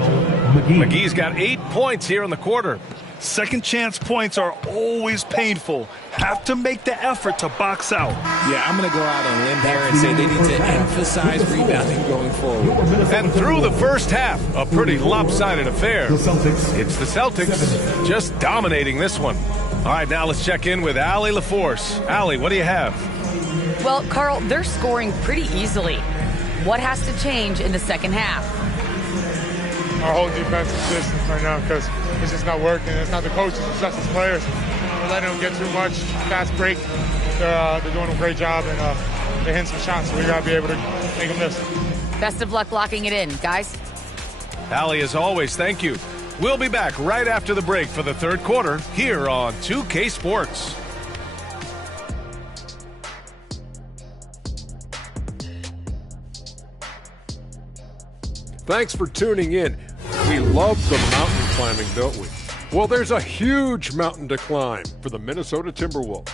McGee's got 8 points here in the quarter. Second chance points are always painful. Have to make the effort to box out. Yeah, I'm going to go out on a limb here and say they need to emphasize rebounding going forward. And through the first half, a pretty lopsided affair. It's the Celtics just dominating this one. All right, now let's check in with Allie LaForce. Allie, what do you have? Well, Carl, they're scoring pretty easily. What has to change in the second half? Our whole defensive system right now, because it's just not working. It's not the coaches, it's just the players. We're letting them get too much fast break. They're doing a great job, and they're hitting some shots, so we got to be able to make them miss. Best of luck locking it in, guys. Allie, as always, thank you. We'll be back right after the break for the third quarter here on 2K Sports. Thanks for tuning in. We love the mountain climbing, don't we? Well, there's a huge mountain to climb for the Minnesota Timberwolves.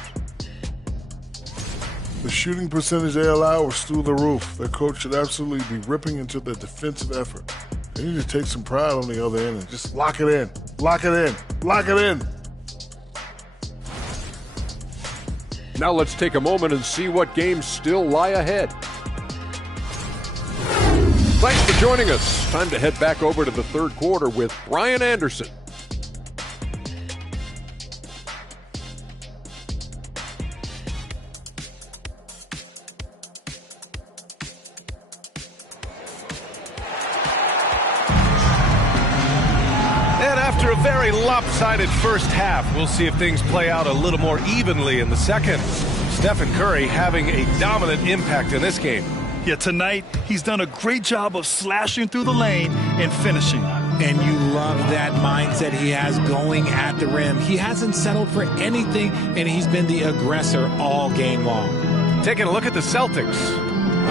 The shooting percentage they allow was through the roof. Their coach should absolutely be ripping into their defensive effort. They need to take some pride on the other end and just lock it in. Lock it in. Lock it in. Now let's take a moment and see what games still lie ahead. Thanks for joining us. Time to head back over to the third quarter with Brian Anderson. After a very lopsided first half, we'll see if things play out a little more evenly in the second. Stephen Curry having a dominant impact in this game. Yeah, tonight he's done a great job of slashing through the lane and finishing. And you love that mindset he has going at the rim. He hasn't settled for anything, and he's been the aggressor all game long. Taking a look at the Celtics.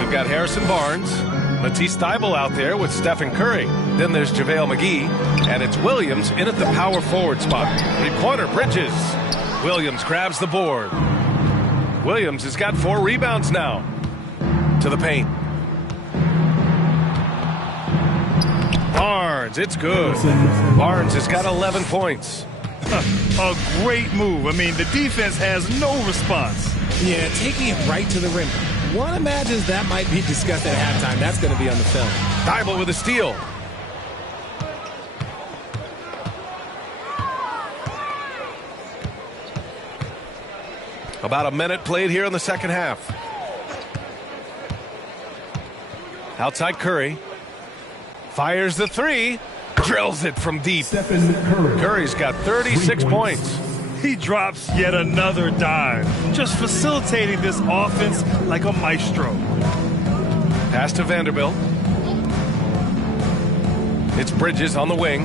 We've got Harrison Barnes, Matisse Thybulle out there with Stephen Curry. Then there's JaVale McGee, and it's Williams in at the power forward spot. Three-pointer, Bridges. Williams grabs the board. Williams has got 4 rebounds now. To the paint. Barnes, it's good. Barnes has got 11 points. A great move. I mean, the defense has no response. Yeah, taking it right to the rim. One imagines that might be discussed at halftime. That's going to be on the film. Thybulle with a steal. About a minute played here in the second half. Outside Curry. Fires the 3. Drills it from deep. Curry's got 36 points. He drops yet another dime. Just facilitating this offense like a maestro. Pass to Vanderbilt. It's Bridges on the wing.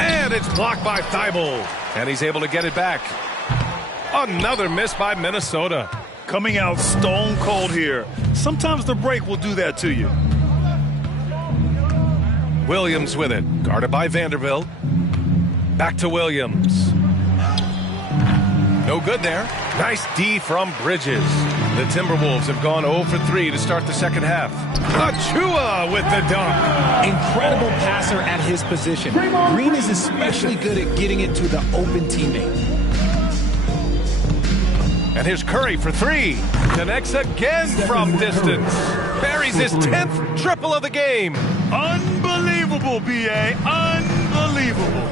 And it's blocked by Thybulle. And he's able to get it back. Another miss by Minnesota. coming out stone cold here. Sometimes the break will do that to you. Williams with it, guarded by Vanderbilt. Back to Williams. No good there. Nice D from Bridges. The Timberwolves have gone 0 for 3 to start the second half. Achiuwa with the dunk. Incredible passer at his position. Green is especially good at getting it to the open teammate. And here's Curry for 3. Connects again from distance. Buries his 10th triple of the game. Unbelievable, B.A. Unbelievable.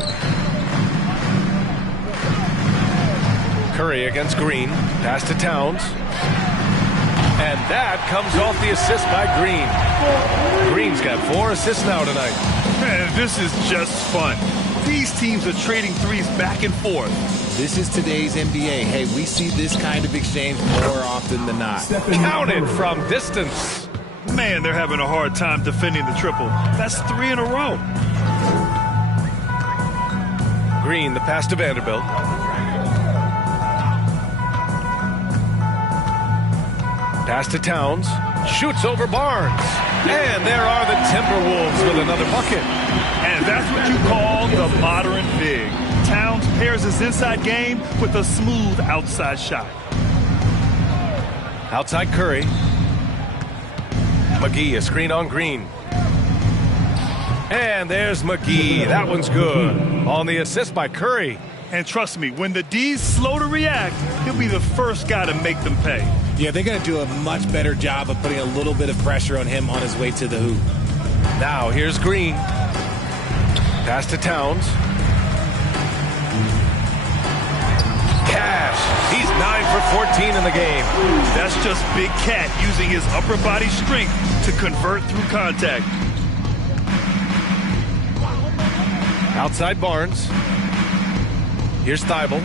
Curry against Green. Pass to Towns. And that comes off the assist by Green. Green's got 4 assists now tonight. Man, this is just fun. These teams are trading threes back and forth. This is today's NBA. Hey, we see this kind of exchange more often than not. Counted from distance. Man, they're having a hard time defending the triple. That's 3 in a row. Green, the pass to Vanderbilt. Pass to Towns. Shoots over Barnes. And there are the Timberwolves with another bucket. And that's what you call the modern big. Towns pairs his inside game with a smooth outside shot. Outside Curry. McGee, a screen on Green. And there's McGee. That one's good. On the assist by Curry. And trust me, when the D's slow to react, he'll be the first guy to make them pay. Yeah, they're going to do a much better job of putting a little bit of pressure on him on his way to the hoop. Now here's Green. Pass to Towns. Cash. He's 9 for 14 in the game. That's just Big Cat using his upper body strength to convert through contact. Outside Barnes. Here's Thibault.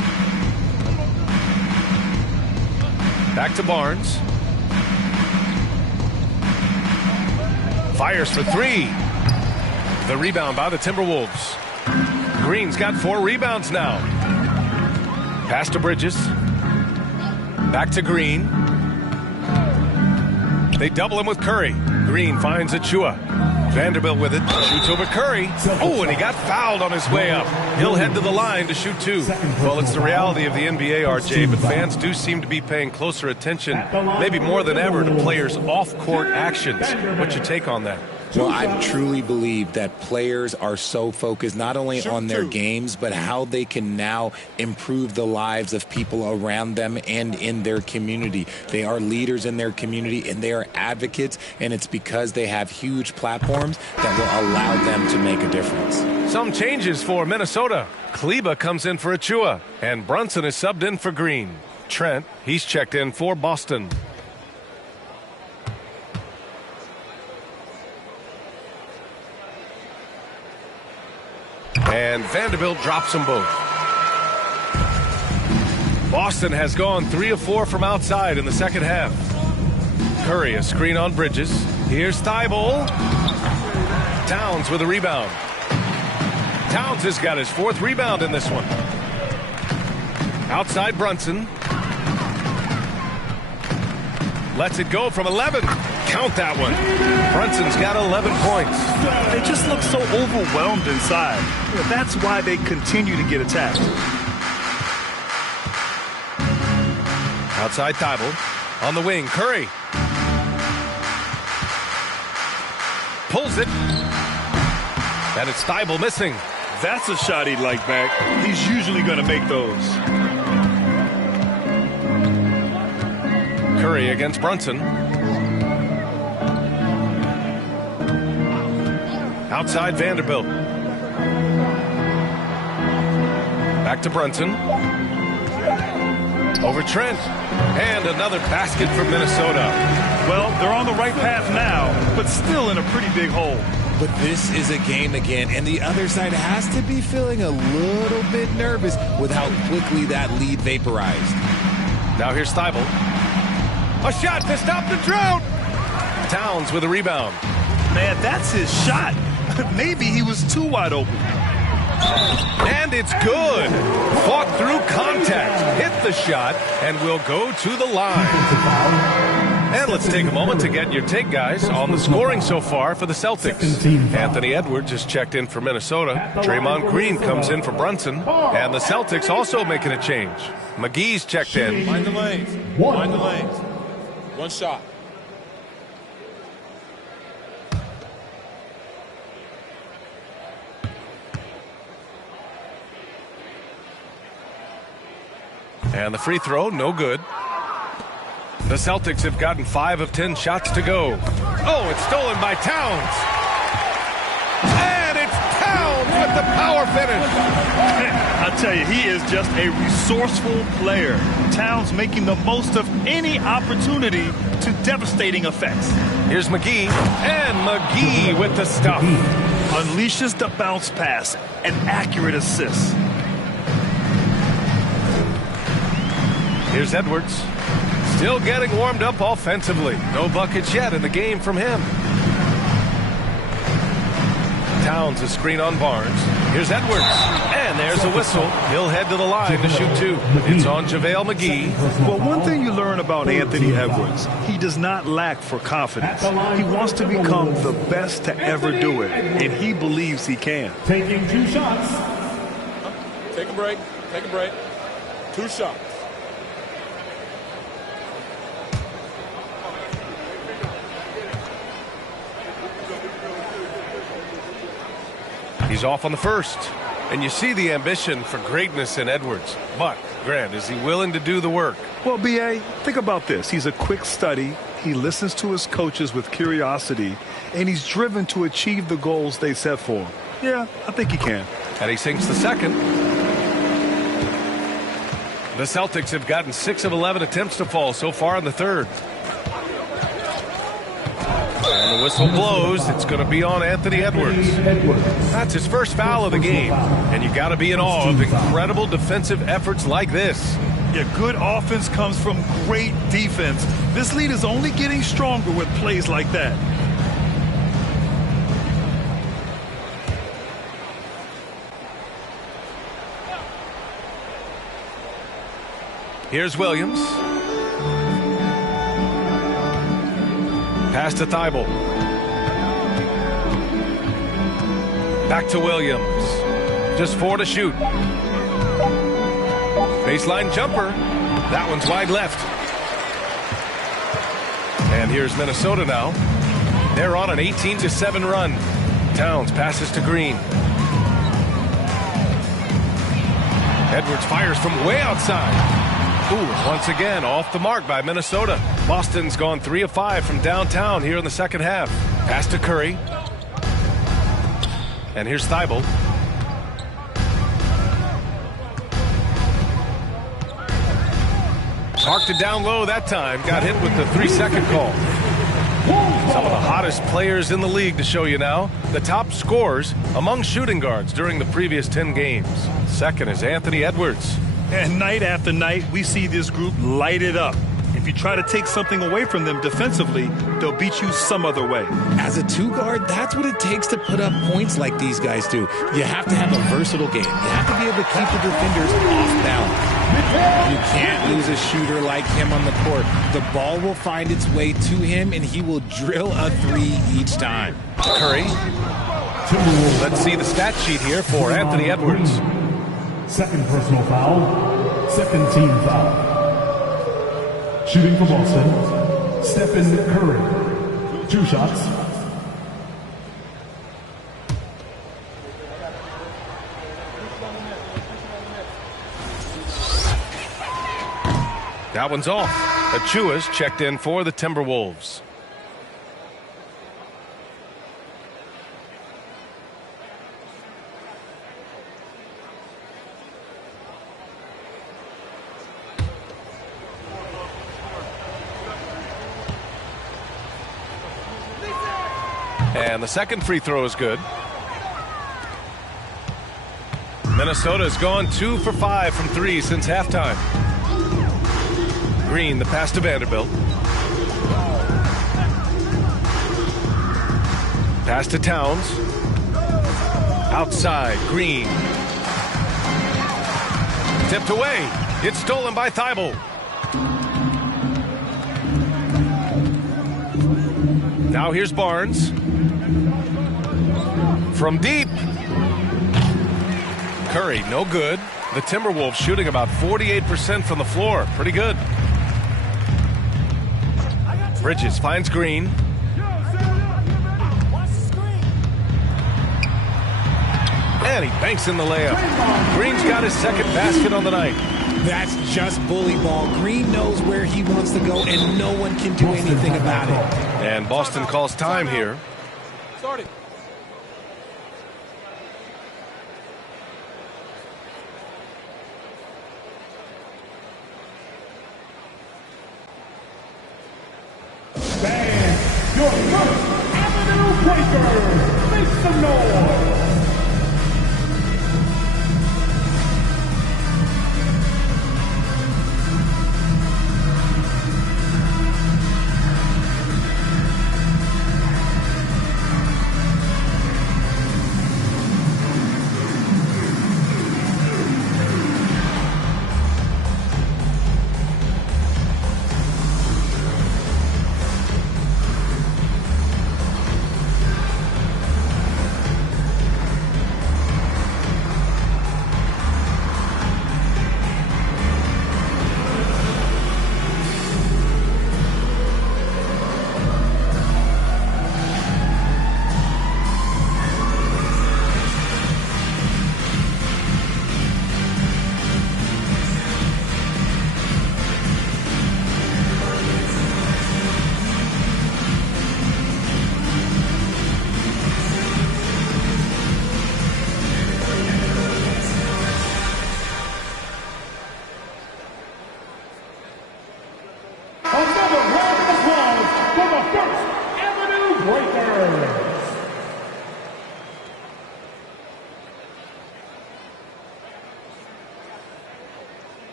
Back to Barnes. Fires for 3. The rebound by the Timberwolves. Green's got 4 rebounds now. Pass to Bridges. Back to Green. They double him with Curry. Green finds Achiuwa. Vanderbilt with it. Shoots over Curry. Oh, and he got fouled on his way up. He'll head to the line to shoot 2. Well, it's the reality of the NBA, RJ, but fans do seem to be paying closer attention, maybe more than ever, to players' off-court actions. What's your take on that? Well, I truly believe that players are so focused not only on their games, but how they can now improve the lives of people around them and in their community. They are leaders in their community, and they are advocates, and it's because they have huge platforms that will allow them to make a difference. Some changes for Minnesota. Kleber comes in for Achiuwa, and Brunson is subbed in for Green. Trent, he's checked in for Boston. And Vanderbilt drops them both. Boston has gone 3 of 4 from outside in the second half. Curry, a screen on Bridges. Here's Thibault. Towns with a rebound. Towns has got his 4th rebound in this one. Outside Brunson. Lets it go from 11. Count that one. Brunson's got 11 points. They just look so overwhelmed inside. That's why they continue to get attacked. Outside Thibault. On the wing, Curry. Pulls it. And it's Thibault missing. That's a shot he'd like back. He's usually going to make those. Curry against Brunson. Outside Vanderbilt. Back to Brunson. Over Trent. And another basket for Minnesota. Well, they're on the right path now, but still in a pretty big hole. But this is a game again, and the other side has to be feeling a little bit nervous with how quickly that lead vaporized. Now here's Thibault. A shot to stop the drought. Towns with a rebound. Man, that's his shot. Maybe he was too wide open. And it's good. Fought through contact, hit the shot, and will go to the line. And let's take a moment to get your take, guys, on the scoring so far for the Celtics. Anthony Edwards has checked in for Minnesota. Draymond Green comes in for Brunson. And the Celtics also making a change. McGee's checked in. Mind the lanes. Mind the lanes. One shot. And the free throw, no good. The Celtics have gotten 5 of 10 shots to go. Oh, it's stolen by Towns. And it's Towns with the power finish. I tell you, he is just a resourceful player. Towns making the most of any opportunity to devastating effects. Here's McGee, and McGee with the stuff. Unleashes the bounce pass, an accurate assist. Here's Edwards. Still getting warmed up offensively. No buckets yet in the game from him. Towns a screen on Barnes. Here's Edwards. And there's a whistle. He'll head to the line to shoot 2. It's on JaVale McGee. Well, one thing you learn about Anthony Edwards, he does not lack for confidence. He wants to become the best to ever do it, and he believes he can. Taking 2 shots. Take a break. Take a break. 2 shots. He's off on the first. And you see the ambition for greatness in Edwards. But, Grant, is he willing to do the work? Well, B.A., think about this. He's a quick study. He listens to his coaches with curiosity. And he's driven to achieve the goals they set for him. Yeah, I think he can. And he sinks the second. The Celtics have gotten 6 of 11 attempts to fall so far in the third. And the whistle blows. It's going to be on Anthony Edwards. That's his first foul of the game. And you got to be in awe of incredible defensive efforts like this. Yeah, good offense comes from great defense. This lead is only getting stronger with plays like that. Here's Williams. Pass to Thibault. Back to Williams. Just 4 to shoot. Baseline jumper. That one's wide left. And here's Minnesota now. They're on an 18-7 run. Towns passes to Green. Edwards fires from way outside. Ooh, once again, off the mark by Minnesota. Boston's gone 3 of 5 from downtown here in the second half. Pass to Curry. And here's Thibault. Parked it down low that time. Got hit with the 3-second call. Some of the hottest players in the league to show you now. The top scorers among shooting guards during the previous 10 games. Second is Anthony Edwards. And night after night, we see this group light it up. If you try to take something away from them defensively, they'll beat you some other way. As a 2-guard, that's what it takes to put up points like these guys do. You have to have a versatile game. You have to be able to keep the defenders off balance. You can't lose a shooter like him on the court. The ball will find its way to him, and he will drill a 3 each time. Curry. Let's see the stat sheet here for Anthony Edwards. Second personal foul. Second team foul. Shooting for Boston, Stephen Curry. 2 shots. That one's off. Achua's checked in for the Timberwolves. And the second free throw is good. Minnesota's gone 2 for 5 from 3 since halftime. Green, the pass to Vanderbilt. Pass to Towns. Outside, Green. Tipped away. It's stolen by Thibault. Now here's Barnes. From deep. Curry, no good. The Timberwolves shooting about 48% from the floor. Pretty good. Bridges finds Green. And he banks in the layup. Green's got his second basket on the night. That's just bully ball. Green knows where he wants to go, and no one can do anything about it. And Boston calls time here. Start it. And your first Avenue Breakers, make some noise.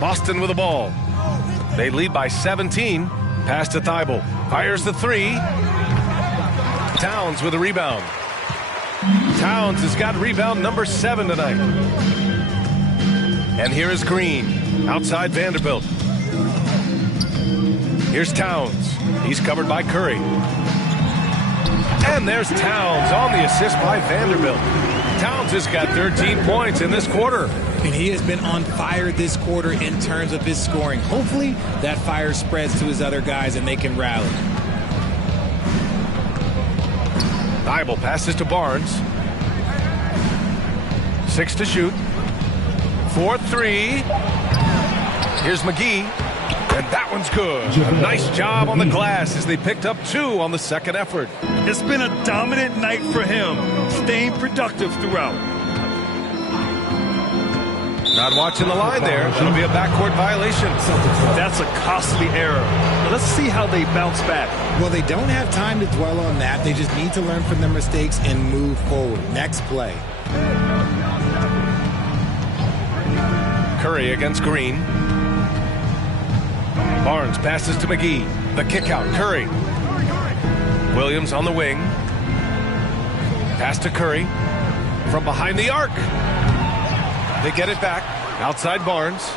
Boston with the ball. They lead by 17. Pass to Thibault. Fires the three. Towns with a rebound. Towns has got rebound number 7 tonight. And here is Green. Outside Vanderbilt. Here's Towns. He's covered by Curry. And there's Towns on the assist by Vanderbilt. Towns has got 13 points in this quarter. And he has been on fire this quarter in terms of his scoring. Hopefully that fire spreads to his other guys and they can rally. Thibault passes to Barnes. 6 to shoot. 4-3. Here's McGee. And that one's good. A nice job on the glass as they picked up 2 on the second effort. It's been a dominant night for him, staying productive throughout. Not watching the line there. That'll be a backcourt violation. That's a costly error. Let's see how they bounce back. Well, they don't have time to dwell on that. They just need to learn from their mistakes and move forward. Next play. Curry against Green. Barnes passes to McGee. The kick out. Curry. Williams on the wing. Pass to Curry. From behind the arc. They get it back. Outside Barnes.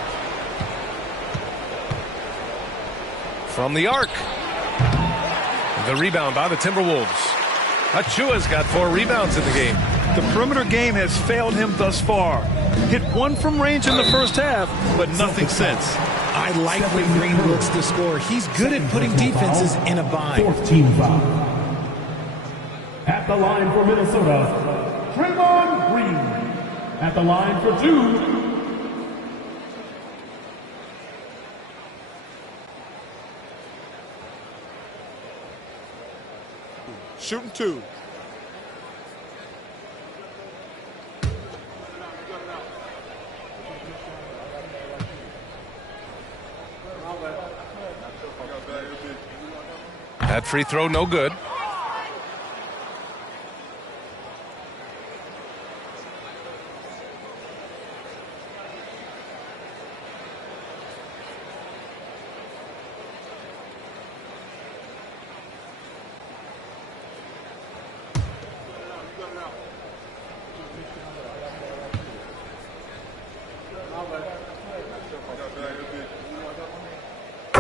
From the arc. The rebound by the Timberwolves. Achua's got 4 rebounds in the game. The perimeter game has failed him thus far. Hit 1 from range in the first half, but nothing since. I like when Green looks to score. He's good at putting defenses in a bind. 4th team foul. At the line for Minnesota, Draymond Green. At the line for 2. Shooting 2. That free throw no good.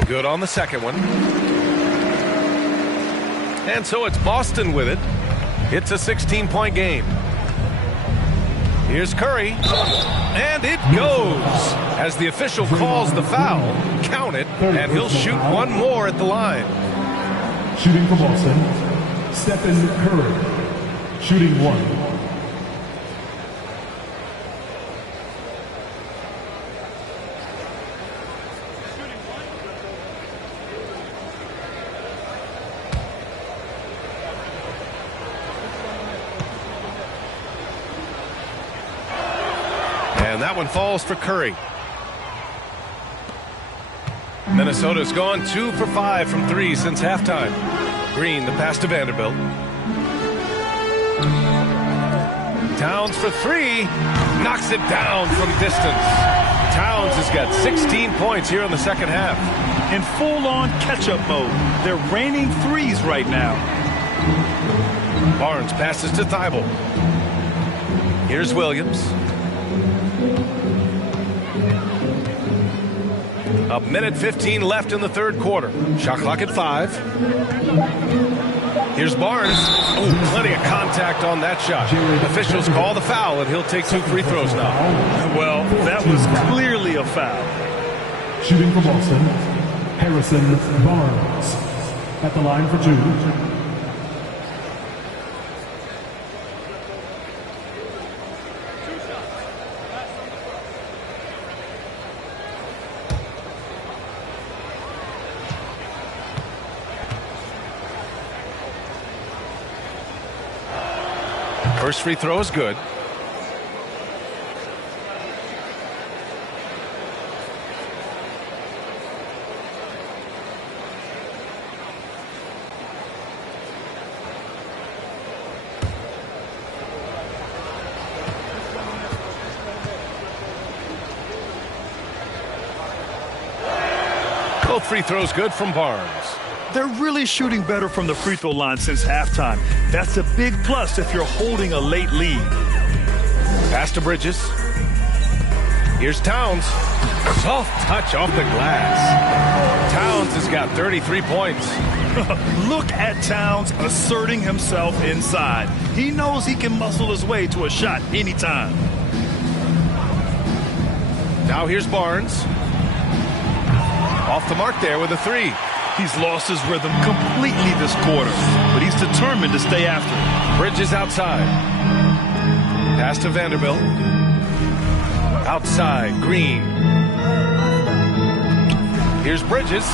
Good on the second one. And so it's Boston with it. It's a 16-point game. Here's Curry. And it goes. As the official calls the foul, count it, and he'll shoot one more at the line. Shooting for Boston, Stephen Curry. Shooting 1. And that one falls for Curry. Minnesota's gone 2 for 5 from 3 since halftime. Green, the pass to Vanderbilt. Towns for 3. Knocks it down from distance. Towns has got 16 points here in the second half. In full-on catch-up mode. They're raining threes right now. Barnes passes to Thibault. Here's Williams. A minute 15 left in the third quarter. Shot clock at 5. Here's Barnes. Oh, plenty of contact on that shot. Officials call the foul, and he'll take 2 free throws now. Well, that was clearly a foul. Shooting for Boston, Harrison Barnes. At the line for 2. First free throw is good. Both free throws good from Barnes. They're really shooting better from the free throw line since halftime. That's a big plus if you're holding a late lead. Pass to Bridges. Here's Towns. Soft touch off the glass. Towns has got 33 points. Look at Towns asserting himself inside. He knows he can muscle his way to a shot anytime. Now here's Barnes. Off the mark there with a 3. He's lost his rhythm completely this quarter, but he's determined to stay after it. Bridges outside. Pass to Vanderbilt. Outside, Green. Here's Bridges.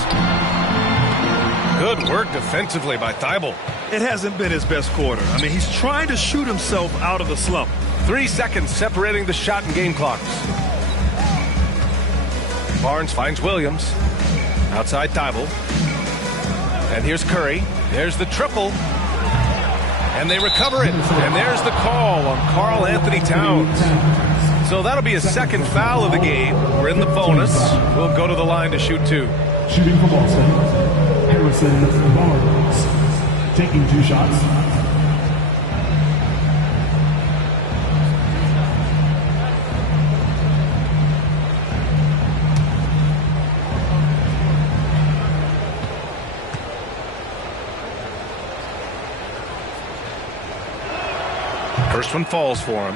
Good work defensively by Thibault. It hasn't been his best quarter. I mean, he's trying to shoot himself out of the slump. 3 seconds separating the shot and game clocks. Barnes finds Williams. Outside Thibault. And here's Curry. There's the triple. And they recover it. And there's the call on Karl Anthony Towns. So that'll be his second foul of the game. We're in the bonus. We'll go to the line to shoot 2. Shooting for Boston, Harrison Barnes. Taking 2 shots. First one falls for him.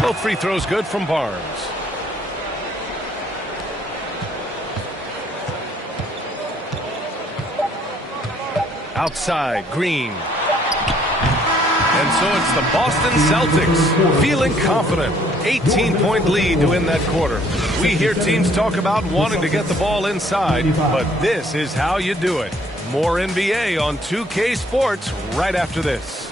Both free throws good from Barnes. Outside, Green. And so it's the Boston Celtics feeling confident. 18-point lead to win that quarter. We hear teams talk about wanting to get the ball inside, but this is how you do it. More NBA on 2K Sports right after this.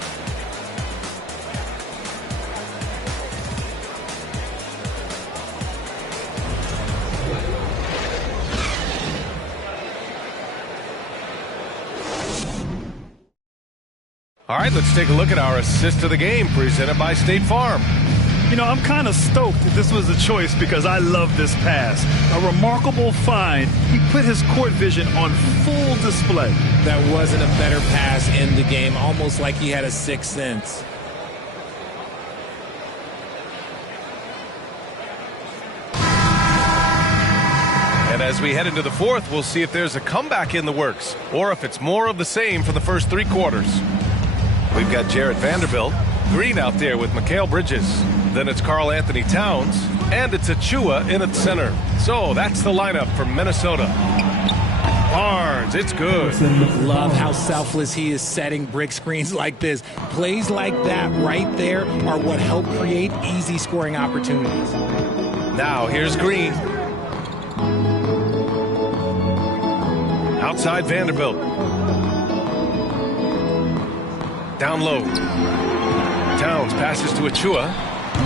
All right, let's take a look at our assist of the game presented by State Farm. You know, I'm kind of stoked that this was a choice because I love this pass. A remarkable find. He put his court vision on full display. That wasn't a better pass in the game, almost like he had a sixth sense. And as we head into the fourth, we'll see if there's a comeback in the works or if it's more of the same for the first 3 quarters. We've got Jarrett Vanderbilt, Green out there with Mikal Bridges. Then it's Karl Anthony Towns, and it's Achua in at center. So that's the lineup for Minnesota. Barnes, it's good. Love how selfless he is setting brick screens like this. Plays like that right there are what help create easy scoring opportunities. Now here's Green. Outside Vanderbilt. Down low. Towns passes to Achua.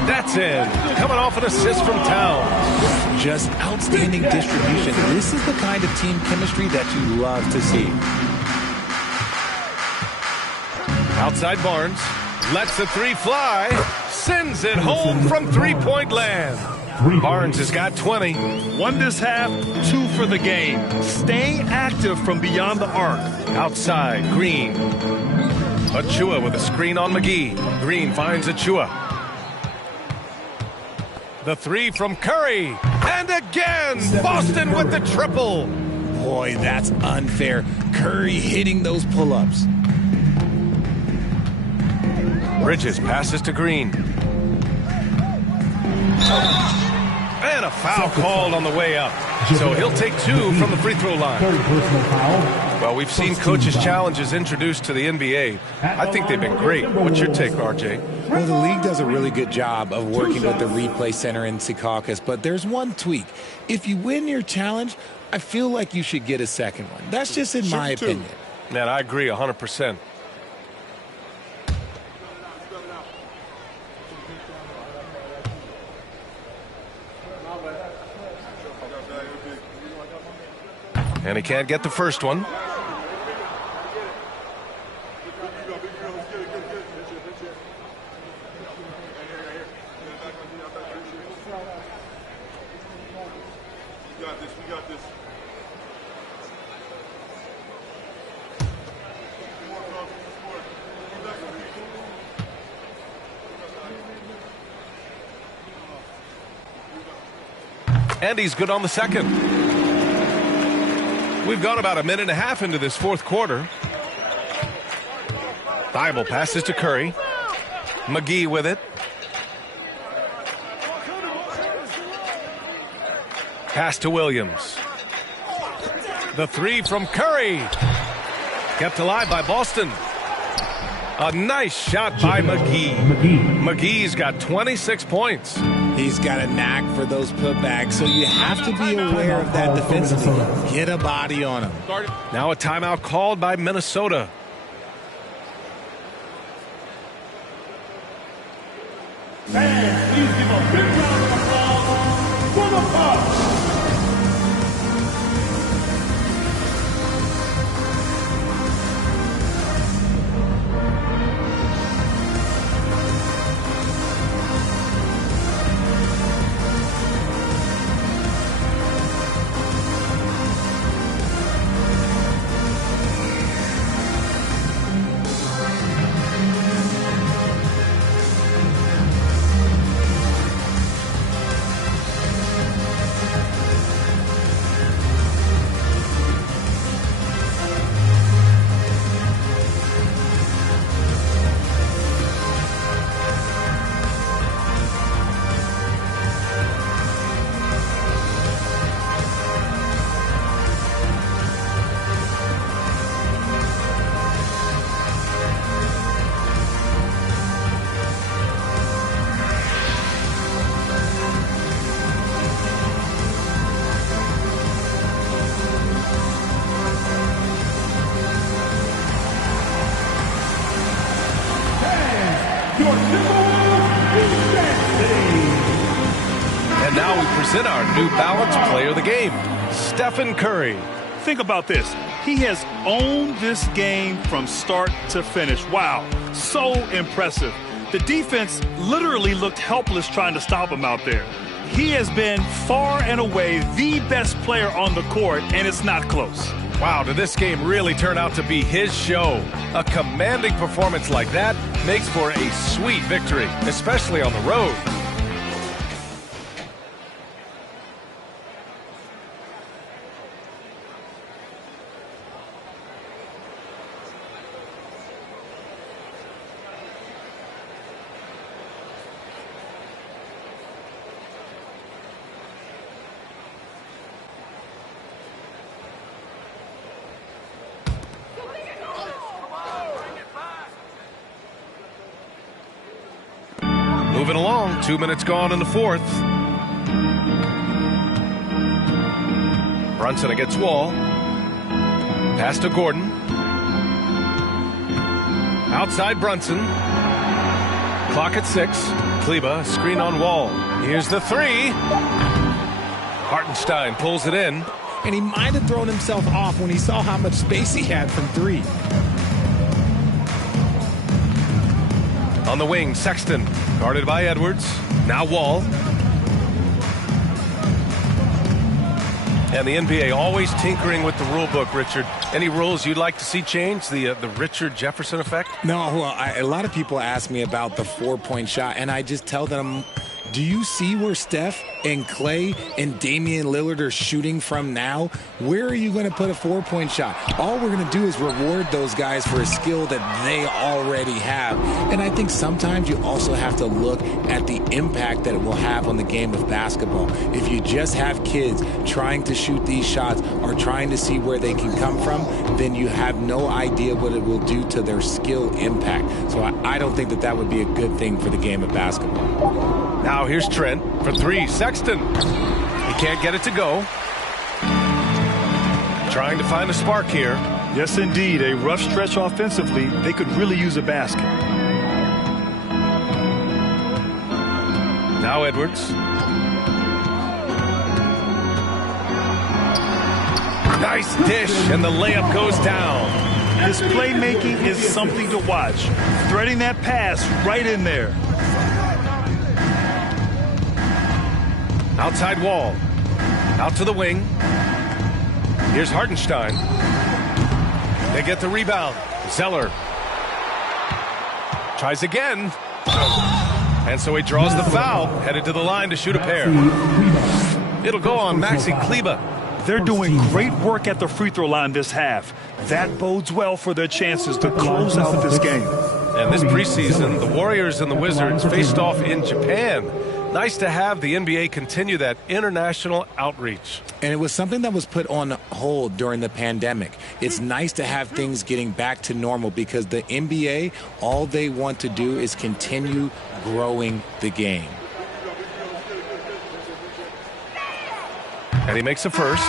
That's in. Coming off an assist from Towns. Just outstanding distribution. This is the kind of team chemistry that you love to see. Outside Barnes. Lets the 3 fly. Sends it home from 3-point land. Barnes has got 20. 1 this half, 2 for the game. Staying active from beyond the arc. Outside, Green. Achua with a screen on McGee. Green finds Achua. The 3 from Curry. And again, Boston with the triple. Boy, that's unfair. Curry hitting those pull-ups. Bridges passes to Green. And a foul called on the way up. So he'll take 2 from the free throw line. Well, we've seen coaches' challenges introduced to the NBA. I think they've been great. What's your take, RJ? Well, the league does a really good job of working with the replay center in Secaucus, but there's one tweak. If you win your challenge, I feel like you should get a second one. That's just in my opinion. Man, I agree 100%. And he can't get the first one. And he's good on the second. We've gone about a minute and a half into this fourth quarter. Thibault passes to Curry. McGee with it. Pass to Williams. The 3 from Curry. Kept alive by Boston. A nice shot by McGee. McGee's got 26 points. He's got a knack for those putbacks, so you have to be aware of that defensively. Get a body on him. Now a timeout called by Minnesota. And please give a big round of applause for the Bucks. brings in our New Balance player of the game, Stephen Curry. Think about this. He has owned this game from start to finish. Wow, so impressive. The defense literally looked helpless trying to stop him out there. He has been far and away the best player on the court, and it's not close. Wow, did this game really turn out to be his show? A commanding performance like that makes for a sweet victory, especially on the road. Moving along, 2 minutes gone in the fourth. Brunson against Wall. Pass to Gordon. Outside Brunson. Clock at 6. Kleber, screen on Wall. Here's the three. Hartenstein pulls it in. And he might have thrown himself off when he saw how much space he had from three. On the wing, Sexton, guarded by Edwards. Now Wall. And the NBA always tinkering with the rule book, Richard. Any rules you'd like to see changed? The Richard Jefferson effect? No, well, a lot of people ask me about the 4-point shot, and I just tell them, do you see where Steph and Clay and Damian Lillard are shooting from now? Where are you going to put a 4-point shot? All we're going to do is reward those guys for a skill that they already have. And I think sometimes you also have to look at the impact that it will have on the game of basketball. If you just have kids trying to shoot these shots or trying to see where they can come from, then you have no idea what it will do to their skill impact. So I don't think that would be a good thing for the game of basketball. Now here's Trent for three. Sexton. He can't get it to go. Trying to find a spark here. Yes, indeed. A rough stretch offensively. They could really use a basket. Now Edwards. Nice dish, and the layup goes down. His playmaking is something to watch. Threading that pass right in there. Outside Wall. Out to the wing. Here's Hartenstein. They get the rebound. Zeller. Tries again. And so he draws the foul. Headed to the line to shoot a pair. It'll go on Maxi Kleber. They're doing great work at the free throw line this half. That bodes well for their chances to close out this game. And this preseason, the Warriors and the Wizards faced off in Japan. Nice to have the NBA continue that international outreach. And it was something that was put on hold during the pandemic. It's nice to have things getting back to normal because the NBA, all they want to do is continue growing the game. And he makes a first.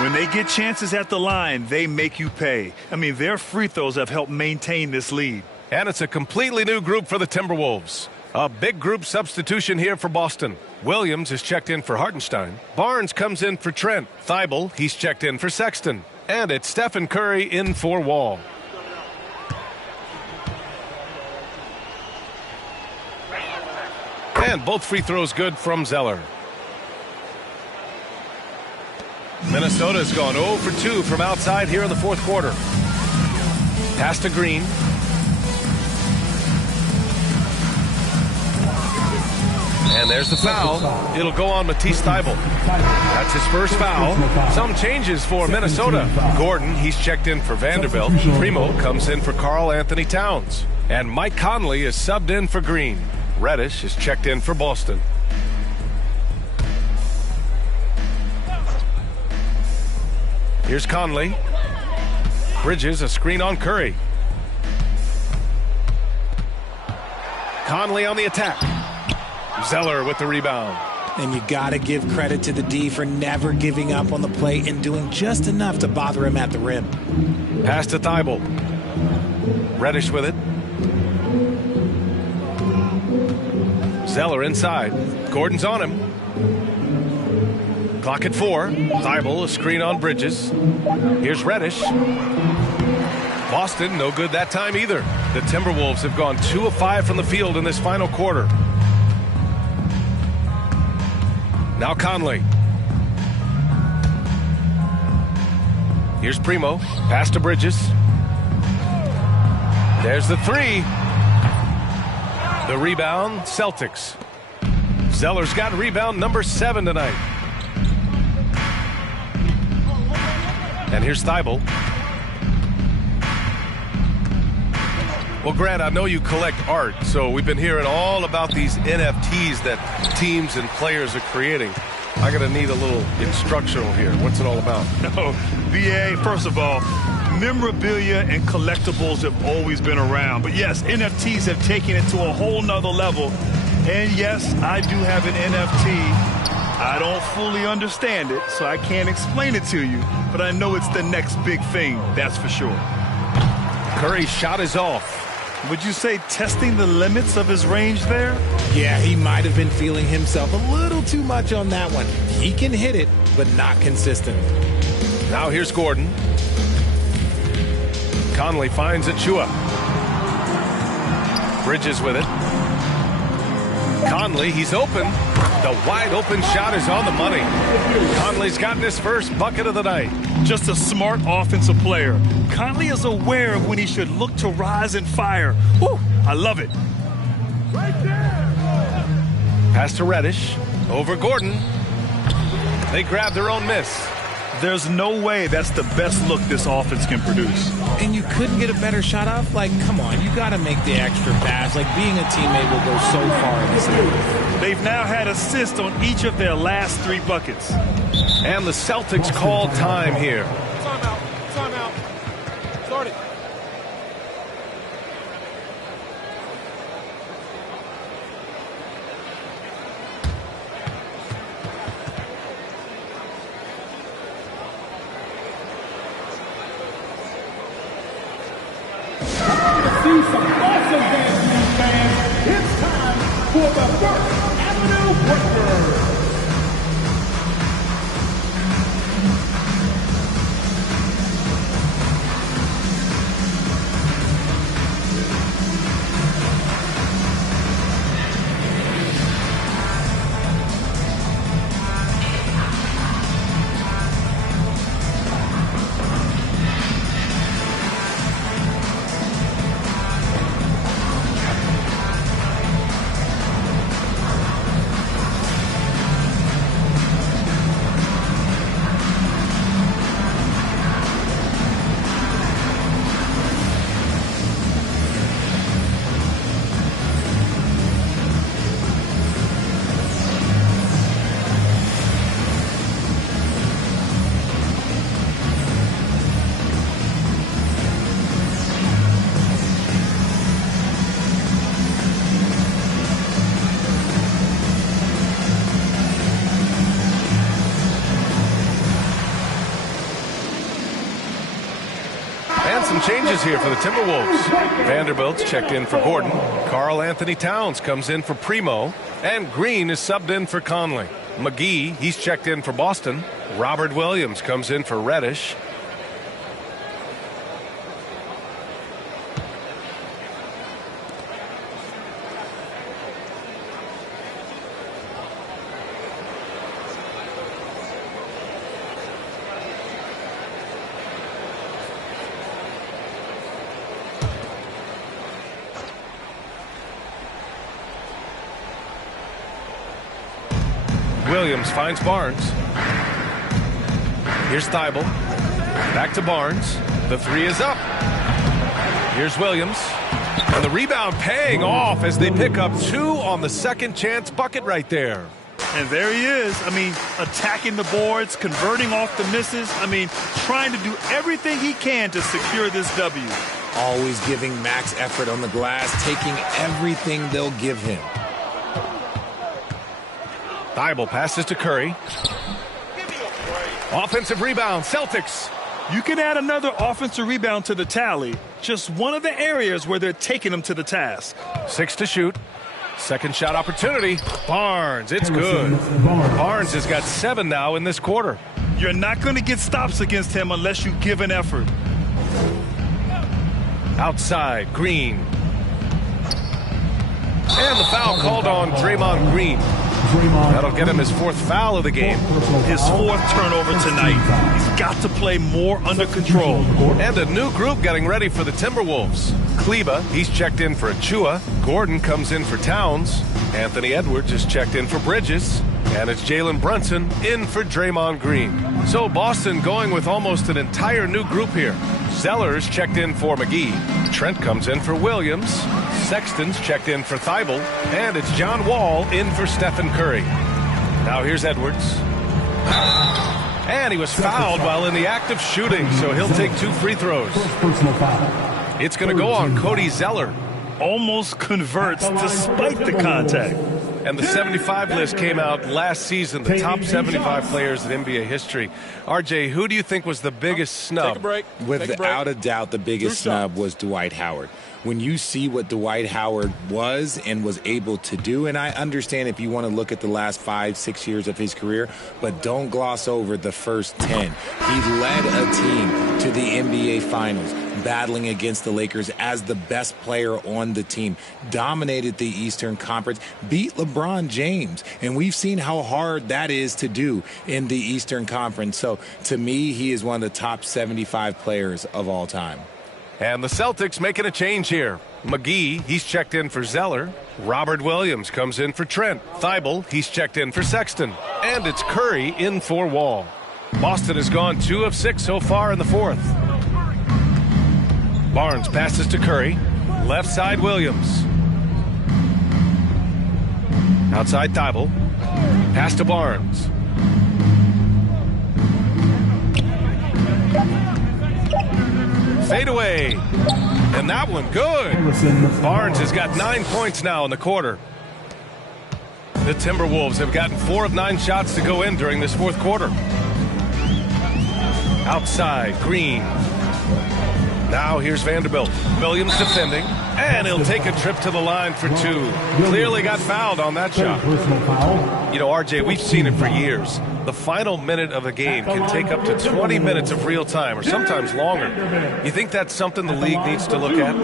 When they get chances at the line, they make you pay. I mean, their free throws have helped maintain this lead. And it's a completely new group for the Timberwolves. A big group substitution here for Boston. Williams is checked in for Hartenstein. Barnes comes in for Trent. Thibault, he's checked in for Sexton. And it's Stephen Curry in for Wall. And both free throws good from Zeller. Minnesota's gone 0 for 2 from outside here in the fourth quarter. Pass to Green. And there's the foul. It'll go on Matisse Thybulle. That's his first foul. Some changes for Minnesota. Gordon, he's checked in for Vanderbilt. Primo comes in for Karl Anthony Towns. And Mike Conley is subbed in for Green. Reddish is checked in for Boston. Here's Conley. Bridges, a screen on Curry. Conley on the attack. Zeller with the rebound. And you got to give credit to the D for never giving up on the play and doing just enough to bother him at the rim. Pass to Thybulle. Reddish with it. Zeller inside. Gordon's on him. Clock at 4. Thibault, a screen on Bridges. Here's Reddish. Boston, no good that time either. The Timberwolves have gone 2 of 5 from the field in this final quarter. Now Conley. Here's Primo. Pass to Bridges. There's the 3. The rebound, Celtics. Zeller's got rebound number 7 tonight. And here's Thibault. Well, Grant, I know you collect art, so we've been hearing all about these NFTs that teams and players are creating. I'm going to need a little instructional here. What's it all about? No, VA, first of all, memorabilia and collectibles have always been around. But yes, NFTs have taken it to a whole nother level. And yes, I do have an NFT. I don't fully understand it, so I can't explain it to you. But I know it's the next big thing, that's for sure. Curry's shot is off. Would you say testing the limits of his range there? Yeah, he might have been feeling himself a little too much on that one. He can hit it, but not consistent. Now here's Gordon. Conley finds Achua. Bridges with it. Conley, he's open. The wide open shot is on the money. Conley's gotten his first bucket of the night. Just a smart offensive player. Conley is aware of when he should look to rise and fire. Woo, I love it. Right there. Pass to Reddish. Over Gordon. They grab their own miss. There's no way that's the best look this offense can produce. And you couldn't get a better shot off? Like, come on, you got to make the extra pass. Like, being a teammate will go so far in this league. They've now had assists on each of their last 3 buckets. And the Celtics call time here. Timeout. Timeout. Start it. See some awesome dance moves, fans. It's time for the First Avenue Breakers. Changes here for the Timberwolves. Vanderbilt's checked in for Gordon. Karl Anthony Towns comes in for Primo. And Green is subbed in for Conley. McGee, he's checked in for Boston. Robert Williams comes in for Reddish. Williams finds Barnes. Here's Thibault. Back to Barnes. The 3 is up. Here's Williams. And the rebound paying off as they pick up 2 on the second chance bucket right there. And there he is. I mean, attacking the boards, converting off the misses. I mean, trying to do everything he can to secure this W. Always giving max effort on the glass, taking everything they'll give him. Thibault passes to Curry. Offensive rebound, Celtics. You can add another offensive rebound to the tally. Just one of the areas where they're taking them to the task. 6 to shoot. Second shot opportunity. Barnes, it's good. Barnes has got 7 now in this quarter. You're not going to get stops against him unless you give an effort. Outside, Green. And the foul called on Draymond Green. That'll get him his 4th foul of the game. His 4th turnover tonight. He's got to play more under control. And a new group getting ready for the Timberwolves. Kleba, he's checked in for Achua. Gordon comes in for Towns. Anthony Edwards is checked in for Bridges. And it's Jalen Brunson in for Draymond Green. So Boston going with almost an entire new group here. Zeller's checked in for McGee. Trent comes in for Williams. Sexton's checked in for Thibault. And it's John Wall in for Stephen Curry. Now here's Edwards. And he was fouled while in the act of shooting, so he'll take 2 free throws. It's going to go on Cody Zeller. Almost converts despite the contact. And the 75 list came out last season, the top 75 players in NBA history. RJ, who do you think was the biggest snub? Take a break. Without a doubt, the biggest snub was Dwight Howard. When you see what Dwight Howard was and was able to do, and I understand if you want to look at the last 5-6 years of his career, but don't gloss over the first 10. He led a team to the NBA Finals, battling against the Lakers as the best player on the team, dominated the Eastern Conference, beat LeBron James, and we've seen how hard that is to do in the Eastern Conference. So to me, he is one of the top 75 players of all time. And the Celtics making a change here. McGee, he's checked in for Zeller. Robert Williams comes in for Trent. Thibault, he's checked in for Sexton. And it's Curry in for Wall. Boston has gone 2 of 6 so far in the 4th. Barnes passes to Curry. Left side, Williams. Outside, Thibault. Pass to Barnes. Fade away. And that one, good. Barnes has got 9 points now in the quarter. The Timberwolves have gotten 4 of 9 shots to go in during this 4th quarter. Outside, Green. Now here's Vanderbilt. Williams defending. And he'll take a trip to the line for 2. Clearly got fouled on that shot. You know, RJ, we've seen it for years. The final minute of a game can take up to 20 minutes of real time or sometimes longer. You think that's something the league needs to look at?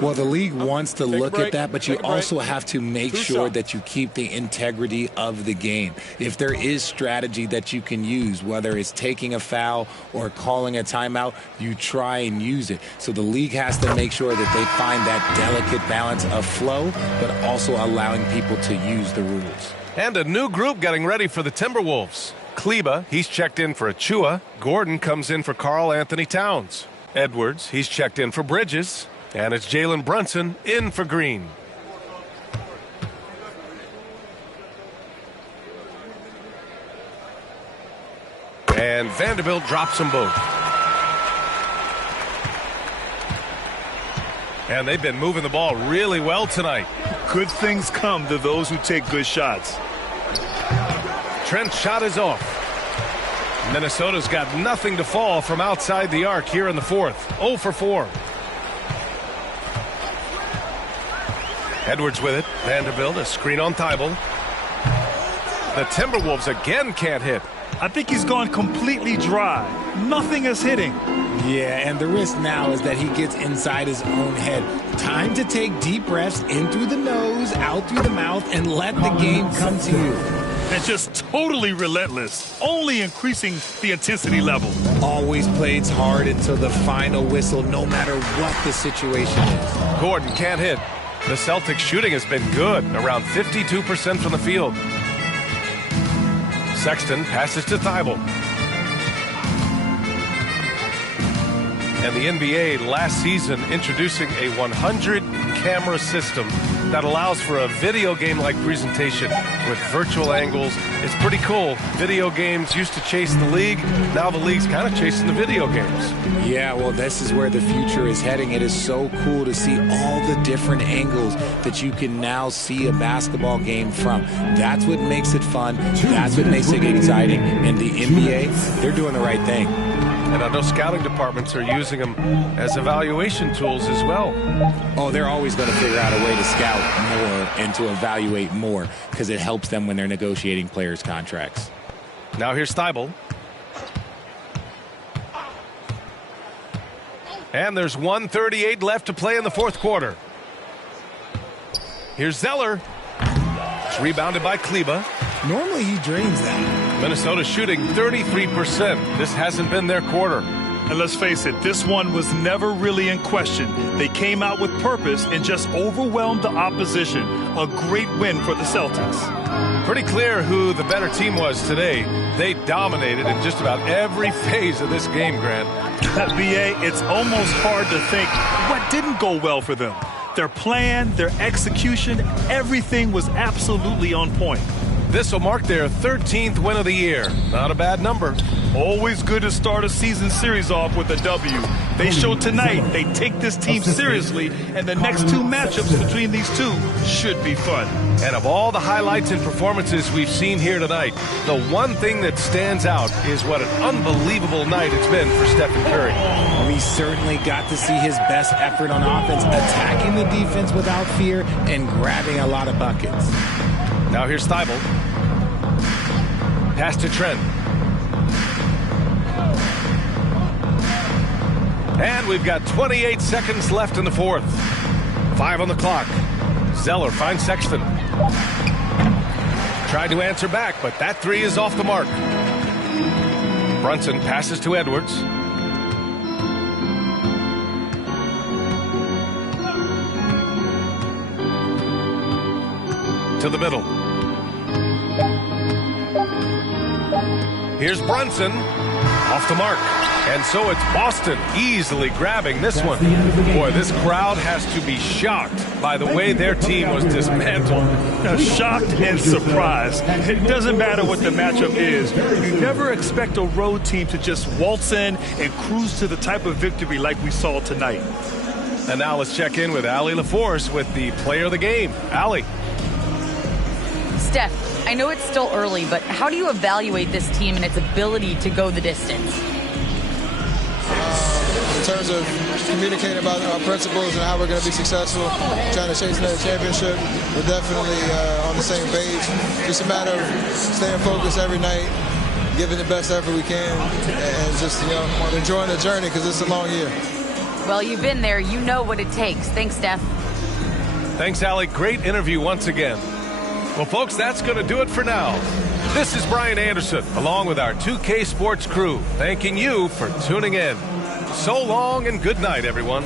Well, the league wants to look at that, but you also have to make sure that you keep the integrity of the game. If there is strategy that you can use, whether it's taking a foul or calling a timeout, you try and use it. So the league has to make sure that they find that delicate balance of flow, but also allowing people to use the rules. And a new group getting ready for the Timberwolves. Kleba, he's checked in for Achua. Gordon comes in for Karl Anthony Towns. Edwards, he's checked in for Bridges. And it's Jalen Brunson in for Green. And Vanderbilt drops them both. And they've been moving the ball really well tonight. Good things come to those who take good shots. Trent's shot is off. Minnesota's got nothing to fall from outside the arc here in the 4th. 0 for 4. Edwards with it. Vanderbilt, a screen on Thibault. The Timberwolves again can't hit. I think he's gone completely dry. Nothing is hitting. Yeah, and the risk now is that he gets inside his own head. Time to take deep breaths in through the nose, out through the mouth, and let the game come to you. And just totally relentless, only increasing the intensity level. Always plays hard until the final whistle, no matter what the situation is. Gordon can't hit. The Celtics shooting has been good, around 52% from the field. Sexton passes to Thibault. And the NBA last season introducing a 100-camera system that allows for a video game-like presentation with virtual angles. It's pretty cool. Video games used to chase the league. Now the league's kind of chasing the video games. Yeah, well, this is where the future is heading. It is so cool to see all the different angles that you can now see a basketball game from. That's what makes it fun. That's what makes it exciting. And the NBA, they're doing the right thing. And I know scouting departments are using them as evaluation tools as well. Oh, they're always going to figure out a way to scout. out more and to evaluate more because it helps them when they're negotiating players' contracts. Now here's Thibault. And there's 1:38 left to play in the fourth quarter. Here's Zeller. It's rebounded by Kleba. Normally he drains that. Minnesota shooting 33%. This hasn't been their quarter. And let's face it, this one was never really in question. They came out with purpose and just overwhelmed the opposition. A great win for the Celtics. Pretty clear who the better team was today. They dominated in just about every phase of this game, Grant. BA, it's almost hard to think what didn't go well for them. Their plan, their execution, everything was absolutely on point. This will mark their 13th win of the year. Not a bad number. Always good to start a season series off with a W. They showed tonight they take this team seriously, and the next two matchups between these two should be fun. And of all the highlights and performances we've seen here tonight, the one thing that stands out is what an unbelievable night it's been for Stephen Curry. We certainly got to see his best effort on offense, attacking the defense without fear and grabbing a lot of buckets. Now here's Thibault. Pass to Trent. And we've got 28 seconds left in the fourth. 5 on the clock. Zeller finds Sexton. Tried to answer back, but that three is off the mark. Brunson passes to Edwards. To the middle. Here's Brunson. Off the mark. And so it's Boston easily grabbing this one. Boy, this crowd has to be shocked by the way their team was dismantled. Shocked and surprised. It doesn't matter what the matchup is. You never expect a road team to just waltz in and cruise to the type of victory like we saw tonight. And now let's check in with Allie LaForce with the player of the game. Allie. Steph, I know it's still early, but how do you evaluate this team and its ability to go the distance? In terms of communicating about our principles and how we're going to be successful, trying to chase another championship, we're definitely on the same page. Just a matter of staying focused every night, giving the best effort we can, and just enjoying the journey because it's a long year. Well, you've been there. You know what it takes. Thanks, Steph. Thanks, Allie. Great interview once again. Well, folks, that's going to do it for now. This is Brian Anderson, along with our 2K Sports crew, thanking you for tuning in. So long and good night, everyone.